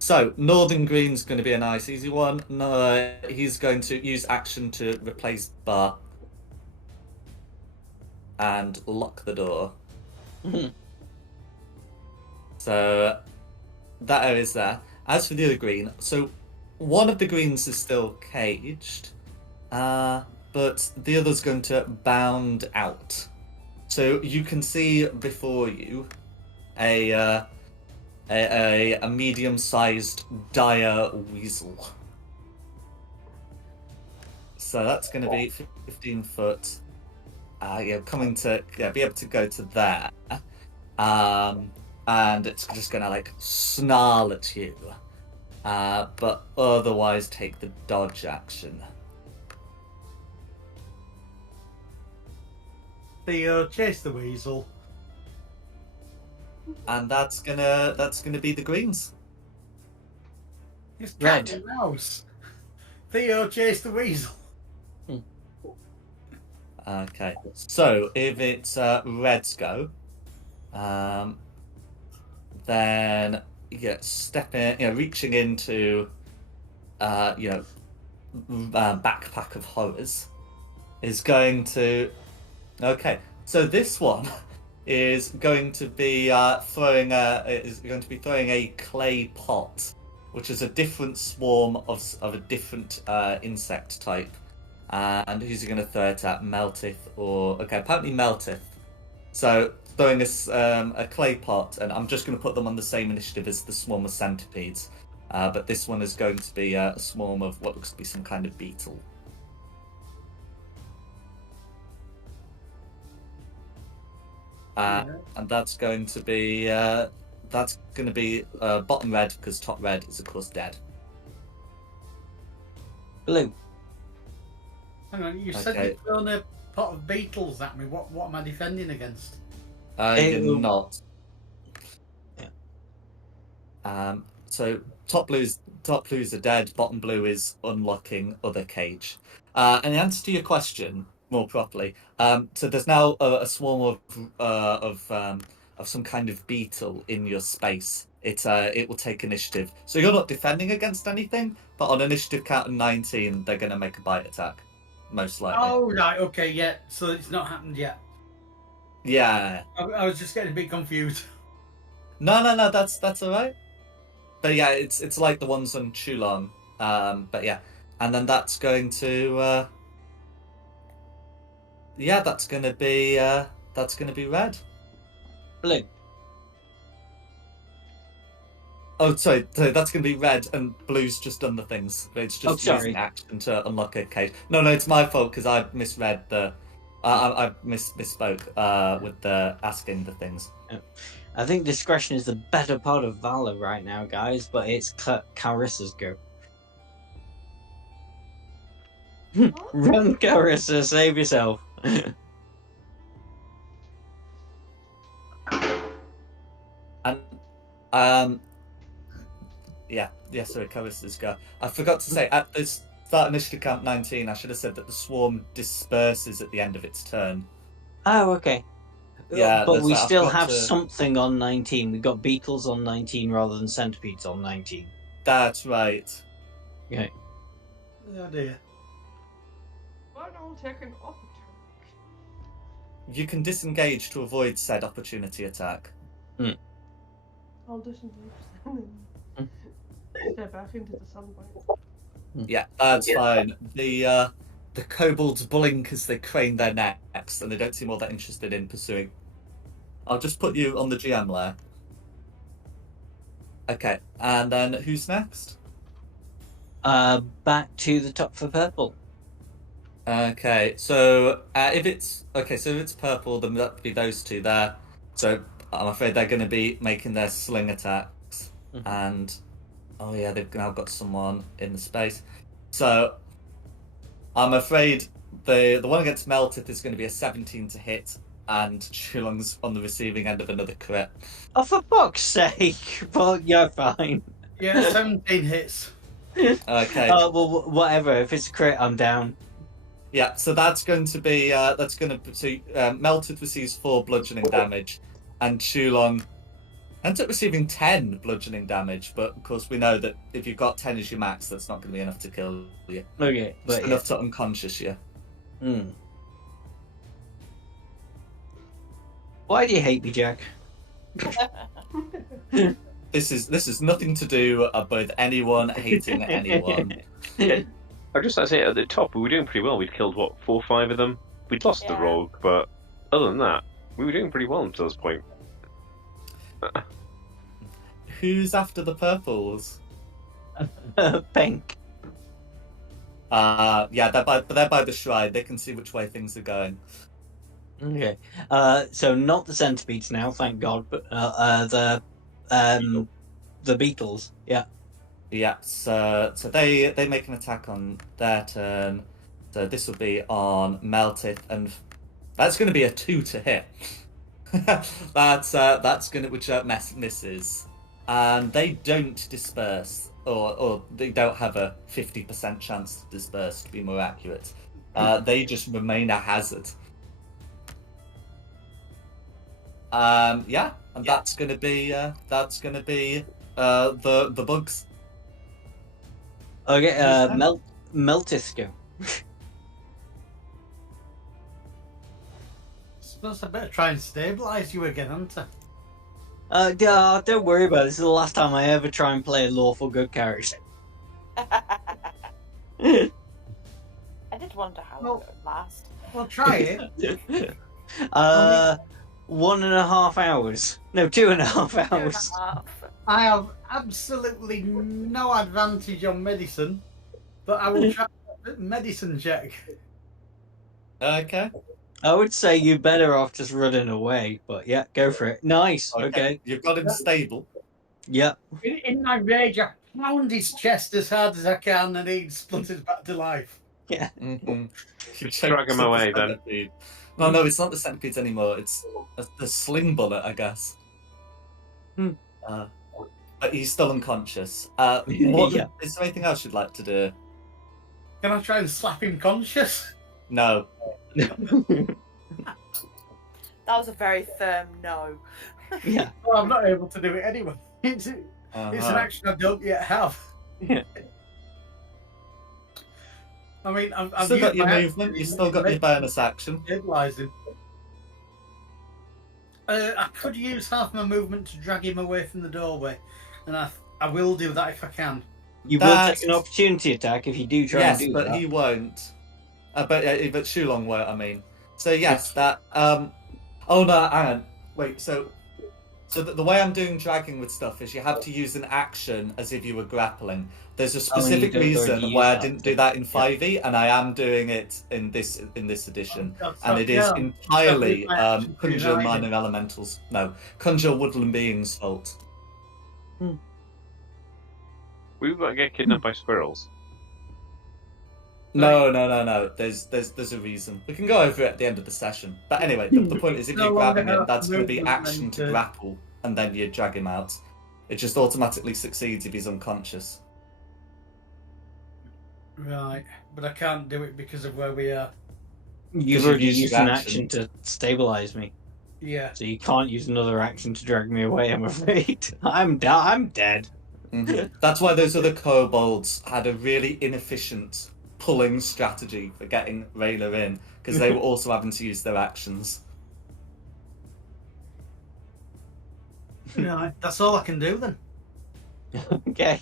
So, Northern Green's going to be a nice easy one. No, he's going to use action to replace Bar. And lock the door. So, that area's there. As for the other green, so one of the greens is still caged. But the other's going to bound out. So you can see before you a medium-sized dire weasel. So that's going to be 15 foot. Coming to be able to go to there. And it's just going to like snarl at you. But otherwise take the dodge action. Theo, chase the weasel. And that's gonna be the greens. It's Red. cat and mouse. Theo, chase the weasel. Okay, so if it's red's go, then stepping, reaching into, backpack of horrors, is going to. Okay, so this one is going to be throwing a clay pot, which is a different swarm of a different insect type. And who's he going to throw it at? Meltith or apparently Meltith. So throwing a clay pot, and I'm just going to put them on the same initiative as the swarm of centipedes. But this one is going to be a swarm of what looks to be some kind of beetle. And that's going to be bottom red because top red is of course dead. Blue. Hang on, you said Okay. you'd thrown a pot of beetles at me. What am I defending against? You're not. Yeah. So top blues are dead. Bottom blue is unlocking other cage. And the answer to your question more properly. So there's now a swarm of some kind of beetle in your space. It will take initiative. So you're not defending against anything, but on initiative count of 19, they're going to make a bite attack, most likely. Oh, right, okay, yeah. So it's not happened yet. Yeah. I was just getting a bit confused. No, that's all right. But yeah, it's like the ones on Chulon. But yeah, and then that's going to. That's going to be red. Blue. Oh, sorry, that's going to be red, and blue's just done the things. It's just using action to unlock a cage. No, it's my fault because I misread the. I misspoke with the asking the things. I think discretion is the better part of valor right now, guys, but it's Carissa's go. Run, Carissa, save yourself. And sorry, Carissa's go. I forgot to say at this start initiative count 19, I should have said that the swarm disperses at the end of its turn. Oh, okay. Yeah, but that's we right, I still forgot have to- something on 19. We've got beetles on 19 rather than centipedes on 19. That's right. Okay. Oh dear. But I'll take an opportunity. You can disengage to avoid said opportunity attack. I'll disengage and then step back into the sunlight. Yeah, that's fine. The kobolds blink as they crane their necks, and they don't seem all that interested in pursuing. I'll just put you on the GM layer. Okay, and then who's next? Back to the top for purple. Okay, so if it's purple, then that'd be those two there. So I'm afraid they're going to be making their sling attacks, and oh yeah, they've now got someone in the space. So I'm afraid the one against Meltith is going to be a 17 to hit, and Shulong's on the receiving end of another crit. Oh, for fuck's sake! Well, you're fine. Yeah, 17 hits. Okay. Well, whatever. If it's a crit, I'm down. Yeah, so that's going to be Melted receives 4 bludgeoning damage, and Shulong ends up receiving 10 bludgeoning damage. But of course, we know that if you've got 10 as your max, that's not going to be enough to kill you. Okay, It's but enough to unconscious you. Why do you hate me, Jack? This is nothing to do with anyone hating anyone. I just like to say at the top we were doing pretty well. We'd killed what 4 or 5 of them. We'd lost the Yeah. rogue, but other than that, we were doing pretty well until this point. Who's after the purples? Pink. Yeah, they're by the shrine. They can see which way things are going. Okay. So not the centipedes now, thank God, but the beetles. Yeah. Yeah, so they make an attack on their turn. So this will be on Meltith, and that's going to be a 2 to hit. that's going to which misses, and they don't disperse, or they don't have a 50% chance to disperse. To be more accurate, they just remain a hazard. Yeah, and that's going to be the bugs. Okay. Meltith go. Suppose I better try and stabilise you again, Hunter. Don't worry about it. This is the last time I ever try and play a lawful good character. I did wonder how Well- it would last. Well, try it. 1.5 hours. No, 2.5 hours. I have absolutely no advantage on medicine, but I will try a medicine check. Okay. I would say you're better off just running away, but yeah, go for it. Nice. Okay. You've got him stable. Yeah. In my rage, I pound his chest as hard as I can, and he splutters back to life. Yeah. Mm-hmm. Just drag him away then. No, it's not the centipedes anymore. It's the sling bullet, I guess. But he's still unconscious. Yeah. Is there anything else you'd like to do? Can I try and slap him conscious? No. That was a very firm no. Yeah. Well, I'm not able to do it anyway. It's an action I don't yet have. Yeah. I mean, I've Still got used your my movement. You've still got your bonus action. stabilise him. I could use half my movement to drag him away from the doorway, and I will do that if I can. You will take an opportunity attack if you do try Yes, and do but that. he won't. But Shulong won't. I mean, so yes, that. Oh no, hang on. Wait. So the way I'm doing dragging with stuff is you have to use an action as if you were grappling. There's a specific don't already reason use why I that, didn't do that in 5e, and I am doing it in this edition. And it is entirely Conjure Minor Elementals. No, Conjure Woodland Beings' fault. We were get kidnapped by squirrels. No. There's a reason. We can go over it at the end of the session. But anyway, the point is, if No you're longer grabbing him, have that's going to be movement action to and, grapple, and then you drag him out. It just automatically succeeds if he's unconscious. Right, but I can't do it because of where we are. You've already used an action to stabilize me, Yeah. so you can't use another action to drag me away. I'm afraid. I'm dead. That's why those other kobolds had a really inefficient pulling strategy for getting Rayla in, because they were also having to use their actions. Right, that's all I can do then. Okay,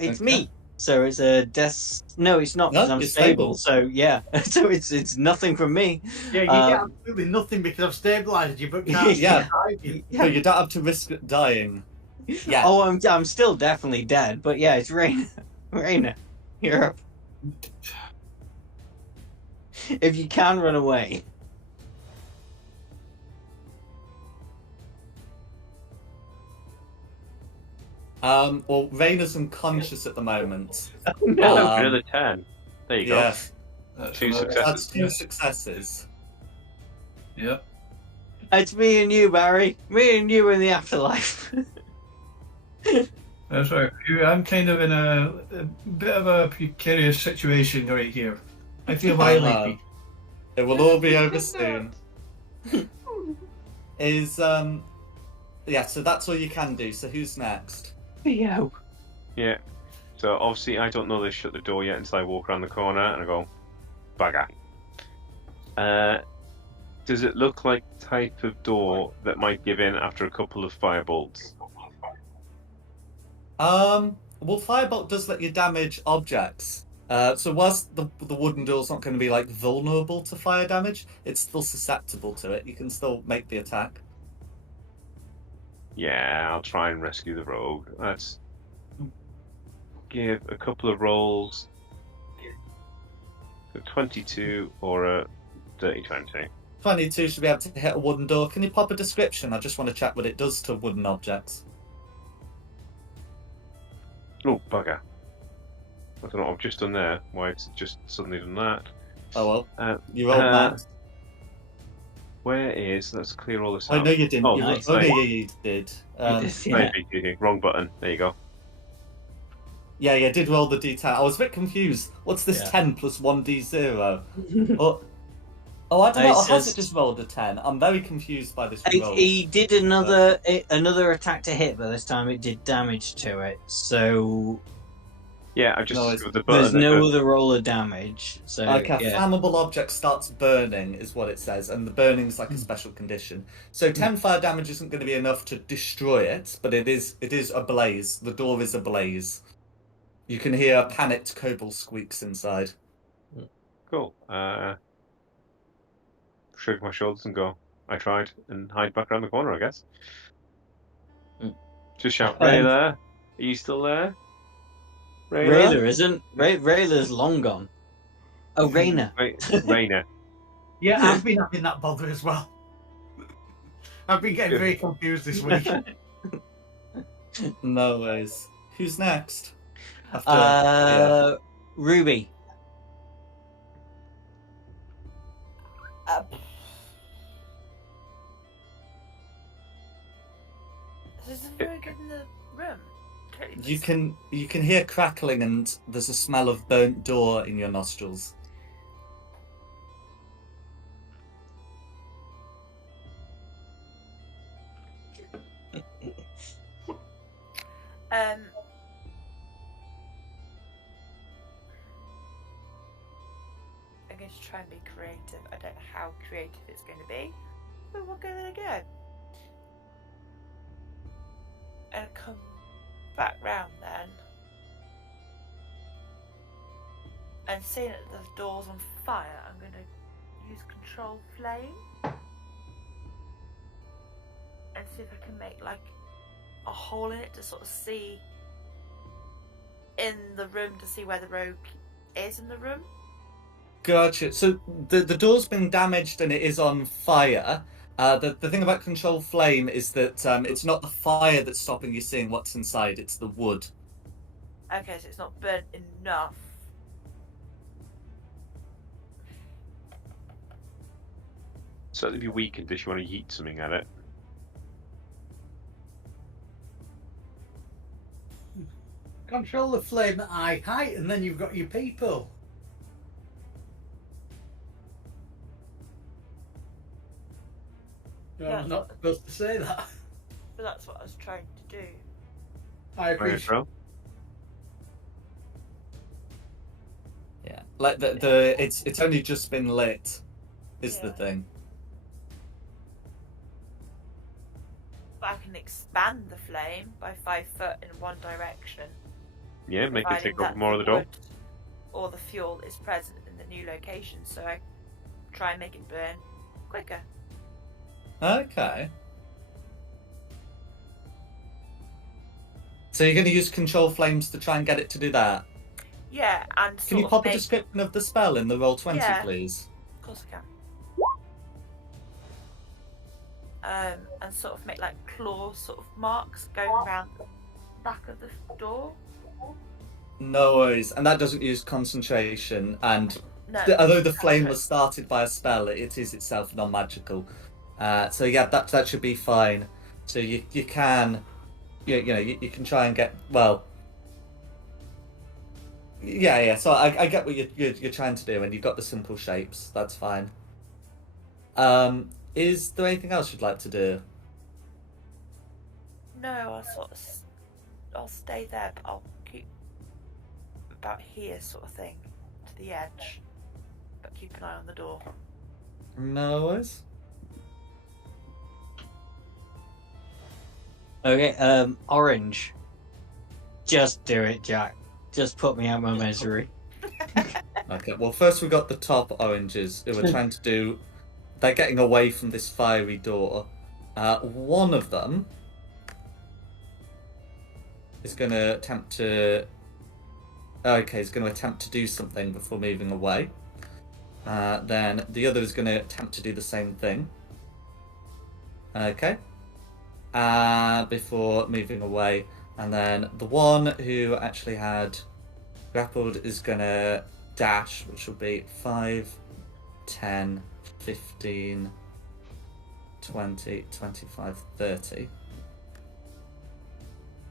it's Okay. me. So it's a No, it's not because No, I'm you're stable. stable. So yeah, so it's nothing from me. Yeah, you get absolutely nothing because I've stabilised you, but can't Yeah. drive you. But you don't have to risk dying. Yeah. Oh, I'm still definitely dead. But yeah, it's Raina. Raina, you're up. If you can run away. Well, Rayna's unconscious at the moment. No. Oh, another 10. There you Yeah. That's Two another- successes. That's 2 successes. Yeah. It's me and you, Barry. Me and you in the afterlife. That's right. I'm kind of in a bit of a precarious situation right here. I feel violated. It will all be You over did soon. that. Yeah, so that's all you can do. So who's next? Theo. Yeah. So obviously I don't know they shut the door yet until I walk around the corner and I go, bugger. Does it look like the type of door that might give in after a couple of firebolts? Well, Firebolt does let you damage objects. So whilst the wooden door's not going to be like vulnerable to fire damage, it's still susceptible to it. You can still make the attack. Yeah, I'll try and rescue the rogue. Let's give a couple of rolls. A 22 or a dirty 20. 22 should be able to hit a wooden door. Can you pop a description? I just want to check what it does to wooden objects. Oh, bugger. I don't know what I've just done there. Why it's just suddenly done that. Oh well, you rolled max. Where is... Let's clear all this Oh out. no, you didn't. Oh, You nice. no, you did. Yeah. Maybe. Wrong button. There you go. Yeah, you did roll the d10. I was a bit confused. What's this Yeah. 10 plus 1d0? Oh, I don't know. It Or has says- it just rolled a 10? I'm very confused by this roll. He did another attack to hit, but this time it did damage to it. So Yeah, I've just No, discovered the button. there's no other roll of damage. So Like a yeah. flammable object starts burning, is what it says, and the burning is like a special condition. So 10 fire damage isn't going to be enough to destroy it, but it is ablaze. The door is ablaze. You can hear panicked kobold squeaks inside. Cool. Shrug my shoulders and go, I tried, and hide back around the corner, I guess. Just shout, Ray there? Are you still there? Rayla isn't. Rayla's long gone. Oh, Rayna. Rayna. Yeah, I've been having that bother as well. I've been getting very confused this week. No ways. Who's next? After Ruby. This isn't very good in the room. you can hear crackling and there's a smell of burnt door in your nostrils. I'm going to try and be creative. I don't know how creative it's going to be, but we'll give it a go. And come back round then. And seeing that the door's on fire, I'm going to use control flame. And see if I can make like a hole in it to sort of see in the room to see where the rogue is in the room. Gotcha. So the door's been damaged and it is on fire. The thing about control flame is that it's not the fire that's stopping you seeing what's inside, it's the wood. Okay, so it's not burnt enough. Certainly be weakened if you want to yeet something at it. Control the flame at eye height, and then you've got your people. Yeah, I'm not supposed to say that. But that's what I was trying to do. I appreciate. Yeah, like it's only just been lit, is the Yeah. thing. But I can expand the flame by 5 foot in one direction. Yeah, make it providing take up that more of the door. wood or the fuel is present in the new location, so I try and make it burn quicker. Okay. So you're going to use control flames to try and get it to do that. Yeah, and Can you pop a description of the spell in the Roll20, Yeah. please? Of course I can. And sort of make like claw sort of marks going around the back of the door. No worries. And that doesn't use concentration. And No. although the flame was started by a spell, it is itself non-magical. So yeah, that should be fine. So you can, you can try and get, well, yeah. So I get what you're trying to do, and you've got the simple shapes. That's fine. Is there anything else you'd like to do? No, I'll stay there, but I'll keep about here sort of thing, to the edge. But keep an eye on the door. No worries. Okay, Orange. Just do it, Jack. Just put me out of my misery. Okay, well, first we've got the top oranges who are trying to do. They're getting away from this fiery door. One of them is going to attempt to. Okay, he's going to attempt to do something before moving away. Then the other is going to attempt to do the same thing. Okay. Before moving away. And then the one who actually had grappled is going to dash, which will be 5, 10, 15, 20, 25, 30.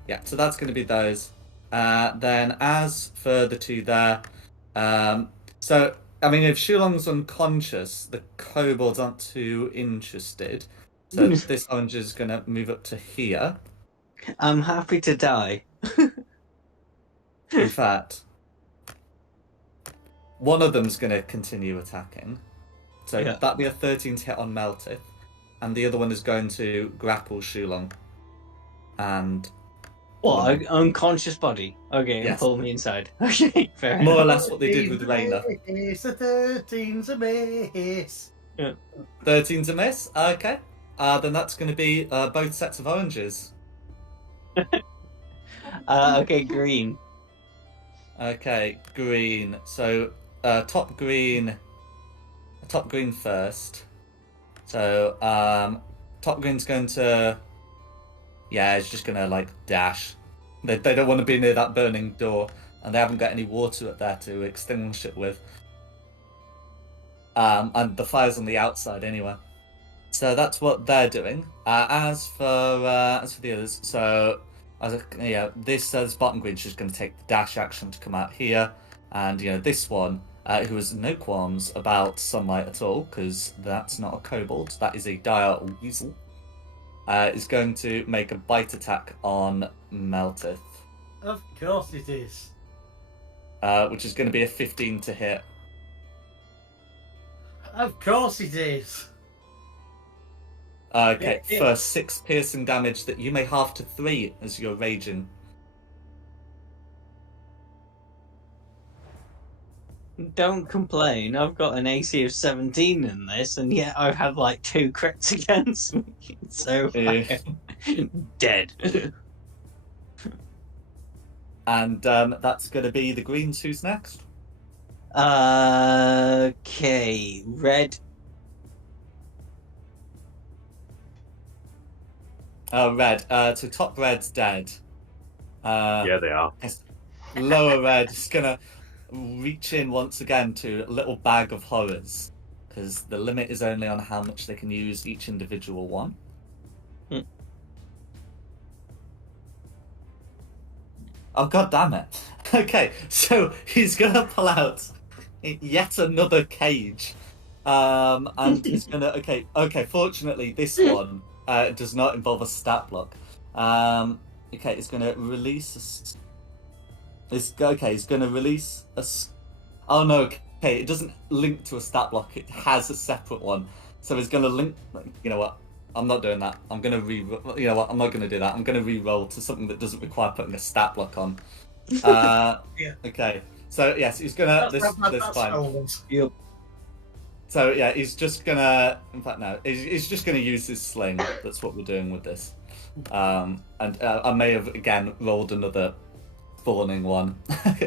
Yeah, so that's going to be those. Then as for the two there, so, I mean, if Shulong's unconscious, the kobolds aren't too interested. So this orange is going to move up to here. I'm happy to die. In fact, one of them's going to continue attacking. So Yeah. that'd be a 13 to hit on Meltith. And the other one is going to grapple Shulong. And... What, an unconscious body? Okay, Yes. and pull me inside. Okay, fair more or enough. less what they did with Rayna. It's a 13's a miss. 13 to miss? Okay. Then that's going to be both sets of oranges. Okay, green. Okay, green. So, top green first. So, top green's going to... Yeah, it's just going to, like, dash. They don't want to be near that burning door, and they haven't got any water up there to extinguish it with. And the fire's on the outside anyway. So that's what they're doing. As for the others, so this bottom green's just going to take the dash action to come out here, and this one, who has no qualms about sunlight at all, because that's not a kobold, that is a dire weasel, is going to make a bite attack on Meltith, Of course it is. which is going to be a 15 to hit. Of course it is. Okay, Yeah. for 6 piercing damage that you may halve to 3 as you're raging. Don't complain, I've got an AC of 17 in this, and yet I've had like 2 crits against me. So dead. And that's going to be the greens. Who's next? Okay, red. Oh, red. So top red's dead. Yeah, they are. Lower red is going to reach in once again to a little bag of horrors, because the limit is only on how much they can use each individual one. Oh, god damn it. Okay, so he's gonna pull out yet another cage. And he's gonna okay, fortunately this one does not involve a stat block. Okay, it's gonna release he's gonna release oh no, okay, it doesn't link to a stat block, it has a separate one. So he's gonna link, you know what? I'm not doing that. I'm gonna you know what? I'm not gonna do that. I'm gonna re-roll to something that doesn't require putting a stat block on. Yeah. Okay. So yes, he's gonna this fine. Yep. So yeah, he's just gonna. In fact, no, he's just gonna use his sling. That's what we're doing with this. And I may have again rolled another fawning one.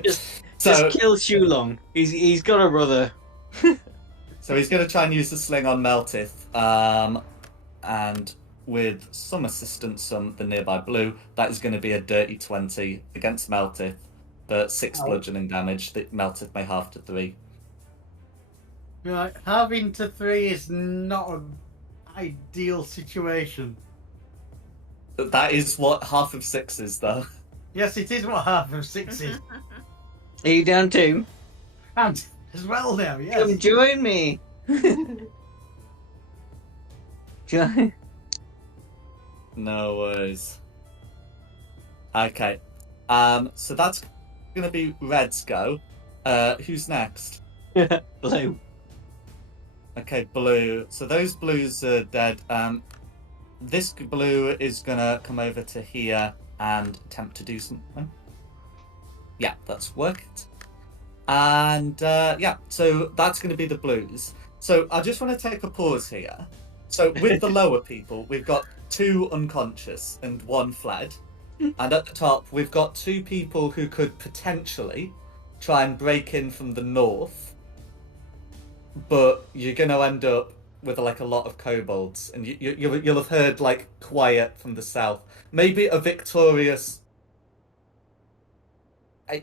Just kill Shulong. He's got a brother. So he's gonna try and use the sling on Meltith. And with some assistance from the nearby blue, that is going to be a dirty 20 against Meltith for 6 bludgeoning damage that Meltith may halve to 3. Right, halving to 3 is not an ideal situation. That is what half of 6 is, though. Yes, it is what half of 6 is. Are you down too? And as well now, yes. Come join me. Join. No worries. Okay. So that's going to be Red's go. Who's next? Blue. Okay, blue. So those blues are dead. This blue is going to come over to here and attempt to do something. Yeah, that's worked. And yeah, so that's going to be the blues. So I just want to take a pause here. So with the lower people, we've got 2 unconscious and 1 fled. And at the top, we've got 2 people who could potentially try and break in from the north. But you're going to end up with like a lot of kobolds. And you'll have heard like quiet from the south. Maybe a victorious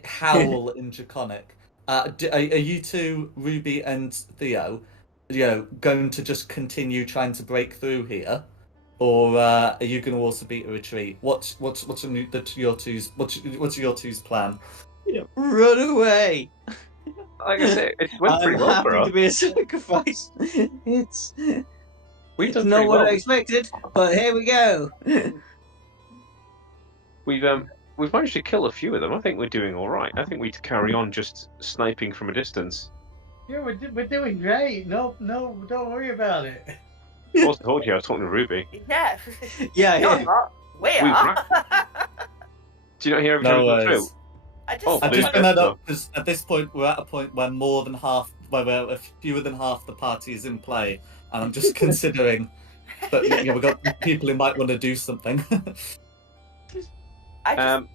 howl in Draconic. Are you two, Ruby and Theo, going to just continue trying to break through here, or are you going to also beat a retreat? What's your two's plan? Run away. Like I say, it went pretty I'm well happy for us. to be a sacrifice. It's We've done not pretty what well. I expected, but here we go. We've managed to kill a few of them. I think we're doing all right. I think we carry on just sniping from a distance. Yeah, we're doing great. No, don't worry about it. I also told you I was talking to Ruby. Yeah. Yeah, You're yeah. not. We We are. Do you not hear every time No we go worries. through? I just. Oh, I please just don't. bring that up because at this point we're at a point where fewer than half the party is in play, and I'm just considering that we've got people who might want to do something. I just.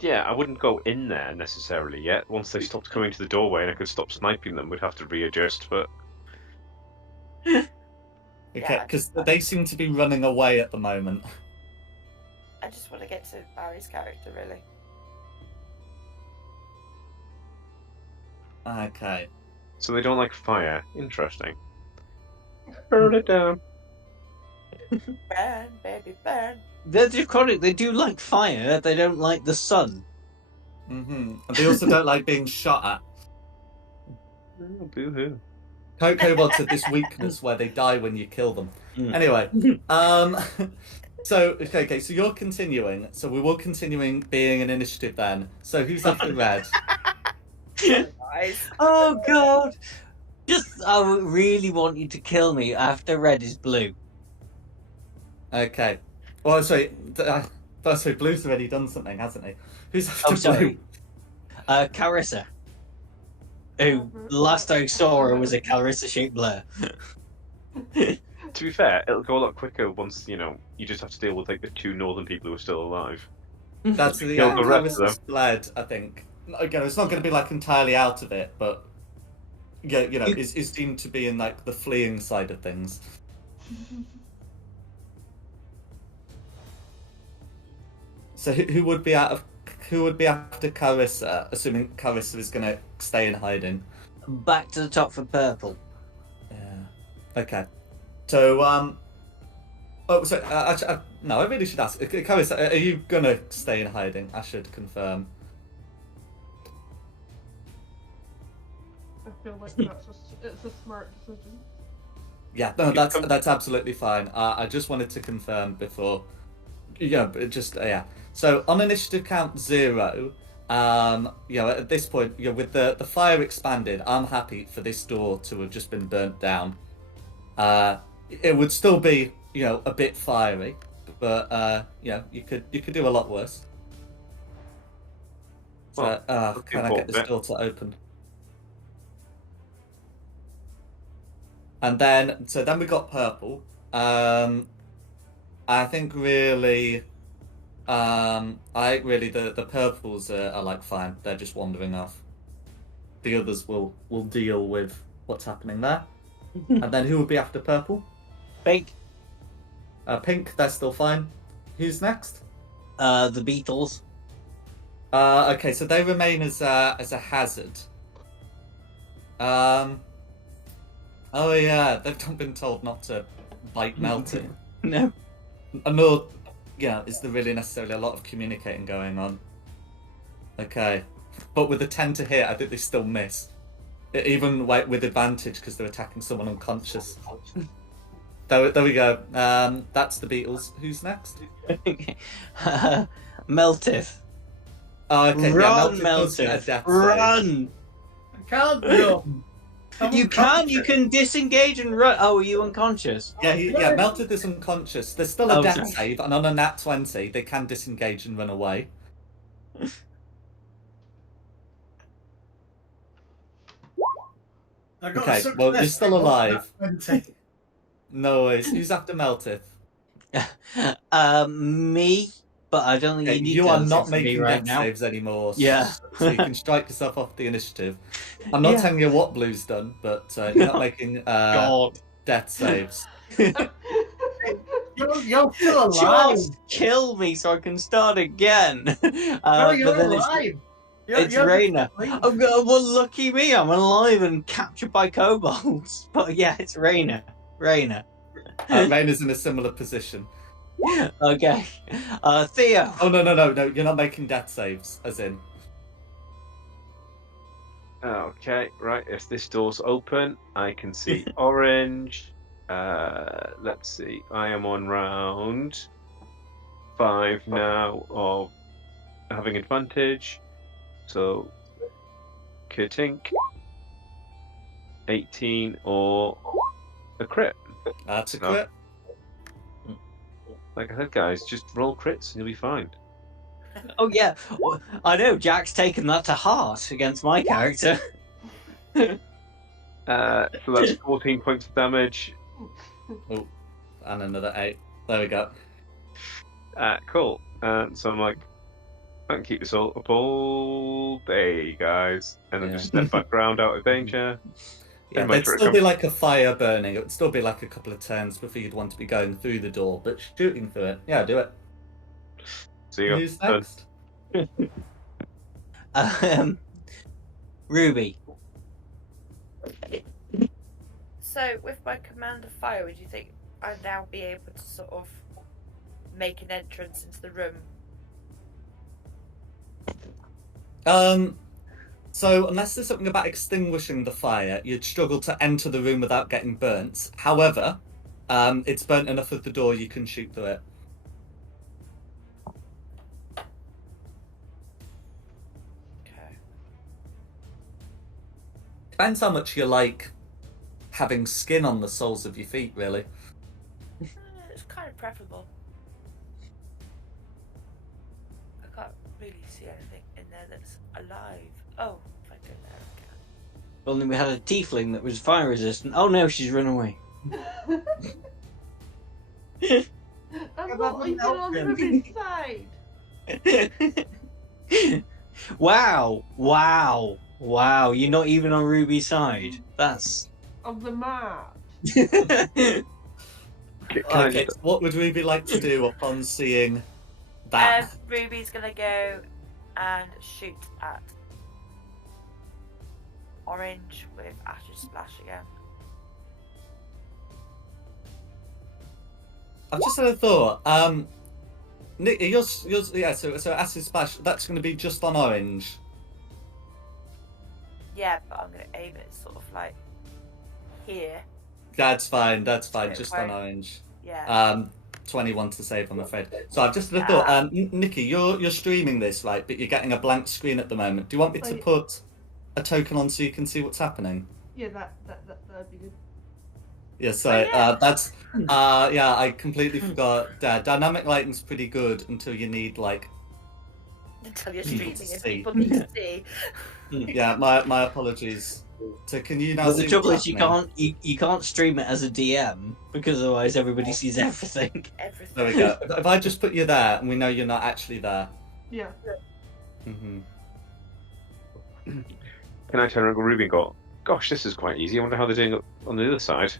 Yeah, I wouldn't go in there necessarily yet. Once they stopped coming to the doorway and I could stop sniping them, we'd have to readjust. But Okay, Yeah, because they seem to be running away at the moment. I just want to get to Barry's character, really. Okay. so they don't like fire. Interesting. Burn it down. Burn, baby, burn. They're draconic. They do like fire. They don't like the sun. And they also don't like being shot at. Oh, boo-hoo. Kobolds have this weakness where they die when you kill them. Mm. Anyway, so you're continuing. So we will continuing being an initiative then. So who's after Red? Nice. Oh god! I really want you to kill me after red is blue. Okay. Well, sorry. Sorry, Blue's already done something, hasn't he? Who's after Oh, sorry. Blue? Carissa. Who last I saw her was a Carissa-shaped blur. To be fair, it'll go a lot quicker once you just have to deal with like the 2 northern people who are still alive. That's the Kill the rest of Carissa's fled, I think. Again, it's not going to be like entirely out of it, but yeah, it's deemed to be in like the fleeing side of things. So who would be after Carissa, assuming Carissa is going to stay in hiding? Back to the top for purple. Yeah. Okay. So Oh, sorry. Actually, no, I really should ask. Karis, are you gonna stay in hiding? I should confirm. I feel like it's a smart decision. Yeah, no, that's absolutely fine. I just wanted to confirm before. Yeah, but just yeah. So on initiative count 0, at this point, with the fire expanded, I'm happy for this door to have just been burnt down. It would still be, a bit fiery, but you could do a lot worse. So, can I get this door to open? And then we got purple. I think really, the purples are like fine. They're just wandering off. The others will deal with what's happening there. And then who will be after purple? Pink. Pink, they're still fine. Who's next? The Beatles. Okay, so they remain as a hazard. Oh yeah, they've not been told not to bite melting. No. Nor, is there really necessarily a lot of communicating going on? Okay, but with a 10 to hit, I think they still miss. Even with advantage because they're attacking someone unconscious. There we go. That's the Beatles. Who's next? Meltith. Oh, okay. Run, Meltith. Run! I can't run. You can disengage and run. Oh, are you unconscious? Yeah, Meltith is unconscious. There's still a death save, and on a nat 20, they can disengage and run away. Okay, well, you're still alive. No worries. Who's after Meltith? Me, but I don't think you need you to are not me making right death now. saves anymore. Yeah. So you can strike yourself off the initiative. I'm not telling you what Blue's done, but you're not making death saves. You're still alive. Just kill me so I can start again. No, you're alive. It's Raina. Oh, well, lucky me, I'm alive and captured by kobolds. But yeah, it's Raina. Raina's in a similar position. Okay. Theo. Oh, no, you're not making death saves, as in. Okay, right, if this door's open, I can see orange. Let's see, I am on round 5 now of having advantage. So, Kertink, 18 or a crit. That's a crit. Like I said, guys, just roll crits and you'll be fine. Oh yeah, well, I know Jack's taken that to heart against my character. So that's 14 points of damage. Oh, and another 8. There we go. Cool. So I'm like, I can keep this all up all day, guys. And then just step back round out of danger. Yeah, there'd still be like a fire burning. It would still be like a couple of turns before you'd want to be going through the door, but shooting through it. Yeah, do it. So you Who's next? Ruby. So, with my command of fire, would you think I'd now be able to sort of make an entrance into the room? So unless there's something about extinguishing the fire, you'd struggle to enter the room without getting burnt. However, it's burnt enough at the door you can shoot through it. Okay. Depends how much you like having skin on the soles of your feet, really. It's kind of preferable. I can't really see anything in there that's alive. Oh, if I go there, I can. If only we had a tiefling that was fire resistant. Oh no, she's run away. I'm not even on Ruby's side. Wow. You're not even on Ruby's side. That's... Of the map. Okay, so what would Ruby like to do upon seeing that? Ruby's gonna go and shoot at orange with Ashes Splash again. I've just had a thought. Nick, yeah. So acid splash. That's going to be just on orange. Yeah, but I'm going to aim it sort of like here. That's fine. That's fine. Straight Just away. on orange. Yeah. 21 to save, I'm afraid. So I've just had a thought. Nikki, you're streaming this, right? But you're getting a blank screen at the moment. Do you want me to put a token on so you can see what's happening? Yeah, that'd be good. Yeah, sorry. yeah. That's yeah. I completely forgot. Dynamic lighting's pretty good until you need like. Until you're people streaming to and see. people need to see. Yeah, my apologies. So can you now But see the trouble what's is, happening? you can't stream it as a DM because otherwise everybody sees everything. Everything. There we go. If I just put you there and we know you're not actually there. Yeah. Mm-hmm. Can I turn around to Ruby and go, gosh, this is quite easy. I wonder how they're doing it on the other side.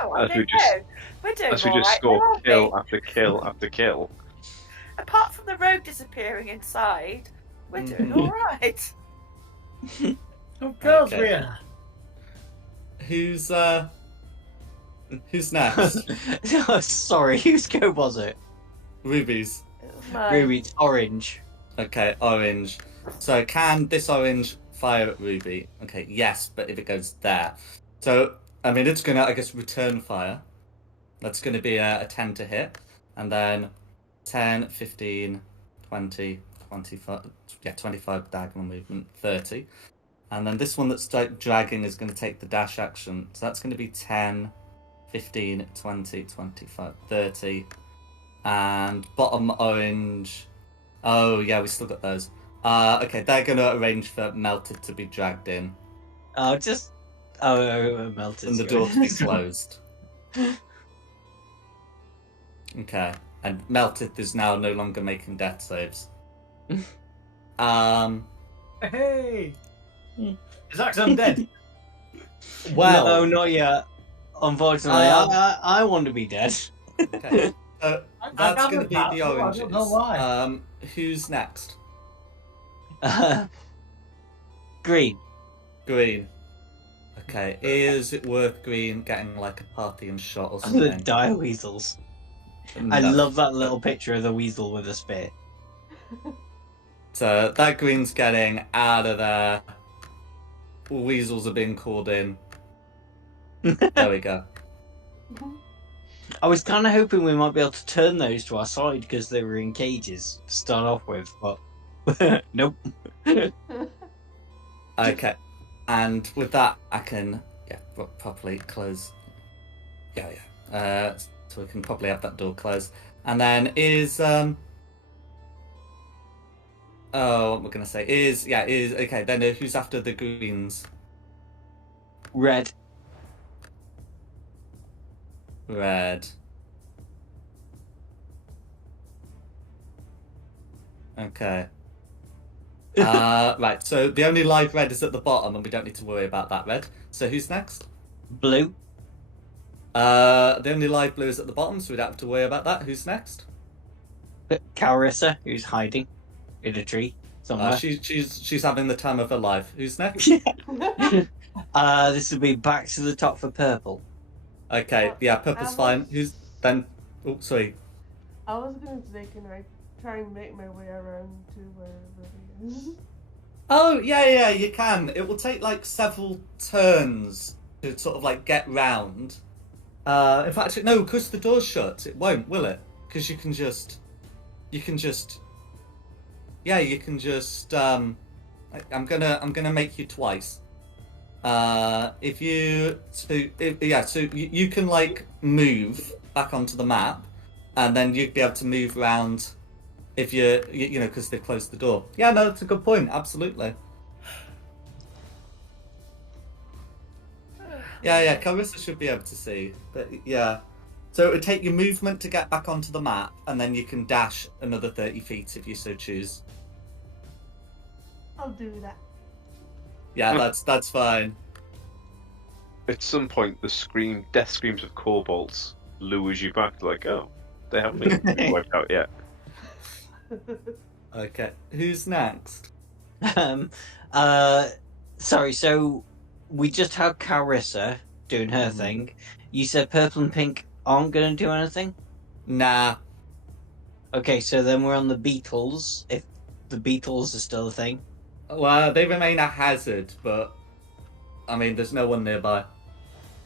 Oh, I As don't we just- know. We're doing As we all just right, score aren't we? kill after kill after kill. Apart from the rogue disappearing inside, we're doing Mhm. all right. Of course Okay. we are. Who's next? Oh, sorry, whose go was it? Ruby's. It was mine. Ruby, it's orange. Okay, orange. So can this orange fire at Ruby? Okay, yes, but if it goes there. So, I mean, it's going to, I guess, return fire. That's going to be a 10 to hit. And then 10, 15, 20, 25, yeah, 25 diagonal movement, 30. And then this one that's dragging is going to take the dash action. So that's going to be 10, 15, 20, 25, 30. And bottom orange. Oh, yeah, we still got those. Okay, they're going to arrange for Melted to be dragged in. Oh, just melted. And the door to be closed. Okay. And Melted is now no longer making death saves. Hey! Is Axe undead? Well, no, not yet. Unfortunately, I want to be dead. okay. That's gathered going to be that, the but I oranges. don't know why. Who's next? Green. Green. Okay, is it worth Green getting like a Parthian shot or The something? dire weasels. I No. love that little picture of the weasel with a spear. So that Green's getting out of there. Weasels are being called in. There we go. I was kind of hoping we might be able to turn those to our side because they were in cages to start off with, but nope. Okay, and with that, I can properly close. Yeah. So we can probably have that door closed, and then is oh, what we're gonna say is okay. Then who's after the greens? Red. Red. Okay. Right, so the only live red is at the bottom, and we don't need to worry about that red. So who's next? Blue. The only live blue is at the bottom, so we don't have to worry about that. Who's next? Carissa, who's hiding in a tree somewhere. She's having the time of her life. Who's next? This would be back to the top for purple. Okay, yeah, purple's fine. Who's then? Oh, sorry. I was gonna say, can I try and make my way around to where Ruby is? Oh, yeah, you can. It will take like several turns to sort of like get round. In fact, no, because the door's shut, it won't, will it? Because you can just. Yeah, you can just. I'm gonna make you twice. So you can like move back onto the map, and then you'd be able to move around if you know, because they've closed the door. Yeah, no, that's a good point. Absolutely. Yeah, Carissa should be able to see, but yeah. So it would take your movement to get back onto the map, and then you can dash another 30 feet if you so choose. I'll do that. Yeah, that's fine. At some point, the death screams of kobolds lures you back. Like, oh, they haven't been wiped out yet. Okay, who's next? Sorry, so we just had Carissa doing her thing. You said purple and pink aren't going to do anything? Nah. Okay, so then we're on the beetles, if the beetles are still a thing. Well, they remain a hazard, but I mean, there's no one nearby.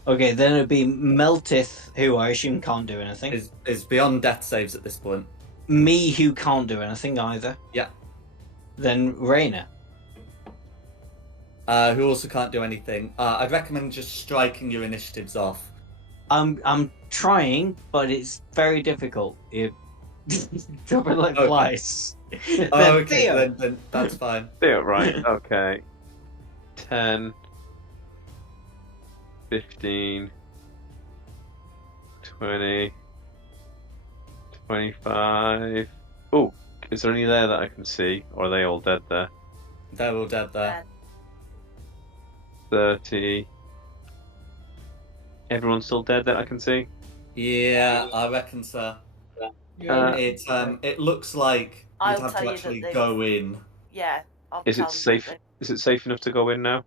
Okay, then it'd be Meltith, who I assume can't do anything. Is beyond death saves at this point. Me, who can't do anything either. Yeah. Then Raina. Who also can't do anything. I'd recommend just striking your initiatives off. I'm trying, but it's very difficult. You drop it like Okay. flies. Oh, okay, then that's fine. Yeah, right. Okay. 10, 15, 20, 25. Oh, is there any there that I can see? Or are they all dead there? They're all dead there. 30. Everyone's still dead that I can see? Yeah, I reckon so. It looks like I'll you'd have tell to you actually that they- go in. Yeah. I'll Is tell it you safe? that Is it safe enough to go in now?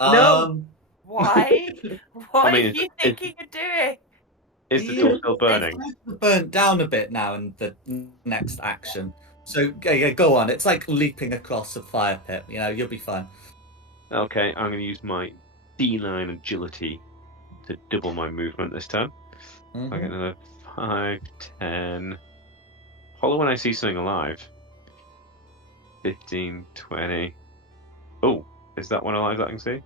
No! Why? What I mean, are you thinking of doing? Is the door still burning? It's burnt down a bit now in the next action. So yeah, go on. It's like leaping across a fire pit. You know, you'll be fine. Okay, I'm going to use my D9 agility to double my movement this time. I get another 5, 10. Hollow when I see something alive. 15, 20. Oh, is that one alive that I can see?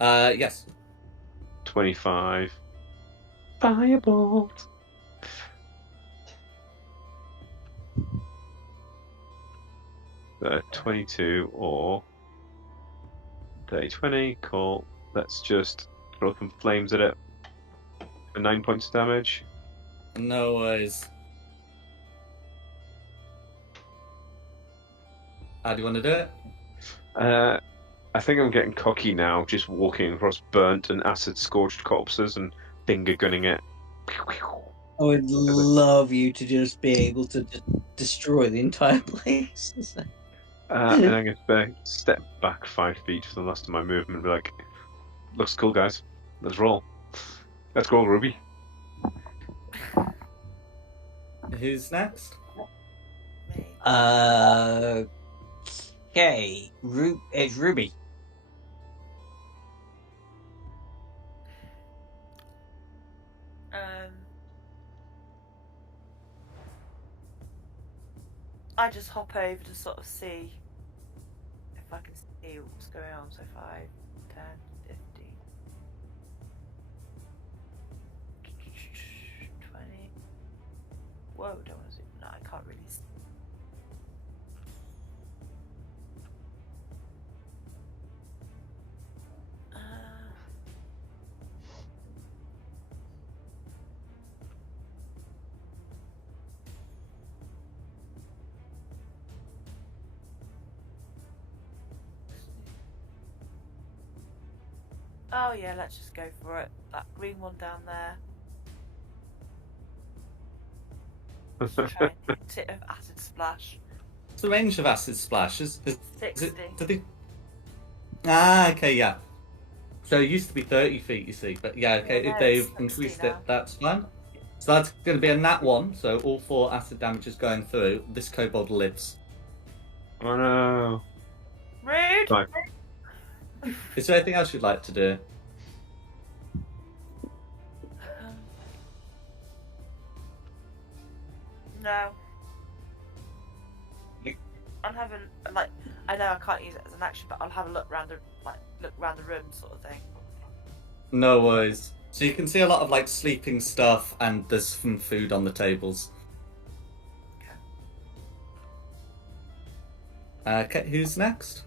Yes. 25. Firebolt. So 22 or 30, 20. Cool. Let's just throw some flames at it for 9 points of damage. No worries. How do you want to do it? I think I'm getting cocky now, just walking across burnt and acid-scorched corpses and finger gunning it. I would love you to just be able to destroy the entire place. And I'm going to step back 5 feet for the last of my movement and be like, looks cool, guys. Let's roll. Let's go, Ruby. Who's next? Me. Okay, it's Ruby. I just hop over to sort of see if I can see what's going on. So 5, 10, 15, 20. Whoa, don't want to zoom. No, I can't really see. Oh yeah, let's just go for it. That green one down there. Just try and hit it with acid splash. What's the range of acid splash? Is 60. it? Did they... Ah, okay, yeah. So it used to be 30 feet, you see, but yeah, okay. Yeah, If they've it's 60 increased now. it, that's fine. So that's going to be a nat 1. So all 4 acid damage is going through. This kobold lives. Oh no. Rude! Fine. Is there anything else you'd like to do? No. I'll have a like. I know I can't use it as an action, but I'll have a look around the room, sort of thing. No worries. So you can see a lot of like sleeping stuff, and there's some food on the tables. Okay, who's next?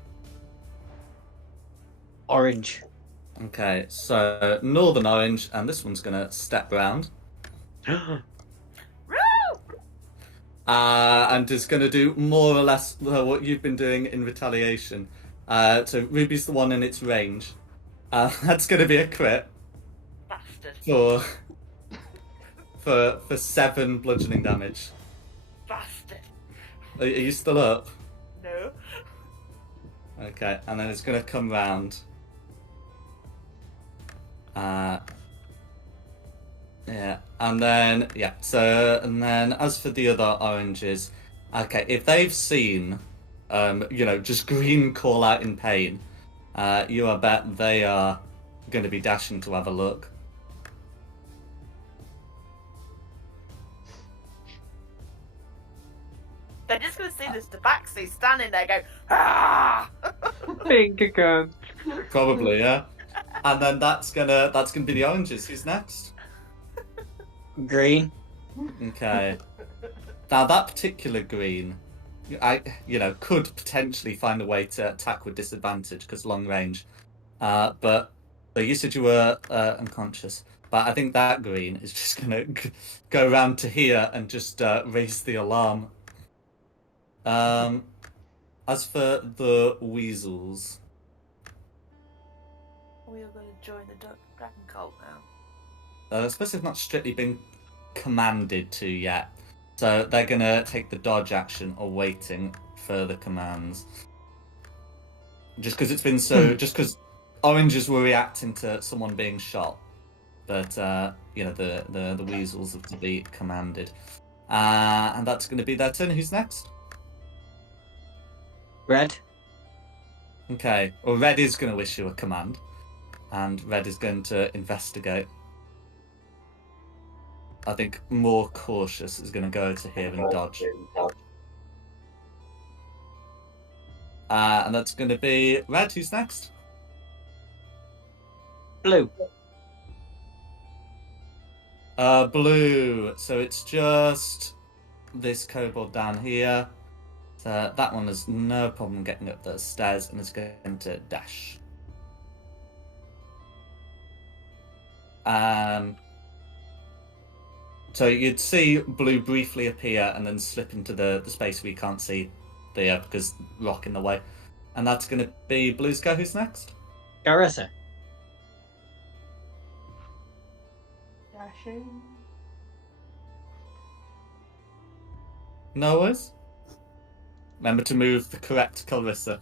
Orange. Okay, so Northern Orange, and this one's gonna step round. And is going to do more or less what you've been doing in retaliation. So Ruby's the one in its range. That's going to be a crit Bastard. for 7 bludgeoning damage. Bastard. Are you still up? No. Okay, and then it's going to come round. Yeah, and then as for the other oranges, okay, if they've seen, just green call out in pain, you I bet they are going to be dashing to have a look. They're just going to see this tabaxi standing there going, ah! Pink again. Probably, yeah. And then that's gonna be the oranges. Who's next? Green. Okay. Now that particular green, could potentially find a way to attack with disadvantage because long range. But you said you were unconscious. But I think that green is just gonna go around to here and just raise the alarm. As for the weasels, We are going to join the dragon cult now. I suppose they've not strictly been commanded to yet. So they're going to take the dodge action or waiting further commands. Just because it's been just because oranges were reacting to someone being shot. But, the weasels have to be commanded. And that's going to be their turn. Who's next? Red. Okay. Well, Red is going to issue a command. And Red is going to investigate. I think more cautious is going to go to here and dodge. And that's going to be Red. Who's next? Blue. Blue. So it's just this kobold down here. So that one has no problem getting up the stairs and is going to dash. So you'd see Blue briefly appear and then slip into the space where you can't see there because rock in the way. And that's going to be Blue's go. Who's next? Carissa. Dashing. No worries. Remember to move the correct Clarissa.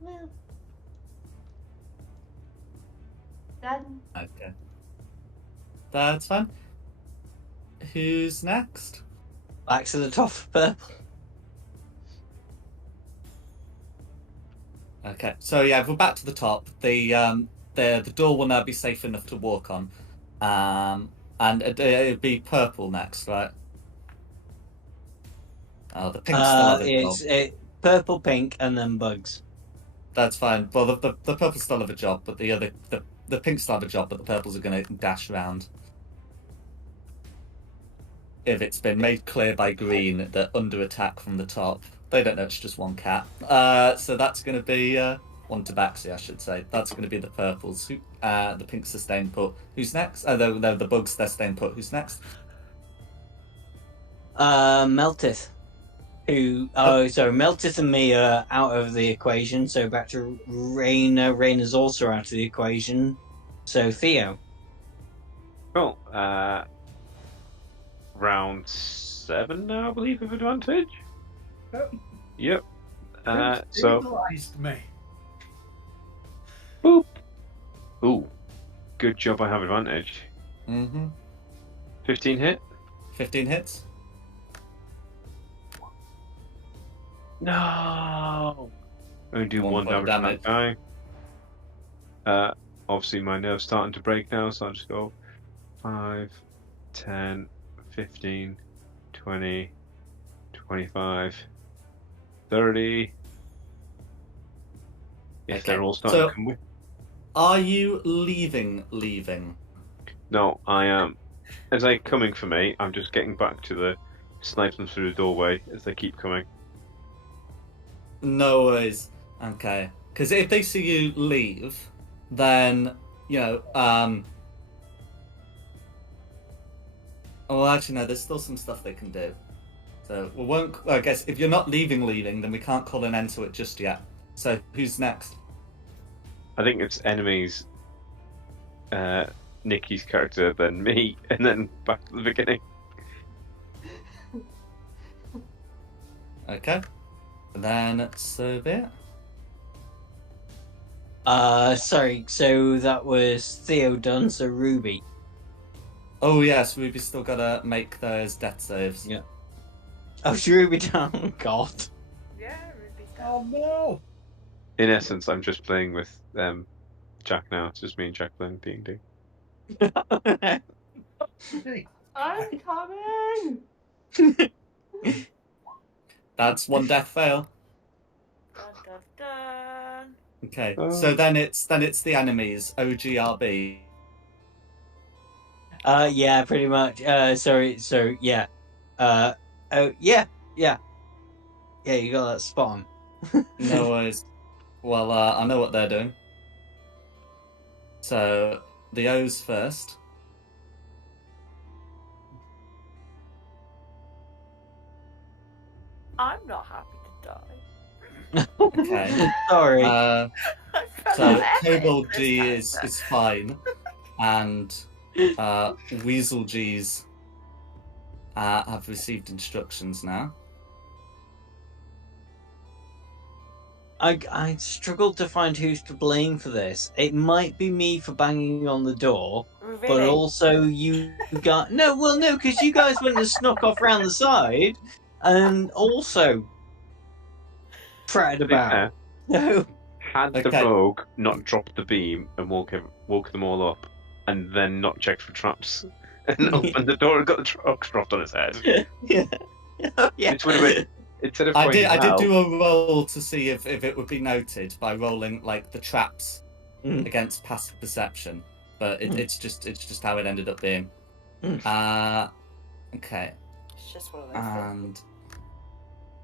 No. Done. Okay. That's fine. Who's next? Back to the top of purple. Okay, so yeah, we're back to the top. The door will now be safe enough to walk on, and it'd be purple next, right? Oh, the pink still have a job. It's purple, pink, and then bugs. That's fine. Well, the purple still have a job, but the pink still have a job, but the purples are going to dash around. If it's been made clear by green that under attack from the top, they don't know it's just one cat. So that's going to be one tabaxi, I should say. That's going to be the purples. The pinks are staying put. Who's next? The bugs, they're staying put. Who's next? Meltith. Meltith and me are out of the equation, so back to Raina. Raina's also out of the equation. So Theo. Cool. Round 7 now, I believe, with advantage. Yep. So. Stabilized me. Boop. Ooh. Good job. I have advantage. 15 hit. 15 hits. No. Only do one damage to that guy. Obviously, my nerve's starting to break now, so I'll just go 5, 10, 15, 20, 25, 30. Yes, Okay. they're all starting So- to come with. Are you leaving? No, I am. As they're coming for me, I'm just getting back to the snipe them through the doorway as they keep coming. No worries. Okay. Because if they see you leave, then, Oh, actually, no, there's still some stuff they can do. So, we won't... I guess if you're not leaving, then we can't call an end to it just yet. So, who's next? I think it's enemies, Nikki's character, then me, and then back to the beginning. Okay. And then, so be it. Sorry, so that was Theo done, so Ruby. Oh yes, Ruby's still gotta make those death saves. Yeah. Oh, it's Ruby down. God. Yeah, Ruby's Oh down. no! In essence, I'm just playing with Jack now. It's just me and Jack playing D&D. I'm coming! That's one death fail. Dun dun dun. Okay, Oh. so then it's the enemies. OGRB. Yeah, pretty much. Sorry, so yeah. Oh, yeah. Yeah, you got that spot on. No worries. Well, I know what they're doing. So the O's first. I'm not happy to die. Okay. Sorry. I felt So like epic Kobold this G time, is but- is fine, and Weasel G's have received instructions now. I struggled to find who's to blame for this. It might be me for banging on the door, but Really? also you got no, because you guys went and snuck off round the side, and also fretted To be about. fair, No, had the Okay. rogue not dropped the beam and woke them all up, and then not checked for traps, and opened the door and got the trucks dropped on his head, yeah, yeah. which would have been instead of I pointing did hell, do a roll to see if it would be noted by rolling like the traps Mm. against passive perception, but it's just how it ended up being. Mm. Okay, It's just one of those things.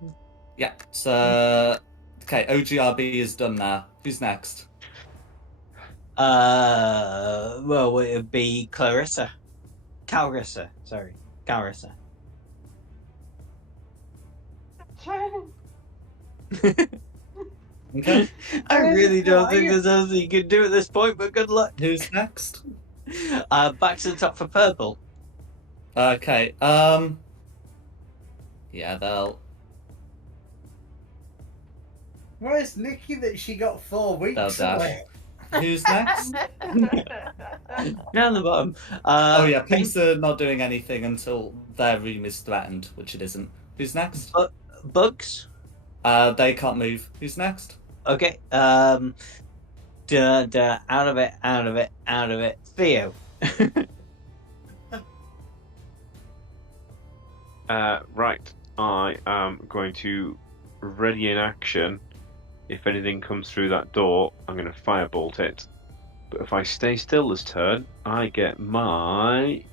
and yeah, so okay, OGRB is done now. Who's next? Well, it would be Clarissa. Sorry, Clarissa. Shining! Okay, I really don't think Quiet. there's anything you can do at this point, but good luck. who's next? Back to the top for purple. Okay, yeah, they'll Where's Nikki that she got 4 weeks They'll dash. away? Who's next? Down the bottom. Oh yeah, Pinks are not doing anything until their room is threatened, which it isn't. Who's next? Bugs. They can't move. Who's next? Okay. Out of it. Theo. Right, I am going to ready in action. If anything comes through that door, I'm going to firebolt it. But if I stay still this turn, I get my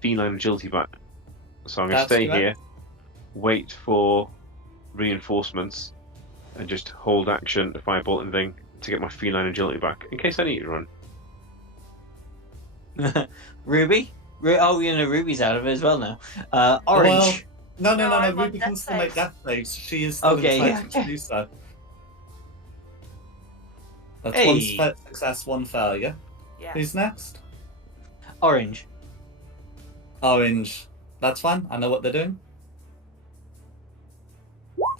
feline agility back. So I'm going to That's stay correct. here, wait for reinforcements, and just hold action to firebolt and thing to get my feline agility back in case I need to run. Ruby. Ruby's out of it as well now. Orange. Well, No, no. I'm on Ruby can death still make saves. death saves. She is still Okay, entitled yeah. to do so. That's Hey. one success, one failure. Yeah. Who's next? Orange. Orange. That's fine. I know what they're doing.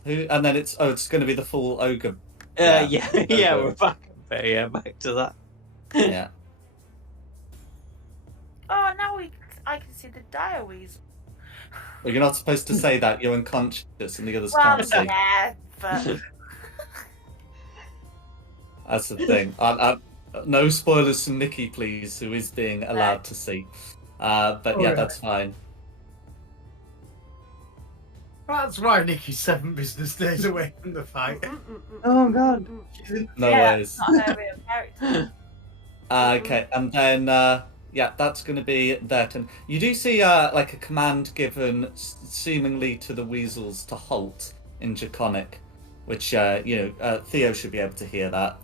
Who? And then it's going to be the full ogre. Yeah, Okay. we're back. Yeah, back to that. Yeah. Oh, now I can see the dire weasel. Well, you're not supposed to say that. You're unconscious, and the others Well, can't see. yeah, but That's the thing. No spoilers from Nikki, please, who is being allowed to see. But yeah, Alright. that's fine. That's why Nikki's 7 business days away from the fight. Oh, God. No yeah, worries. not her real character. Okay, and then yeah, that's going to be their turn. You do see like a command given, seemingly to the weasels to halt in Draconic, which Theo should be able to hear that.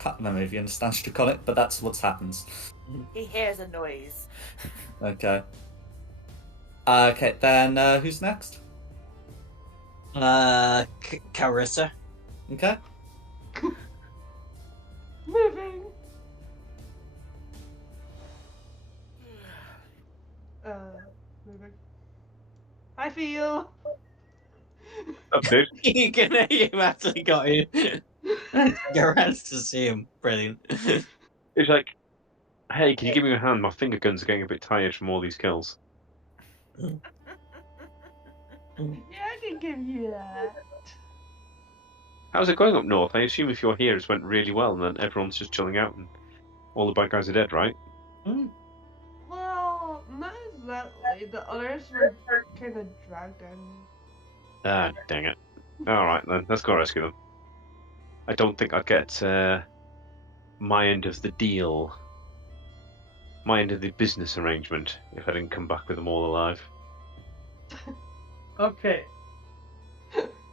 Can't remember if you understand Draconic, but that's what happens. He hears a noise. Okay. Okay, then who's next? Carissa. Okay. Moving! Moving. I feel. Up, dude. You actually got it. Garant's to see him. Brilliant. It's like, hey, can you give me a hand? My finger guns are getting a bit tired from all these kills. Yeah, I can give you that. How's it going up north? I assume if you're here, it's went really well, and then everyone's just chilling out, and all the bad guys are dead, right? Well, not exactly. The others were kind of dragged in. Ah, dang it. Alright then, let's go rescue them. I don't think I'd get my end of the deal. My end of the business arrangement if I didn't come back with them all alive. Okay.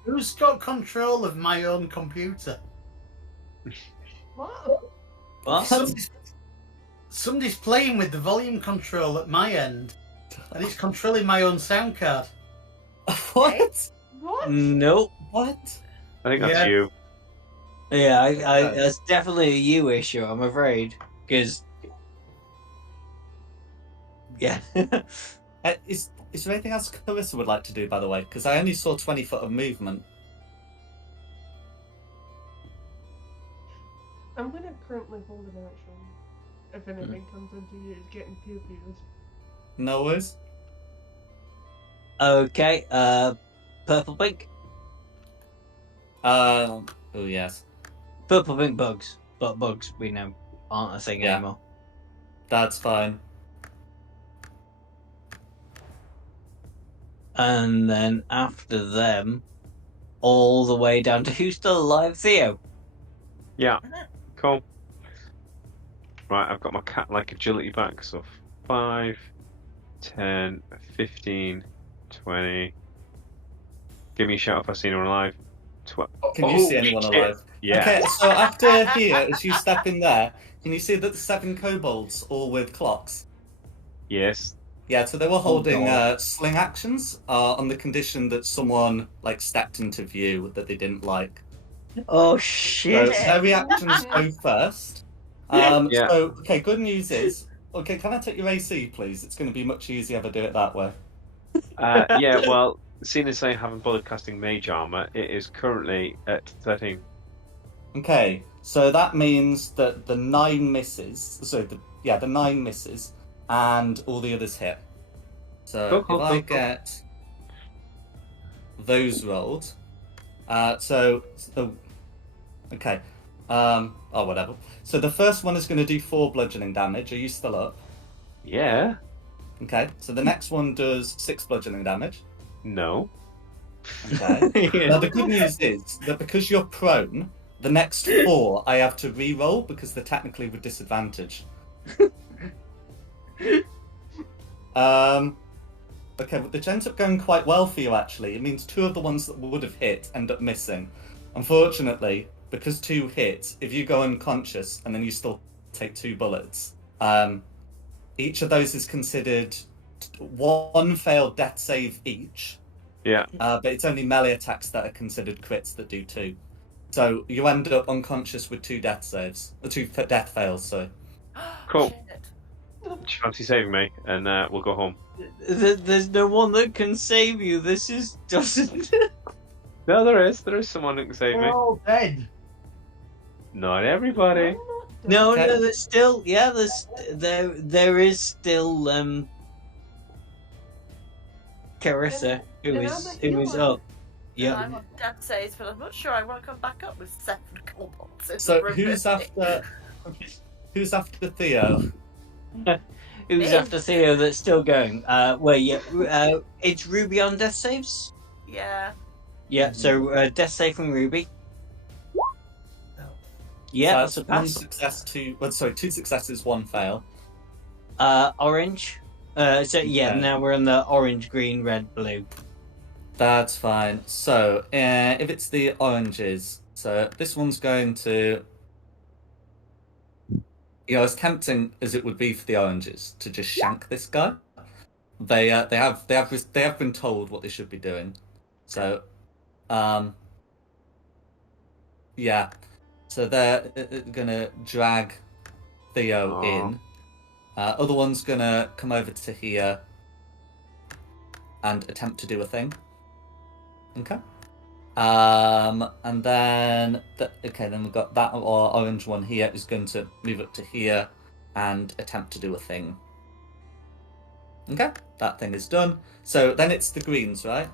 Who's got control of my own computer? What? What? Somebody's playing with the volume control at my end, and it's controlling my own sound card. What? What? Nope. What? I think that's Yeah. you. Yeah, I that's definitely a you issue, I'm afraid. Because. Yeah. Is there anything else Clarissa would like to do, by the way? Because I only saw 20 foot of movement. I'm gonna currently hold an action. If anything comes into you, it's getting pew-pews. No worries. Okay, purple pink. Oh yes, Purple pink bugs. But bugs, we know, aren't a thing Yeah. anymore. that's fine. And then after them, all the way down to who's still alive? Theo. Yeah, cool. Right, I've got my cat-like agility back, so 5, 10, 15, 20. Give me a shout if I see anyone alive. 12. Can you see anyone shit. alive? Yeah. Okay, so after here, as you step in there, can you see that the 7 kobolds, all with clocks? Yes. Yeah, so they were holding God. sling actions on the condition that someone stepped into view that they didn't like. Oh So shit! their reactions go first. Yeah. So okay, good news is can I take your AC, please? It's going to be much easier if I do it that way. Yeah, well, seeing as I haven't bothered casting Mage Armor, it is currently at 13. Okay, so that means that the 9 misses. So the 9 misses, and all the others hit. So Cool, if I cool. get those rolled, okay, whatever. So the first one is going to do 4 bludgeoning damage. Are you still up? Yeah. Okay, so the next one does 6 bludgeoning damage. No. Okay. Now the good news is that because you're prone, the next 4 I have to re-roll because they're technically with disadvantage. Okay, which ends up going quite well for you actually. It means 2 of the ones that would have hit end up missing. Unfortunately, because 2 hit, if you go unconscious and then you still take 2 bullets, each of those is considered 1 failed death save each. Yeah. But it's only melee attacks that are considered crits that do 2. So you end up unconscious with 2 death saves. 2 death fails, sorry. Cool. Shit. Fancy saving me, and we'll go home. There's no one that can save you. This is doesn't. No, there is. There is someone who can save me. They're all dead. Not everybody. No, Okay. no, there's still there is still Carissa who And is I'm a up. Yeah. Yeah. I'm on death saves, but I'm not sure I want to come back up with 7 kobolds. in So the room who's with me. after Theo? Who's Me. after Theo that's still going? It's Ruby on death saves? Yeah. Yeah, so death save from Ruby. Yeah, that's a So one pass. success, 2 successes, 1 fail. Orange. Okay. Now we're in the orange, green, red, blue. That's fine. So if it's the oranges, so this one's going to, as tempting as it would be for the oranges to just shank this guy, they have been told what they should be doing. So, yeah. So they're gonna drag Theo in. Other one's gonna come over to here and attempt to do a thing. Okay. And then then we've got that orange one here is going to move up to here and attempt to do a thing. Okay, that thing is done. So then it's the greens, right?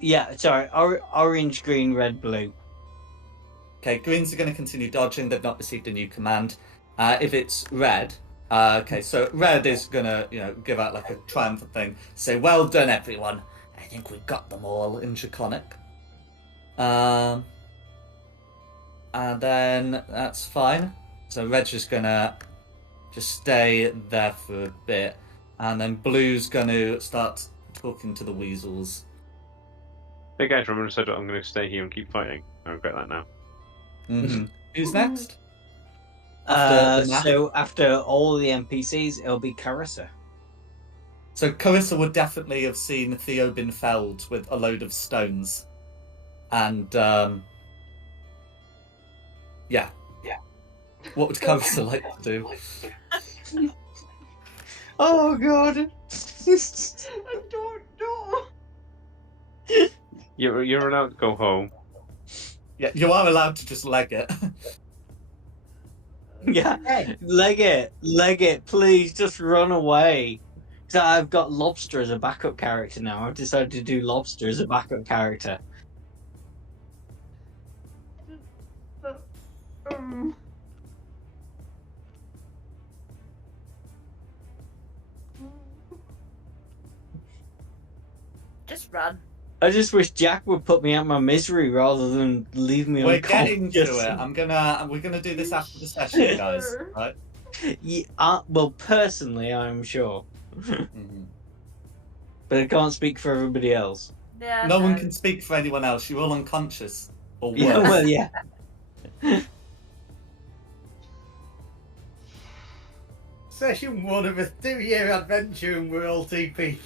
Yeah, sorry. Orange, green, red, blue. Okay, greens are going to continue dodging. They've not received a new command. If it's red, okay, so red is going to, give out like a triumphant thing. Say, well done, everyone. I think we've got them all in Draconic. And then that's fine. So red's just going to just stay there for a bit. And then blue's going to start talking to the weasels. Hey guys, remember I said I'm going to stay here and keep fighting. I regret that now. Mm-hmm. Who's next? So after all the NPCs, it'll be Carissa. So Carissa would definitely have seen Theo been felled with a load of stones. And, yeah. What would Carissa like to do? Oh, God. I don't know. You're allowed to go home. Yeah, you are allowed to just leg it. Yeah, leg it, please, just run away. Because I've got Lobster as a backup character now. I've decided to do Lobster as a backup character. But, Just run. I just wish Jack would put me out my misery rather than leave me We're unconscious. getting to it. We're gonna do this after the session, guys. Right? Yeah, well, personally, I'm sure. Mm-hmm. But I can't speak for everybody else. Yeah. No one can speak for anyone else. You're all unconscious. Or worse. Yeah, well, yeah. Session 1 of a 2-year adventure and we're all TP.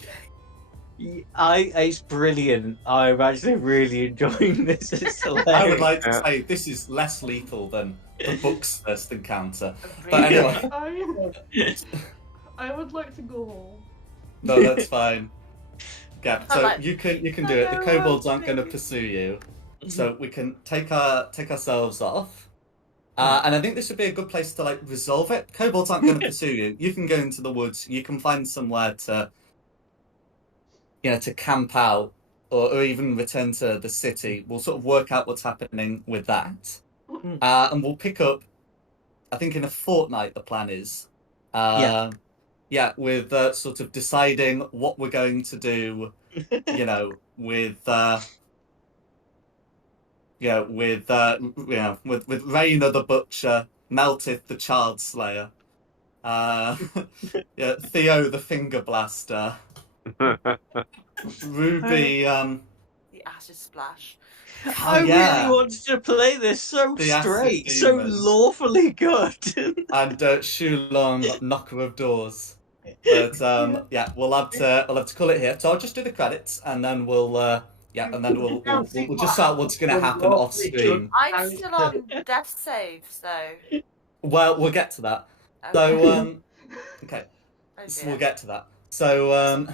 It's brilliant. I'm actually really enjoying this. It's hilarious. I would like to say this is less lethal than the book's first encounter. But anyway. I would like to go home. No, that's fine. Yeah, so Like, you can do it. The kobolds aren't going to pursue you, so we can take ourselves off. And I think this would be a good place to resolve it. Kobolds aren't going to pursue you. You can go into the woods. You can find somewhere to camp out, or even return to the city. We'll sort of work out what's happening with that, and we'll pick up. I think in a fortnight the plan is. With sort of deciding what we're going to do, with Raina the Butcher, Meltith the Child Slayer, Theo the Finger Blaster, Ruby, the acid splash. I really wanted to play this so The acid straight, so demons. lawfully good. and Shulong, Knocker of Doors. But we'll have to call it here. So I'll just do the credits, and then we'll just start what's going to happen off screen. I'm still on death saves though. Well, we'll get to that. Okay. So okay, Oh, so dear. we'll get to that. So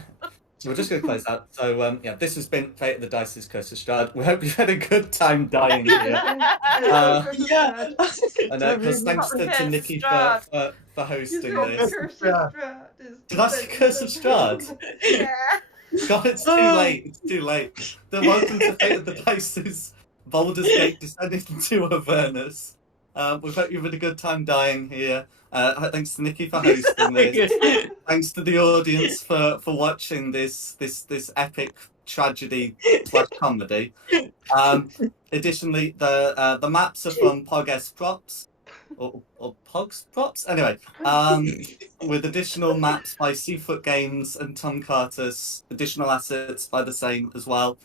we're just going to close out. So this has been Fate of the Dice's Curse of Strahd. We hope you've had a good time dying here. Yeah. And because thanks to Nikki for hosting this. Did I say Curse of Strahd? Yeah. God, it's too late. It's too late. Then welcome to Fate of the Dice's Baldur's Gate descending into Avernus. We hope you've had a good time dying here. Thanks to Nikki for hosting this. Thanks to the audience for watching this epic tragedy / comedy. Additionally, the maps are from Pogs Props. Or Pogs Props? Anyway, with additional maps by Seafoot Games and Tom Carter's, additional assets by the same as well.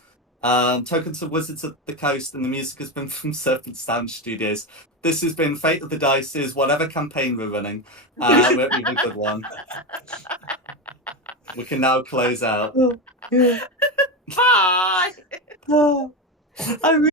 Tokens of Wizards of the Coast, and the music has been from Serpent Sound Studios. This has been Fate of the Dice's whatever campaign we're running. We hope you've a good one. We can now close out. Bye. I